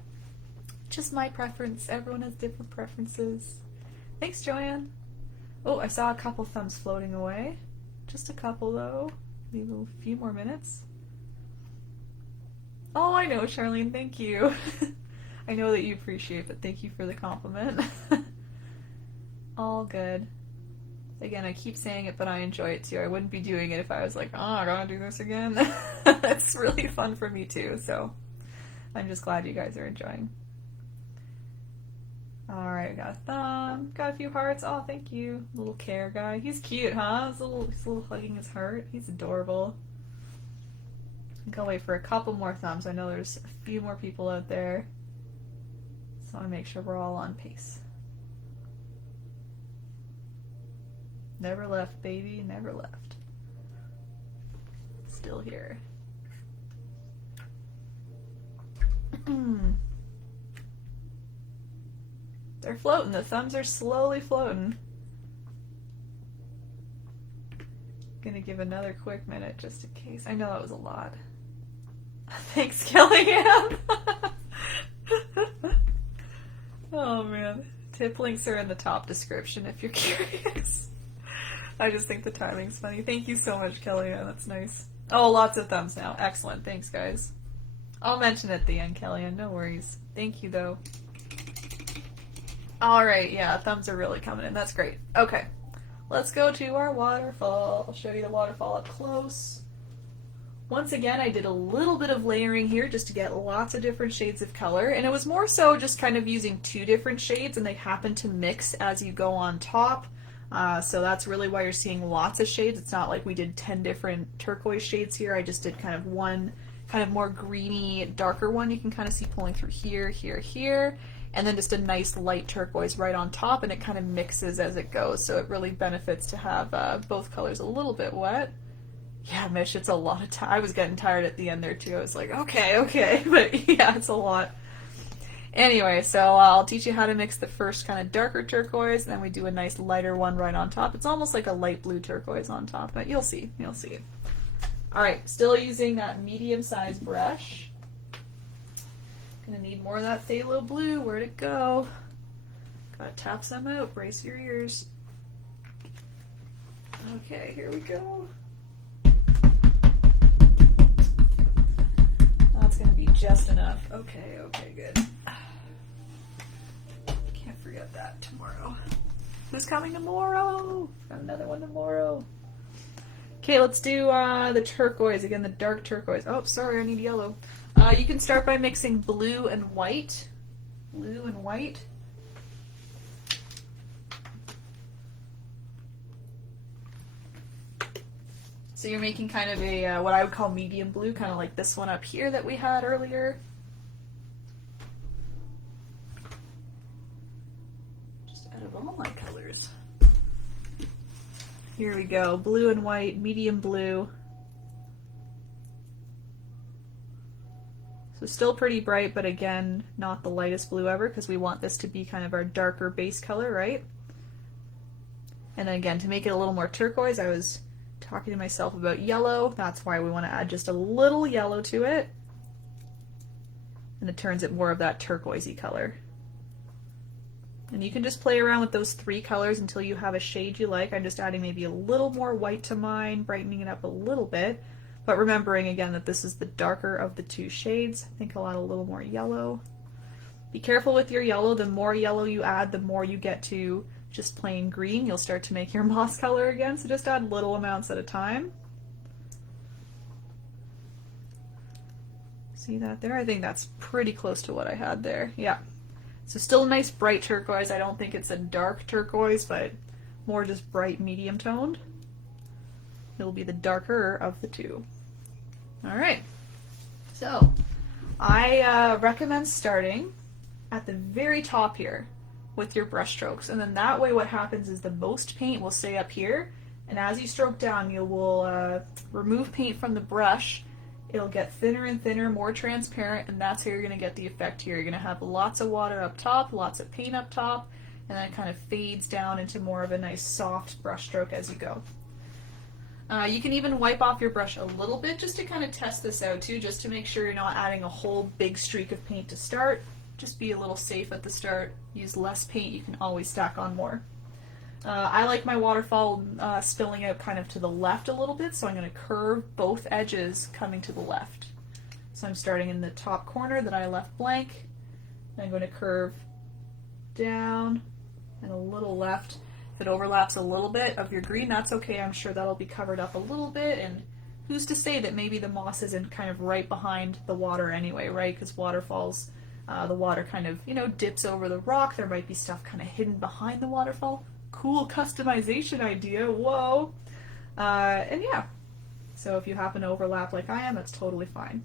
just my preference. Everyone has different preferences. Thanks, Joanne. Oh, I saw a couple thumbs floating away. Just a couple though. Leave a few more minutes. Oh, I know, Charlene, thank you. I know that you appreciate it, but thank you for the compliment. All good. Again, I keep saying it, but I enjoy it too. I wouldn't be doing it if I was like, oh, I gotta do this again. It's really fun for me too, so I'm just glad you guys are enjoying. Alright, got a thumb, got a few hearts. Oh, thank you. Little care guy. He's cute, huh? He's a little hugging his heart. He's adorable. I think I'll wait for a couple more thumbs. I know there's a few more people out there. So I want to make sure we're all on pace. Never left, baby. Never left. Still here. They're floating. The thumbs are slowly floating. Gonna give another quick minute just in case. I know that was a lot. Thanks, Kellyanne. Oh man. Tip links are in the top description if you're curious. I just think the timing's funny. Thank you so much, Kellyanne. That's nice. Oh, lots of thumbs now. Excellent. Thanks, guys. I'll mention it at the end, Kellyanne. No worries. Thank you, though. Alright, yeah, thumbs are really coming in. That's great. Okay. Let's go to our waterfall. I'll show you the waterfall up close. Once again, I did a little bit of layering here just to get lots of different shades of color, and it was more so just kind of using two different shades, and they happen to mix as you go on top. So that's really why you're seeing lots of shades. It's not like we did 10 different turquoise shades here. I just did kind of one kind of more greeny, darker one you can kind of see pulling through here, here, here, and then just a nice light turquoise right on top, and it kind of mixes as it goes, so it really benefits to have both colors a little bit wet. Yeah, Mish, it's a lot of time. I was getting tired at the end there too. I was like, okay, but yeah, it's a lot. Anyway, so I'll teach you how to mix the first kind of darker turquoise, and then we do a nice lighter one right on top. It's almost like a light blue turquoise on top, but you'll see. Alright, still using that medium-sized brush. Gonna need more of that phthalo blue. Where'd it go? Gotta tap some out. Brace your ears. Okay, here we go. That's gonna be just enough. Okay, good. Can't forget that tomorrow. Who's coming tomorrow? Got another one tomorrow. Okay, let's do the turquoise again, the dark turquoise. Oh, sorry, I need yellow. You can start by mixing blue and white. Blue and white. So you're making kind of a, what I would call medium blue, kind of like this one up here that we had earlier. Just out of all my colors. Here we go, blue and white, medium blue. So still pretty bright, but again, not the lightest blue ever, because we want this to be kind of our darker base color, right? And then again, to make it a little more turquoise, I was talking to myself about yellow. That's why we want to add just a little yellow to it. And it turns it more of that turquoisey color. And you can just play around with those 3 colors until you have a shade you like. I'm just adding maybe a little more white to mine, brightening it up a little bit. But remembering again that this is the darker of the 2 shades. I think I'll add a little more yellow. Be careful with your yellow. The more yellow you add, the more you get to just plain green. You'll start to make your moss color again, so just add little amounts at a time. See that there? I think that's pretty close to what I had there. Yeah. So still a nice bright turquoise. I don't think it's a dark turquoise, but more just bright medium toned. It'll be the darker of the 2. All right. So I recommend starting at the very top here with your brush strokes, and then that way what happens is the most paint will stay up here, and as you stroke down you will remove paint from the brush. It'll get thinner and thinner, more transparent, and that's how you're going to get the effect here. You're going to have lots of water up top, lots of paint up top, and then it kind of fades down into more of a nice soft brush stroke as you go. You can even wipe off your brush a little bit just to kind of test this out too, just to make sure you're not adding a whole big streak of paint to start. Just be a little safe at the start. Use less paint, you can always stack on more. I like my waterfall spilling out kind of to the left a little bit, so I'm going to curve both edges coming to the left. So I'm starting in the top corner that I left blank, and I'm going to curve down and a little left. If it overlaps a little bit of your green, that's okay. I'm sure that'll be covered up a little bit, and who's to say that maybe the moss isn't kind of right behind the water anyway, right? Because waterfalls, the water kind of, you know, dips over the rock. There might be stuff kind of hidden behind the waterfall. Cool customization idea, whoa. And yeah, so if you happen to overlap like I am, that's totally fine.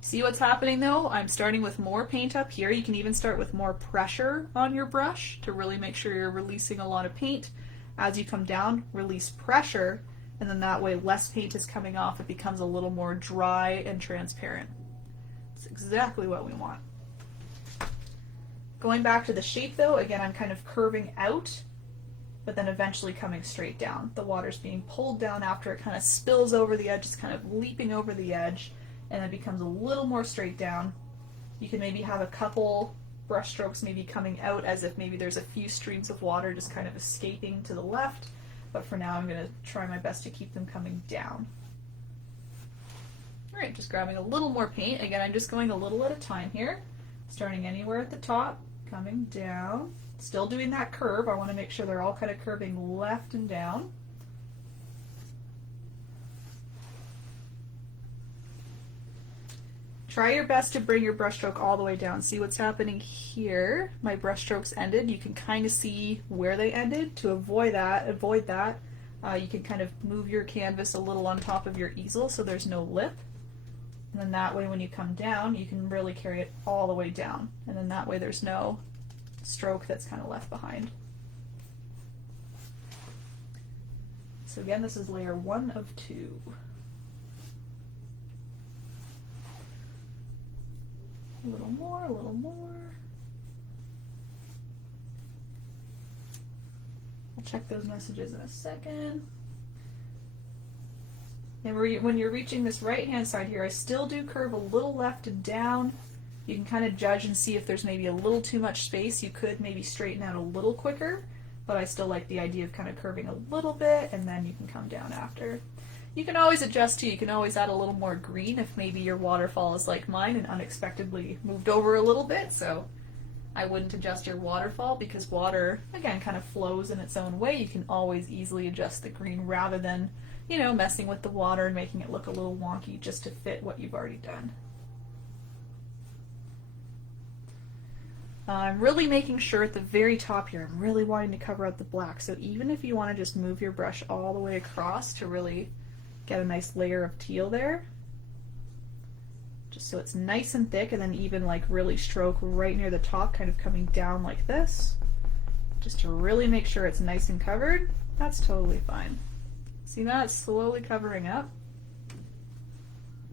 See what's happening though? I'm starting with more paint up here. You can even start with more pressure on your brush to really make sure you're releasing a lot of paint. As you come down, release pressure, and then that way less paint is coming off. It becomes a little more dry and transparent. It's exactly what we want. Going back to the shape though, again, I'm kind of curving out, but then eventually coming straight down. The water's being pulled down after it kind of spills over the edge, it's kind of leaping over the edge, and it becomes a little more straight down. You can maybe have a couple brush strokes maybe coming out as if maybe there's a few streams of water just kind of escaping to the left, but for now I'm going to try my best to keep them coming down. Alright, just grabbing a little more paint. Again, I'm just going a little at a time here, starting anywhere at the top, coming down. Still doing that curve. I want to make sure they're all kind of curving left and down. Try your best to bring your brush stroke all the way down. See what's happening here? My brush strokes ended. You can kind of see where they ended. To avoid that, you can kind of move your canvas a little on top of your easel so there's no lip. And then that way when you come down, you can really carry it all the way down. And then that way there's no stroke that's kind of left behind. So again, this is layer 1 of 2. A little more, a little more. I'll check those messages in a second. And when you're reaching this right hand side here, I still do curve a little left and down. You can kind of judge and see if there's maybe a little too much space. You could maybe straighten out a little quicker, but I still like the idea of kind of curving a little bit, and then you can come down after. You can always adjust too. You can always add a little more green if maybe your waterfall is like mine and unexpectedly moved over a little bit. So I wouldn't adjust your waterfall because water, again, kind of flows in its own way. You can always easily adjust the green rather than, you know, messing with the water and making it look a little wonky just to fit what you've already done. I'm really making sure at the very top here, I'm really wanting to cover up the black. So even if you want to just move your brush all the way across to really get a nice layer of teal there, just so it's nice and thick, and then even like really stroke right near the top, kind of coming down like this, just to really make sure it's nice and covered. That's totally fine. See that? It's slowly covering up.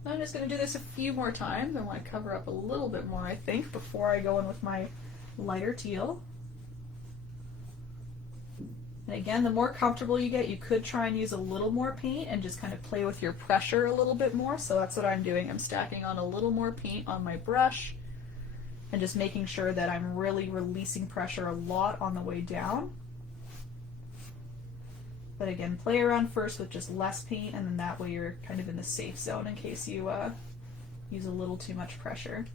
I'm just going to do this a few more times. I want to cover up a little bit more, I think, before I go in with my lighter teal. And again, the more comfortable you get, you could try and use a little more paint and just kind of play with your pressure a little bit more. So that's what I'm doing. I'm stacking on a little more paint on my brush and just making sure that I'm really releasing pressure a lot on the way down. But again, play around first with just less paint, and then that way you're kind of in the safe zone in case you use a little too much pressure.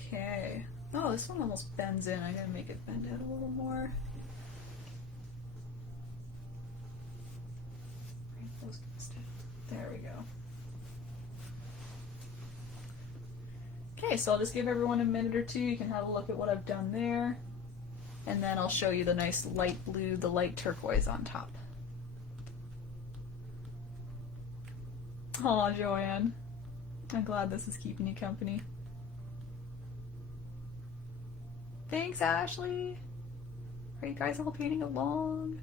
Okay. Oh, this one almost bends in. I gotta make it bend out a little more. There we go. Okay, so I'll just give everyone a minute or two. You can have a look at what I've done there. And then I'll show you the nice light blue, the light turquoise on top. Aw, Joanne. I'm glad this is keeping you company. Thanks, Ashley. Are you guys all painting along?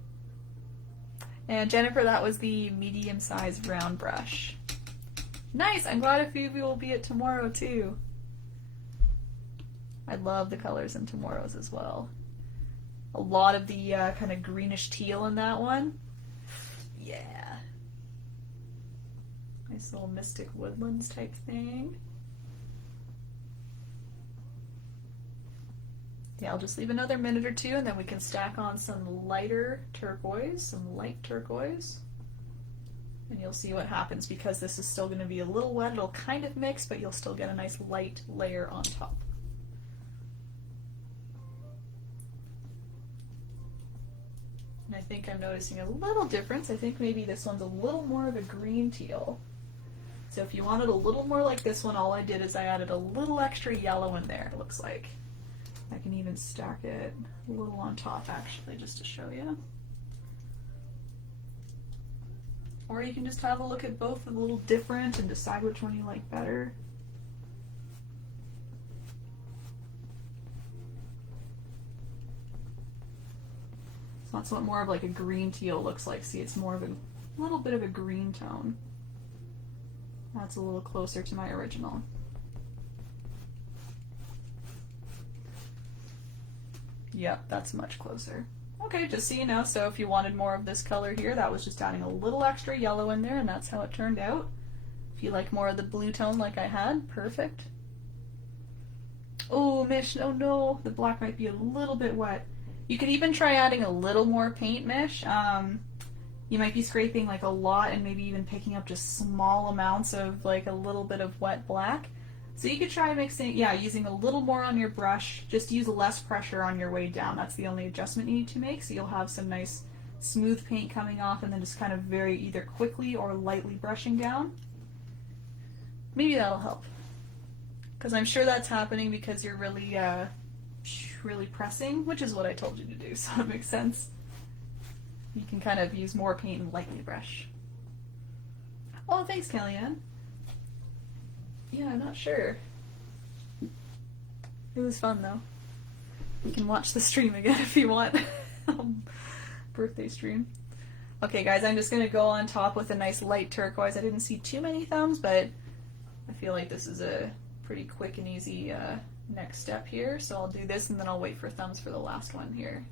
And Jennifer, that was the medium-sized round brush. Nice! I'm glad a few of you will be at tomorrow too. I love the colors in tomorrow's as well. A lot of the kind of greenish teal in that one. Yeah. Nice little Mystic Woodlands type thing. Yeah, I'll just leave another minute or two and then we can stack on some lighter turquoise, some light turquoise. And you'll see what happens because this is still going to be a little wet. It'll kind of mix, but you'll still get a nice light layer on top. And I think I'm noticing a little difference. I think maybe this one's a little more of a green teal. So if you wanted a little more like this one, all I did is I added a little extra yellow in there, it looks like. I can even stack it a little on top actually, just to show you. Or you can just have a look at both, a little different, and decide which one you like better. So that's what more of like a green teal looks like. See, it's more of a little bit of a green tone. That's a little closer to my original. Yep, that's much closer. Okay, just so you know, so if you wanted more of this color here, that was just adding a little extra yellow in there, and that's how it turned out. If you like more of the blue tone like I had, perfect. Oh, Mish, oh no, the black might be a little bit wet. You could even try adding a little more paint, Mish. You might be scraping like a lot and maybe even picking up just small amounts of like a little bit of wet black. So you could try mixing, yeah, using a little more on your brush. Just use less pressure on your way down. That's the only adjustment you need to make. So you'll have some nice smooth paint coming off and then just kind of very either quickly or lightly brushing down. Maybe that'll help. Because I'm sure that's happening because you're really, really pressing, which is what I told you to do, so it makes sense. You can kind of use more paint and lightly brush. Oh, thanks, Kellyanne. Yeah, I'm not sure. It was fun though. You can watch the stream again if you want. Birthday stream. Okay guys, I'm just gonna go on top with a nice light turquoise. I didn't see too many thumbs, but I feel like this is a pretty quick and easy next step here. So I'll do this and then I'll wait for thumbs for the last one here.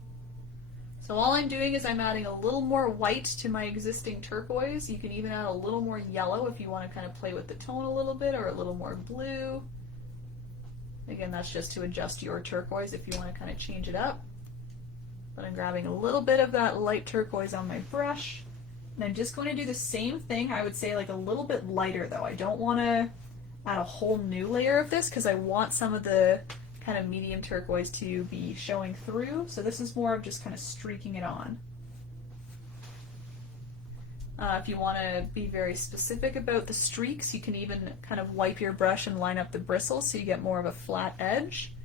So all I'm doing is I'm adding a little more white to my existing turquoise. You can even add a little more yellow if you want to kind of play with the tone a little bit, or a little more blue. Again, that's just to adjust your turquoise if you want to kind of change it up. But I'm grabbing a little bit of that light turquoise on my brush. And I'm just going to do the same thing, I would say like a little bit lighter though. I don't want to add a whole new layer of this because I want some of the kind of medium turquoise to be showing through. So this is more of just kind of streaking it on. If you want to be very specific about the streaks, you can even kind of wipe your brush and line up the bristles so you get more of a flat edge.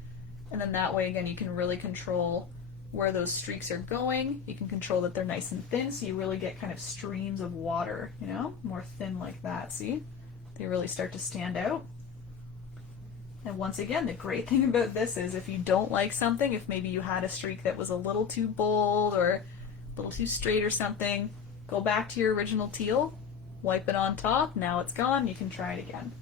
And then that way, again, you can really control where those streaks are going. You can control that they're nice and thin, so you really get kind of streams of water, you know, more thin like that. See? They really start to stand out. And once again, the great thing about this is if you don't like something, if maybe you had a streak that was a little too bold or a little too straight or something, go back to your original teal, wipe it on top, now it's gone, you can try it again.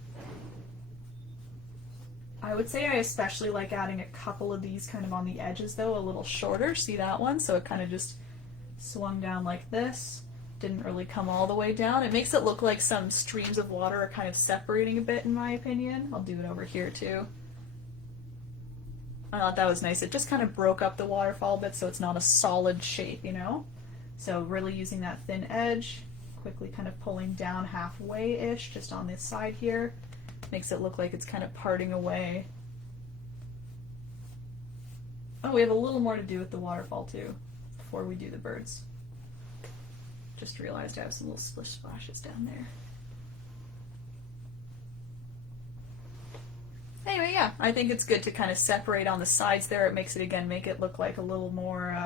I would say I especially like adding a couple of these kind of on the edges though, a little shorter. See that one? So it kind of just swung down like this. Didn't really come all the way down. It makes it look like some streams of water are kind of separating a bit in my opinion. I'll do it over here too. I thought that was nice. It just kind of broke up the waterfall a bit so it's not a solid shape, you know? So really using that thin edge, quickly kind of pulling down halfway-ish just on this side here. Makes it look like it's kind of parting away. Oh, we have a little more to do with the waterfall too before we do the birds. Just realized I have some little splish splashes down there. Anyway, yeah, I think it's good to kind of separate on the sides there. It makes it, again, make it look like a little more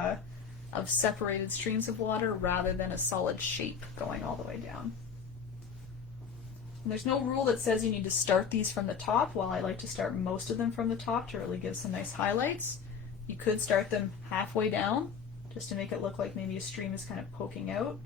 of separated streams of water rather than a solid shape going all the way down. And there's no rule that says you need to start these from the top. While I like to start most of them from the top to really give some nice highlights, you could start them halfway down just to make it look like maybe a stream is kind of poking out.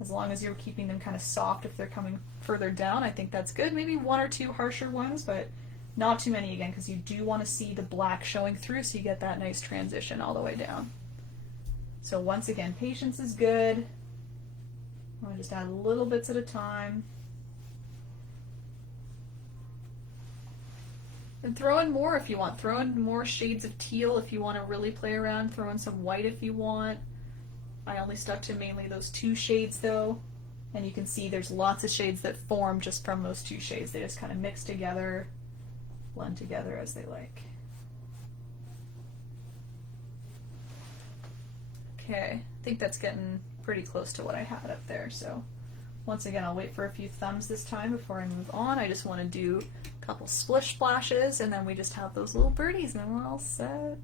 As long as you're keeping them kind of soft if they're coming further down, I think that's good. Maybe one or two harsher ones, but not too many again, because you do want to see the black showing through so you get that nice transition all the way down. So once again, patience is good. I'm going to just add little bits at a time. And throw in more if you want. Throw in more shades of teal if you want to really play around. Throw in some white if you want. I only stuck to mainly those two shades though, and you can see there's lots of shades that form just from those two shades. They just kind of mix together, blend together as they like. Okay, I think that's getting pretty close to what I had up there, so once again I'll wait for a few thumbs this time before I move on. I just want to do a couple splish splashes and then we just have those little birdies and we're all set.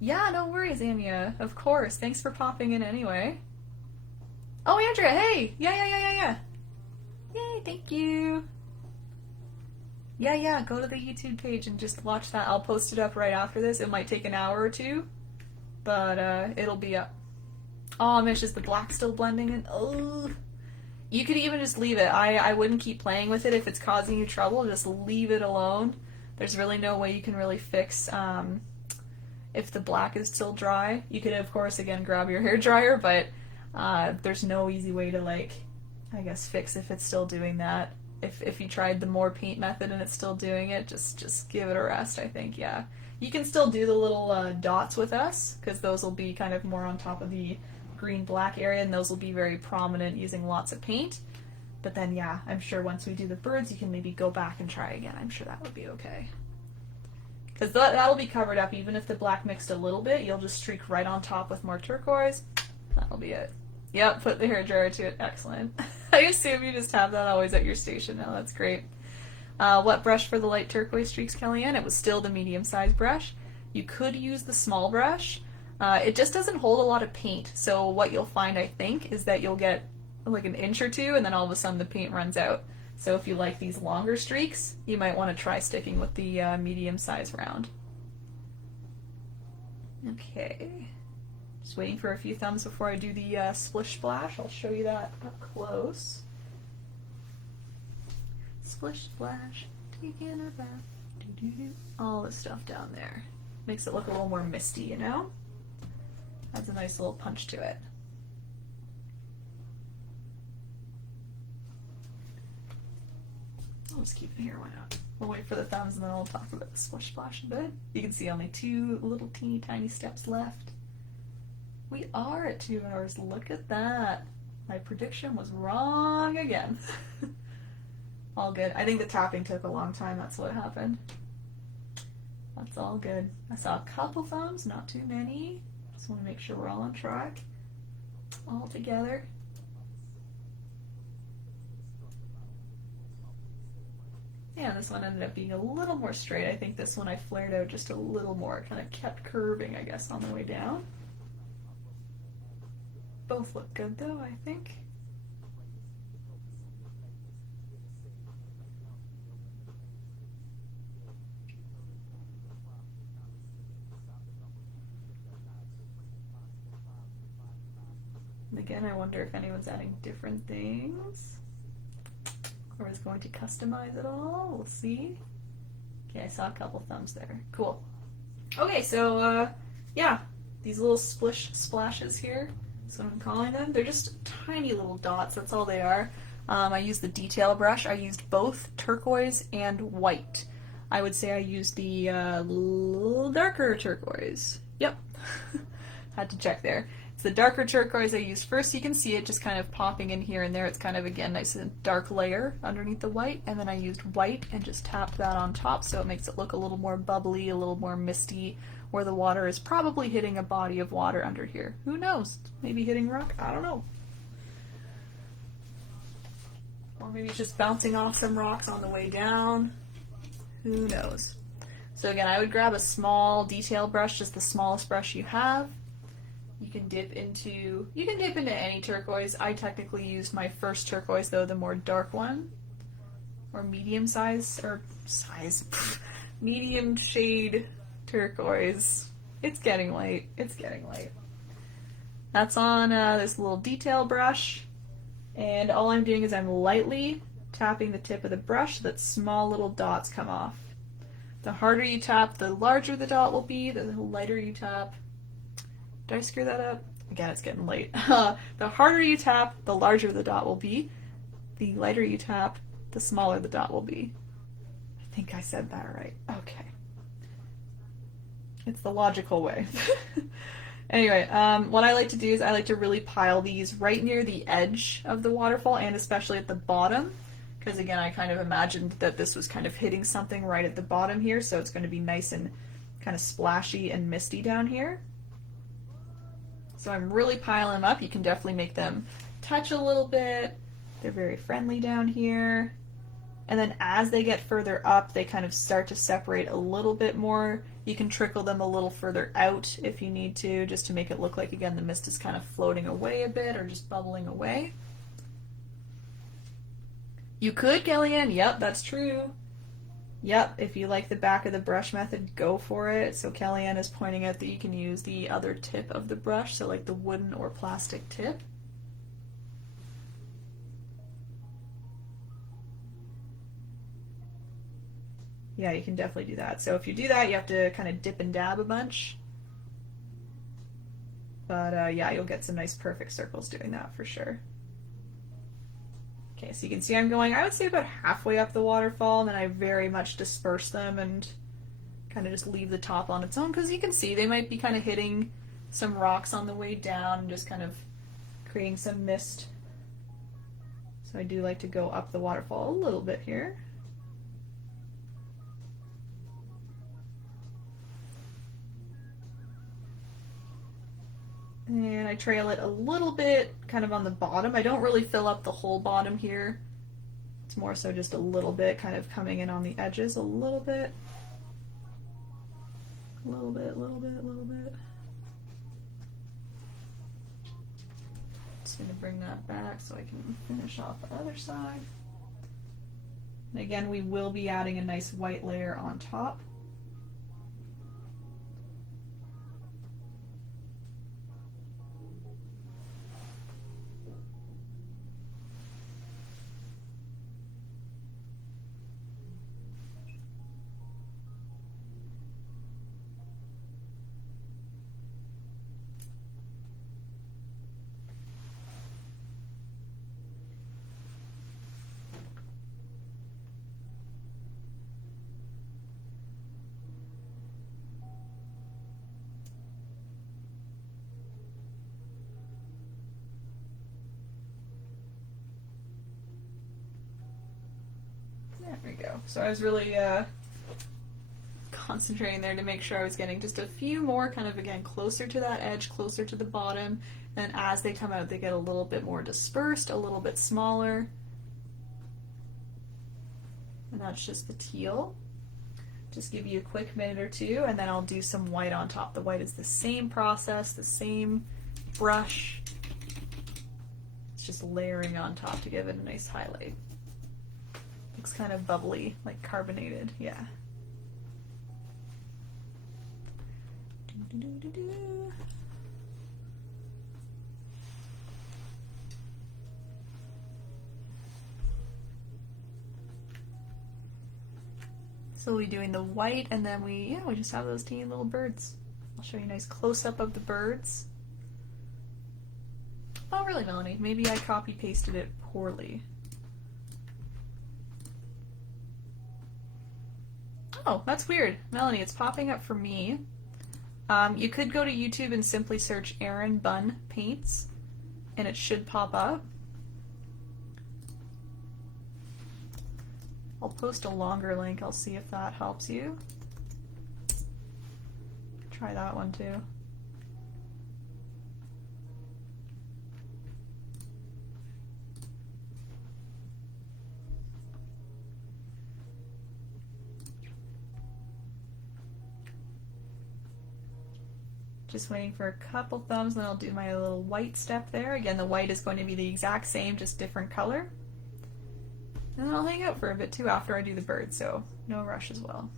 Yeah, no worries, Amia. Of course. Thanks for popping in anyway. Oh, Andrea, hey! Yeah. Yay, thank you. Yeah, go to the YouTube page and just watch that. I'll post it up right after this. It might take an hour or two, but it'll be up. Oh, Mish, is the black still blending in? Oh, you could even just leave it. I wouldn't keep playing with it if it's causing you trouble. Just leave it alone. There's really no way you can really fix if the black is still dry. You could, of course, again, grab your hair dryer, but there's no easy way to, like, I guess, fix if it's still doing that. If you tried the more paint method and it's still doing it, just give it a rest, I think, yeah. You can still do the little dots with us, because those will be kind of more on top of the green-black area, and those will be very prominent using lots of paint. But then, yeah, I'm sure once we do the birds, you can maybe go back and try again. I'm sure that would be okay. Because that'll be covered up. Even if the black mixed a little bit, you'll just streak right on top with more turquoise. That'll be it. Yep, put the hair dryer to it. Excellent. I assume you just have that always at your station now. That's great. What brush for the light turquoise streaks, Kellyanne? It was still the medium-sized brush. You could use the small brush. It just doesn't hold a lot of paint. So what you'll find, I think, is that you'll get like an inch or two, and then all of a sudden the paint runs out. So if you like these longer streaks, you might want to try sticking with the medium-sized round. Okay. Just waiting for a few thumbs before I do the splish splash. I'll show you that up close. Splish splash, taking a bath, all this stuff down there. Makes it look a little more misty, you know? Adds a nice little punch to it. I'll just keep it here, why not? We'll wait for the thumbs and then I'll talk about the splish splash a bit. You can see only 2 little teeny tiny steps left. We are at 2 hours, look at that. My prediction was wrong again. All good. I think the tapping took a long time, that's what happened. That's all good. I saw a couple thumbs, not too many. Just want to make sure we're all on track. All together. Yeah, this one ended up being a little more straight. I think this one I flared out just a little more. It kind of kept curving, I guess, on the way down. Both look good though, I think. And again, I wonder if anyone's adding different things or is going to customize it all. We'll see. Okay, I saw a couple thumbs there. Cool. Okay, so yeah, these little splashes here, that's what I'm calling them. They're just tiny little dots, that's all they are. I used the detail brush. I used both turquoise and white. I would say I used the little darker turquoise. Yep, had to check there. It's the darker turquoise I used first. You can see it just kind of popping in here and there. It's kind of, again, nice and dark layer underneath the white. And then I used white and just tapped that on top so it makes it look a little more bubbly, a little more misty, where the water is probably hitting a body of water under here. Who knows? Maybe hitting rock? I don't know. Or maybe it's just bouncing off some rocks on the way down. Who knows? So again, I would grab a small detail brush, just the smallest brush you have. You can dip into any turquoise. I technically used my first turquoise though, the more dark one. Or medium medium shade turquoise. It's getting late. It's getting late. That's on this little detail brush. And all I'm doing is I'm lightly tapping the tip of the brush so that small little dots come off. The harder you tap, the larger the dot will be. The lighter you tap. Did I screw that up? Again, it's getting late. The harder you tap, the larger the dot will be. The lighter you tap, the smaller the dot will be. I think I said that right. Okay. It's the logical way. Anyway, what I like to do is I like to really pile these right near the edge of the waterfall and especially at the bottom, because again, I kind of imagined that this was kind of hitting something right at the bottom here, so it's going to be nice and kind of splashy and misty down here. So I'm really piling them up. You can definitely make them touch a little bit. They're very friendly down here. And then as they get further up, they kind of start to separate a little bit more. You can trickle them a little further out if you need to, just to make it look like, again, the mist is kind of floating away a bit or just bubbling away. You could, Kellyanne. Yep, that's true. Yep, if you like the back of the brush method, go for it. So Kellyanne is pointing out that you can use the other tip of the brush, so like the wooden or plastic tip. Yeah, you can definitely do that. So if you do that, you have to kind of dip and dab a bunch. But yeah, you'll get some nice perfect circles doing that for sure. Okay, so you can see I'm going, I would say about halfway up the waterfall, and then I very much disperse them and kind of just leave the top on its own, because you can see they might be kind of hitting some rocks on the way down and just kind of creating some mist. So I do like to go up the waterfall a little bit here. And I trail it a little bit kind of on the bottom. I don't really fill up the whole bottom here. It's more so just a little bit kind of coming in on the edges a little bit. A little bit, a little bit, a little bit. Just going to bring that back so I can finish off the other side. And again, we will be adding a nice white layer on top. There we go. So I was really concentrating there to make sure I was getting just a few more kind of, again, closer to that edge, closer to the bottom. And as they come out, they get a little bit more dispersed, a little bit smaller. And that's just the teal. Just give you a quick minute or two, and then I'll do some white on top. The white is the same process, the same brush. It's just layering on top to give it a nice highlight. Looks kind of bubbly, like carbonated, yeah. So we'll be doing the white, and then we just have those teeny little birds. I'll show you a nice close-up of the birds. Oh, really, Melanie? Maybe I copy-pasted it poorly. Oh, that's weird. Melanie, it's popping up for me. You could go to YouTube and simply search erinbunpaints, and it should pop up. I'll post a longer link. I'll see if that helps you. Try that one too. Just waiting for a couple thumbs, then I'll do my little white step there. Again, the white is going to be the exact same, just different color. And then I'll hang out for a bit too after I do the bird, so no rush as well.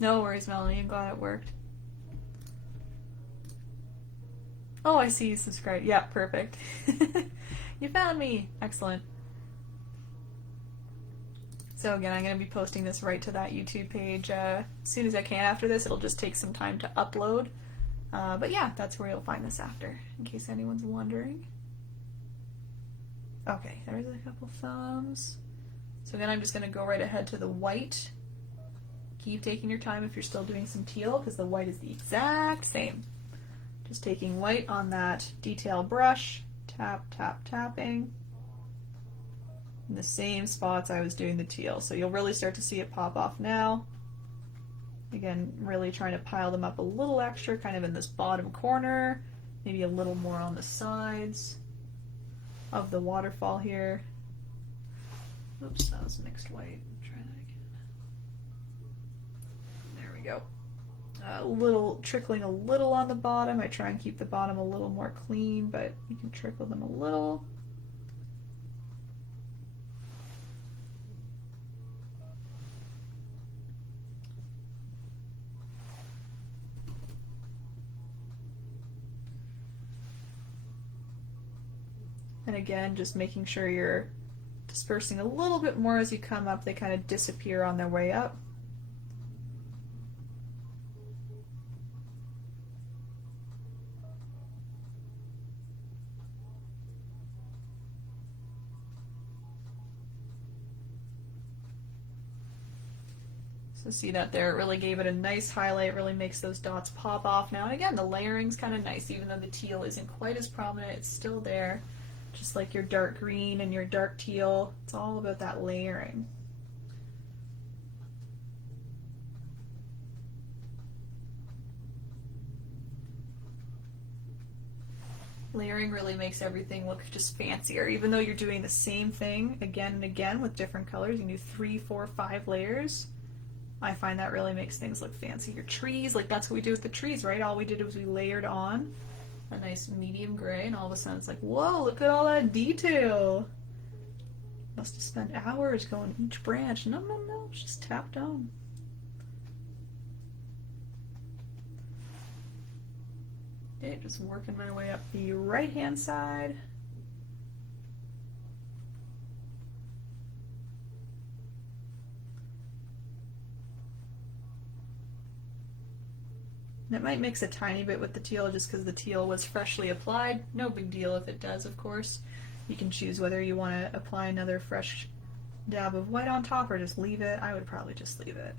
No worries, Melanie, I'm glad it worked. Oh, I see you subscribed. Yeah, perfect. You found me. Excellent. So again, I'm going to be posting this right to that YouTube page as soon as I can after this. It'll just take some time to upload. But yeah, that's where you'll find this after, in case anyone's wondering. Okay, there's a couple thumbs. So again, I'm just going to go right ahead to the white. Keep taking your time if you're still doing some teal, because the white is the exact same. Just taking white on that detail brush, tap, tap, tapping. In the same spots I was doing the teal. So you'll really start to see it pop off now. Again, really trying to pile them up a little extra, kind of in this bottom corner, maybe a little more on the sides of the waterfall here. Oops, that was mixed white. Try that again. There we go. A little trickling a little on the bottom. I try and keep the bottom a little more clean, but you can trickle them a little. And again, just making sure you're dispersing a little bit more as you come up. They kind of disappear on their way up. So see that there, it really gave it a nice highlight, really makes those dots pop off now. And again, the layering's kind of nice, even though the teal isn't quite as prominent, it's still there. Just like your dark green and your dark teal, it's all about that layering. Layering really makes everything look just fancier, even though you're doing the same thing again and again with different colors. You can do 3, 4, 5 layers. I find that really makes things look fancy. Your trees, like that's what we did with the trees, right? All we did was we layered on a nice medium gray, and all of a sudden it's like, whoa, look at all that detail. Must have spent hours going each branch. No, no, no, it's just tapped on. Okay, just working my way up the right hand side. And it might mix a tiny bit with the teal just because the teal was freshly applied. No big deal if it does, of course. You can choose whether you want to apply another fresh dab of white on top or just leave it. I would probably just leave it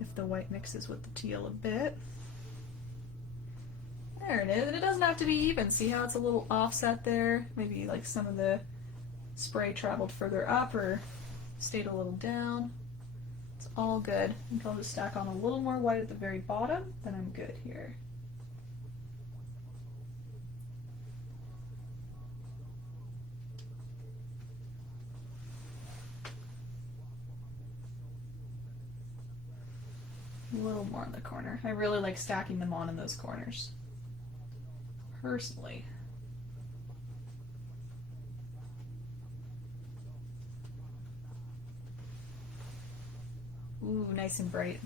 if the white mixes with the teal a bit. There it is. And it doesn't have to be even. See how it's a little offset there? Maybe like some of the spray traveled further up or stayed a little down. It's all good. I think I'll just stack on a little more white at the very bottom, then I'm good here. A little more in the corner. I really like stacking them on in those corners, personally. Ooh, nice and bright.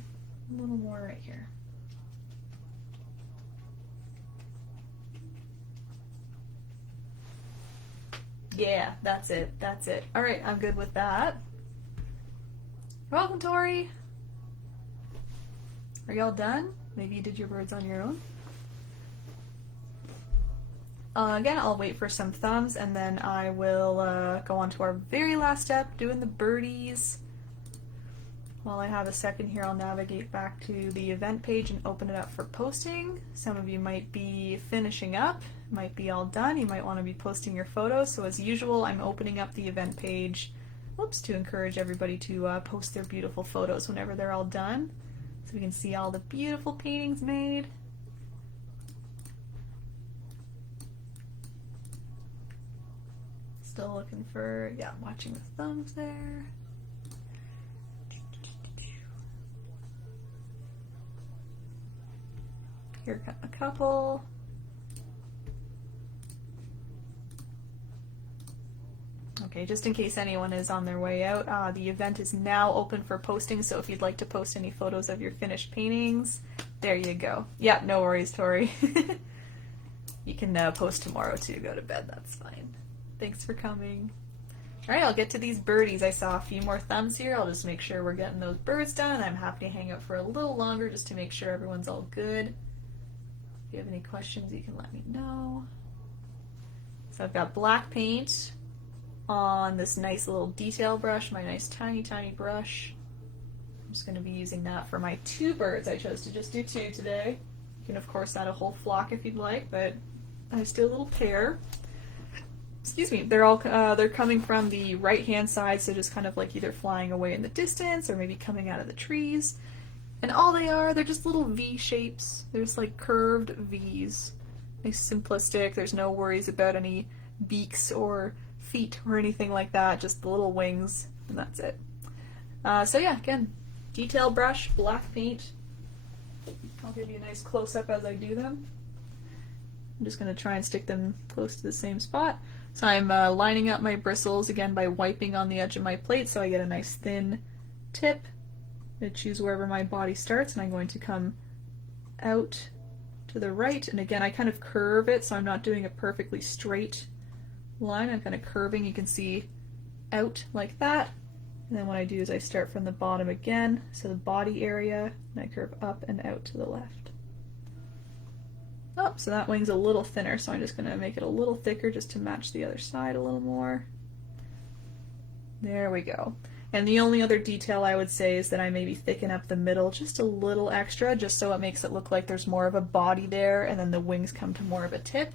A little more right here. Yeah, that's it. That's it. All right, I'm good with that. You're welcome, Tori. Are y'all done? Maybe you did your birds on your own. Again, I'll wait for some thumbs and then I will go on to our very last step, doing the birdies. While I have a second here, I'll navigate back to the event page and open it up for posting. Some of you might be finishing up, might be all done. You might want to be posting your photos. So as usual, I'm opening up the event page, to encourage everybody to post their beautiful photos whenever they're all done. So we can see all the beautiful paintings made. Still looking for, yeah, watching the thumbs there. Here got a couple. Okay, just in case anyone is on their way out, the event is now open for posting, so if you'd like to post any photos of your finished paintings, there you go. Yeah, no worries, Tori. You can post tomorrow too, go to bed, that's fine. Thanks for coming. Alright, I'll get to these birdies. I saw a few more thumbs here. I'll just make sure we're getting those birds done, and I'm happy to hang out for a little longer just to make sure everyone's all good. If you have any questions, you can let me know. So I've got black paint on this nice little detail brush, my nice tiny brush. I'm just going to be using that for my 2 birds. I chose to just do 2 today. You can of course add a whole flock if you'd like, but I just do a little pair. Excuse me. They're all they're coming from the right hand side, so just kind of like either flying away in the distance or maybe coming out of the trees. And all they are, they're just little V shapes. They're just like curved V's. Nice simplistic. There's no worries about any beaks or feet or anything like that, just the little wings, and that's it. So yeah, again, detail brush, black paint. I'll give you a nice close-up as I do them. I'm just going to try and stick them close to the same spot. So I'm lining up my bristles again by wiping on the edge of my plate so I get a nice thin tip. I'm going to choose wherever my body starts, and I'm going to come out to the right, and again I kind of curve it so I'm not doing a perfectly straight line. I'm kind of curving, you can see, out like that, and then what I do is I start from the bottom again, so the body area, and I curve up and out to the left. Oh, so that wing's a little thinner, so I'm just going to make it a little thicker just to match the other side a little more. There we go. And the only other detail I would say is that I maybe thicken up the middle just a little extra, just so it makes it look like there's more of a body there, and then the wings come to more of a tip.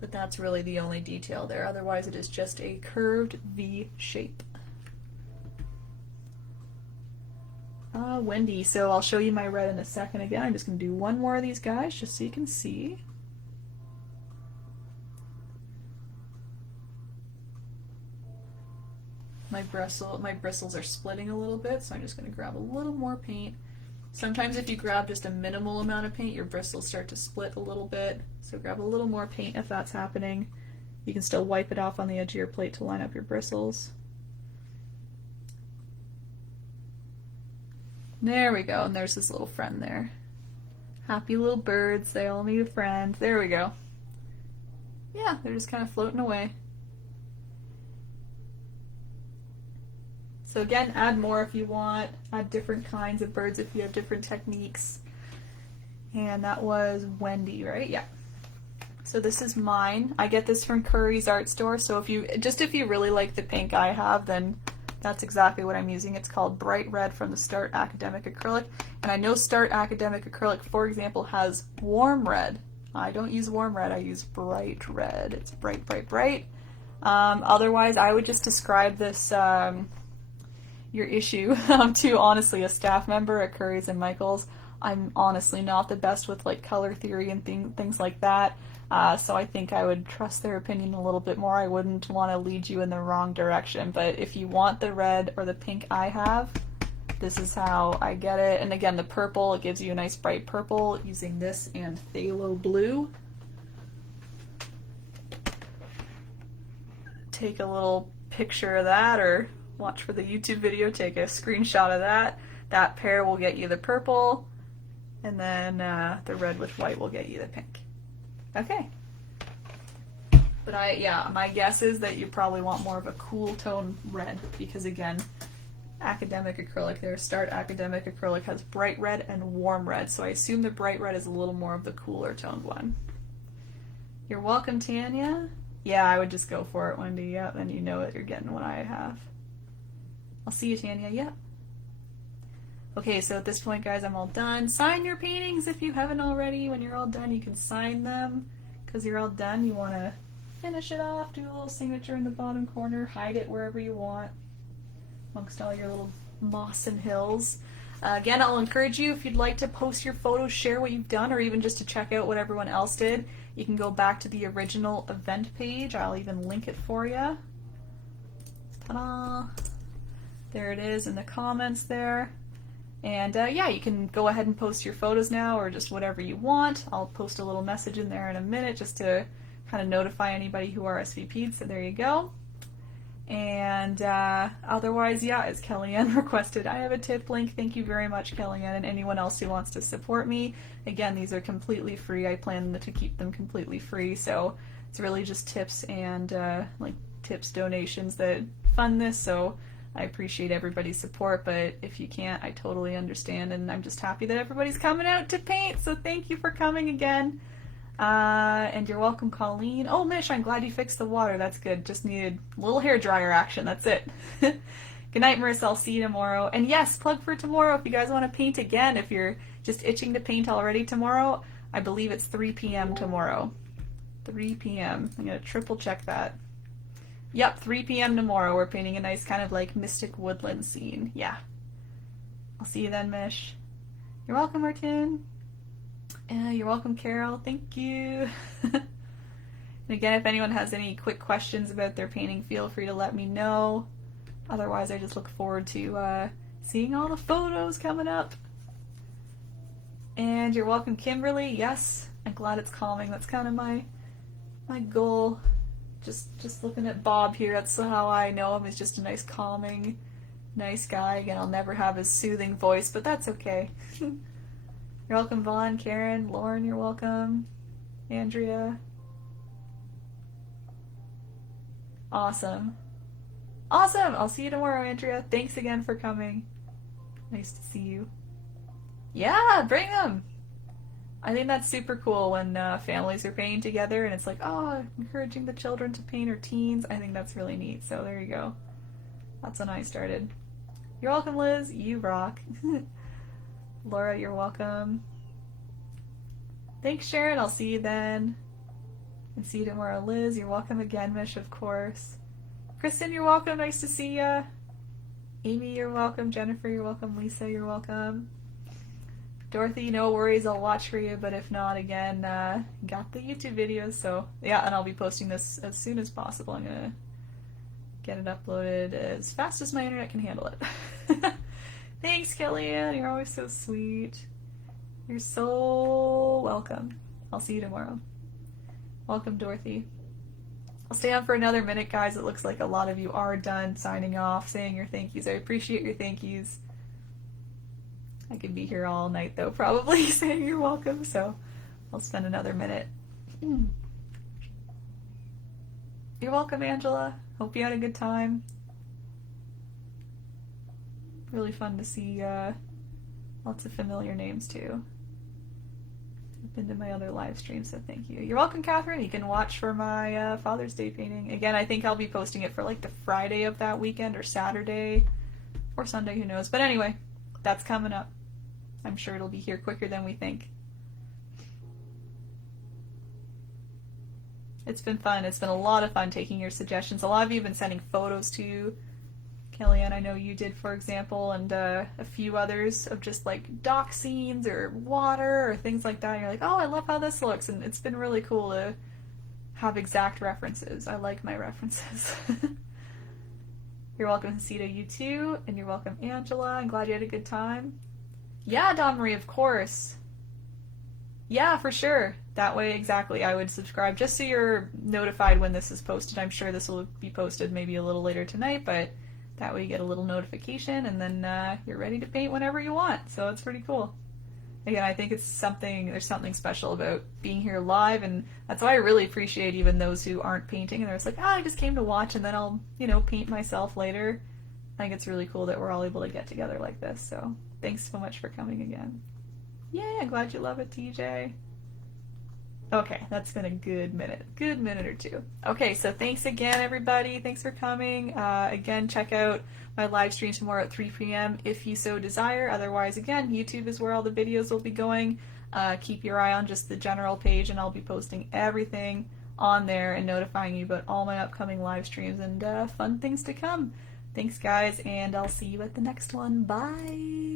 But that's really the only detail there. Otherwise it is just a curved V shape. Wendy, so I'll show you my red in a second again. I'm just going to do one more of these guys just so you can see. My bristles are splitting a little bit, so I'm just going to grab a little more paint. Sometimes if you grab just a minimal amount of paint, your bristles start to split a little bit, so grab a little more paint if that's happening. You can still wipe it off on the edge of your plate to line up your bristles. There we go, and there's this little friend there. Happy little birds, they all need a friend. There we go. Yeah, they're just kind of floating away. So again, add more if you want, add different kinds of birds if you have different techniques. And that was Wendy, right? Yeah. So this is mine. I get this from Curry's art store, so if you really like the pink I have, then that's exactly what I'm using. It's called Bright Red from the Start Academic Acrylic. And I know Start Academic Acrylic, for example, has warm red. I don't use warm red, I use bright red. It's bright, bright, bright. Otherwise, I would just describe this, your issue to honestly a staff member at Curry's and Michael's. I'm honestly not the best with like color theory and things like that. So I think I would trust their opinion a little bit more. I wouldn't want to lead you in the wrong direction, but if you want the red or the pink I have, this is how I get it. And again, the purple, it gives you a nice bright purple using this and phthalo blue. Take a little picture of that, or watch for the YouTube video, take a screenshot of that. That pair will get you the purple, and then the red with white will get you the pink. Okay. But my guess is that you probably want more of a cool tone red, because again, academic acrylic there. Start academic acrylic has bright red and warm red, so I assume the bright red is a little more of the cooler toned one. You're welcome, Tanya. Yeah, I would just go for it, Wendy. Yep, and you know that you're getting what I have. I'll see you, Tanya. Yep. Okay, so at this point, guys, I'm all done. Sign your paintings if you haven't already. When you're all done, you can sign them. Because you're all done, you want to finish it off, do a little signature in the bottom corner, hide it wherever you want, amongst all your little moss and hills. Again, I'll encourage you, if you'd like to post your photos, share what you've done, or even just to check out what everyone else did, you can go back to the original event page. I'll even link it for you. Ta-da! There it is in the comments there. And yeah, you can go ahead and post your photos now, or just whatever you want. I'll post a little message in there in a minute just to kind of notify anybody who RSVP'd, so there you go. And otherwise, yeah, as Kellyanne requested, I have a tip link. Thank you very much, Kellyanne, and anyone else who wants to support me. Again, these are completely free. I plan to keep them completely free, so it's really just tips and like tips, donations that fund this, so I appreciate everybody's support, but if you can't, I totally understand, and I'm just happy that everybody's coming out to paint, so thank you for coming again. And you're welcome, Colleen. Oh, Mish, I'm glad you fixed the water. That's good. Just needed a little hair dryer action. That's it. Good night, Marissa. I'll see you tomorrow. And yes, plug for tomorrow if you guys want to paint again. If you're just itching to paint already tomorrow, I believe it's 3 p.m. tomorrow. 3 p.m. I'm going to triple check that. Yep, 3 p.m. tomorrow. We're painting a nice kind of like mystic woodland scene. Yeah. I'll see you then, Mish. You're welcome, Martin. You're welcome, Carol. Thank you. And again, if anyone has any quick questions about their painting, feel free to let me know. Otherwise, I just look forward to seeing all the photos coming up. And you're welcome, Kimberly. Yes, I'm glad it's calming. That's kind of my goal. Just looking at Bob here, that's how I know him. He's just a nice, calming, nice guy. Again, I'll never have his soothing voice, but that's okay. You're welcome, Vaughn, Karen, Lauren, you're welcome. Andrea. Awesome. Awesome! I'll see you tomorrow, Andrea. Thanks again for coming. Nice to see you. Yeah, bring them! I think that's super cool when families are painting together and it's like, oh, encouraging the children to paint or teens. I think that's really neat. So there you go. That's when I started. You're welcome, Liz. You rock. Laura, you're welcome. Thanks, Sharon. I'll see you then. And see you tomorrow. Liz, you're welcome again, Mish, of course. Kristen, you're welcome. Nice to see ya. Amy, you're welcome. Jennifer, you're welcome. Lisa, you're welcome. Dorothy, no worries. I'll watch for you, but if not, again, got the YouTube videos, so yeah, and I'll be posting this as soon as possible. I'm gonna get it uploaded as fast as my internet can handle it. Thanks, Kellyanne. You're always so sweet. You're so welcome. I'll see you tomorrow. Welcome, Dorothy. I'll stay on for another minute, guys. It looks like a lot of you are done signing off, saying your thank yous. I appreciate your thank yous. I could be here all night, though, probably saying you're welcome, so I'll spend another minute. You're welcome, Angela. Hope you had a good time. Really fun to see lots of familiar names, too. I've been to my other live streams, so thank you. You're welcome, Catherine. You can watch for my Father's Day painting. Again, I think I'll be posting it for like the Friday of that weekend, or Saturday, or Sunday, who knows. But anyway, that's coming up. I'm sure it'll be here quicker than we think. It's been fun. It's been a lot of fun taking your suggestions. A lot of you have been sending photos to Kellyanne. I know you did, for example, and a few others of just like dock scenes or water or things like that. And you're like, oh, I love how this looks. And it's been really cool to have exact references. I like my references. You're welcome, Hasita, you too. And you're welcome, Angela. I'm glad you had a good time. Yeah, Dawn Marie, of course. Yeah, for sure. That way, exactly, I would subscribe just so you're notified when this is posted. I'm sure this will be posted maybe a little later tonight, but that way you get a little notification, and then you're ready to paint whenever you want. So it's pretty cool. Again, I think it's there's something special about being here live, and that's why I really appreciate even those who aren't painting, and they're just like, oh, I just came to watch, and then I'll, paint myself later. I think it's really cool that we're all able to get together like this. So thanks so much for coming again. Yay, I'm glad you love it, TJ. Okay, that's been a good minute or two. Okay, so thanks again, everybody. Thanks for coming. Again, check out my live stream tomorrow at 3 p.m. if you so desire. Otherwise, again, YouTube is where all the videos will be going. Keep your eye on just the general page, and I'll be posting everything on there and notifying you about all my upcoming live streams and fun things to come. Thanks, guys, and I'll see you at the next one. Bye!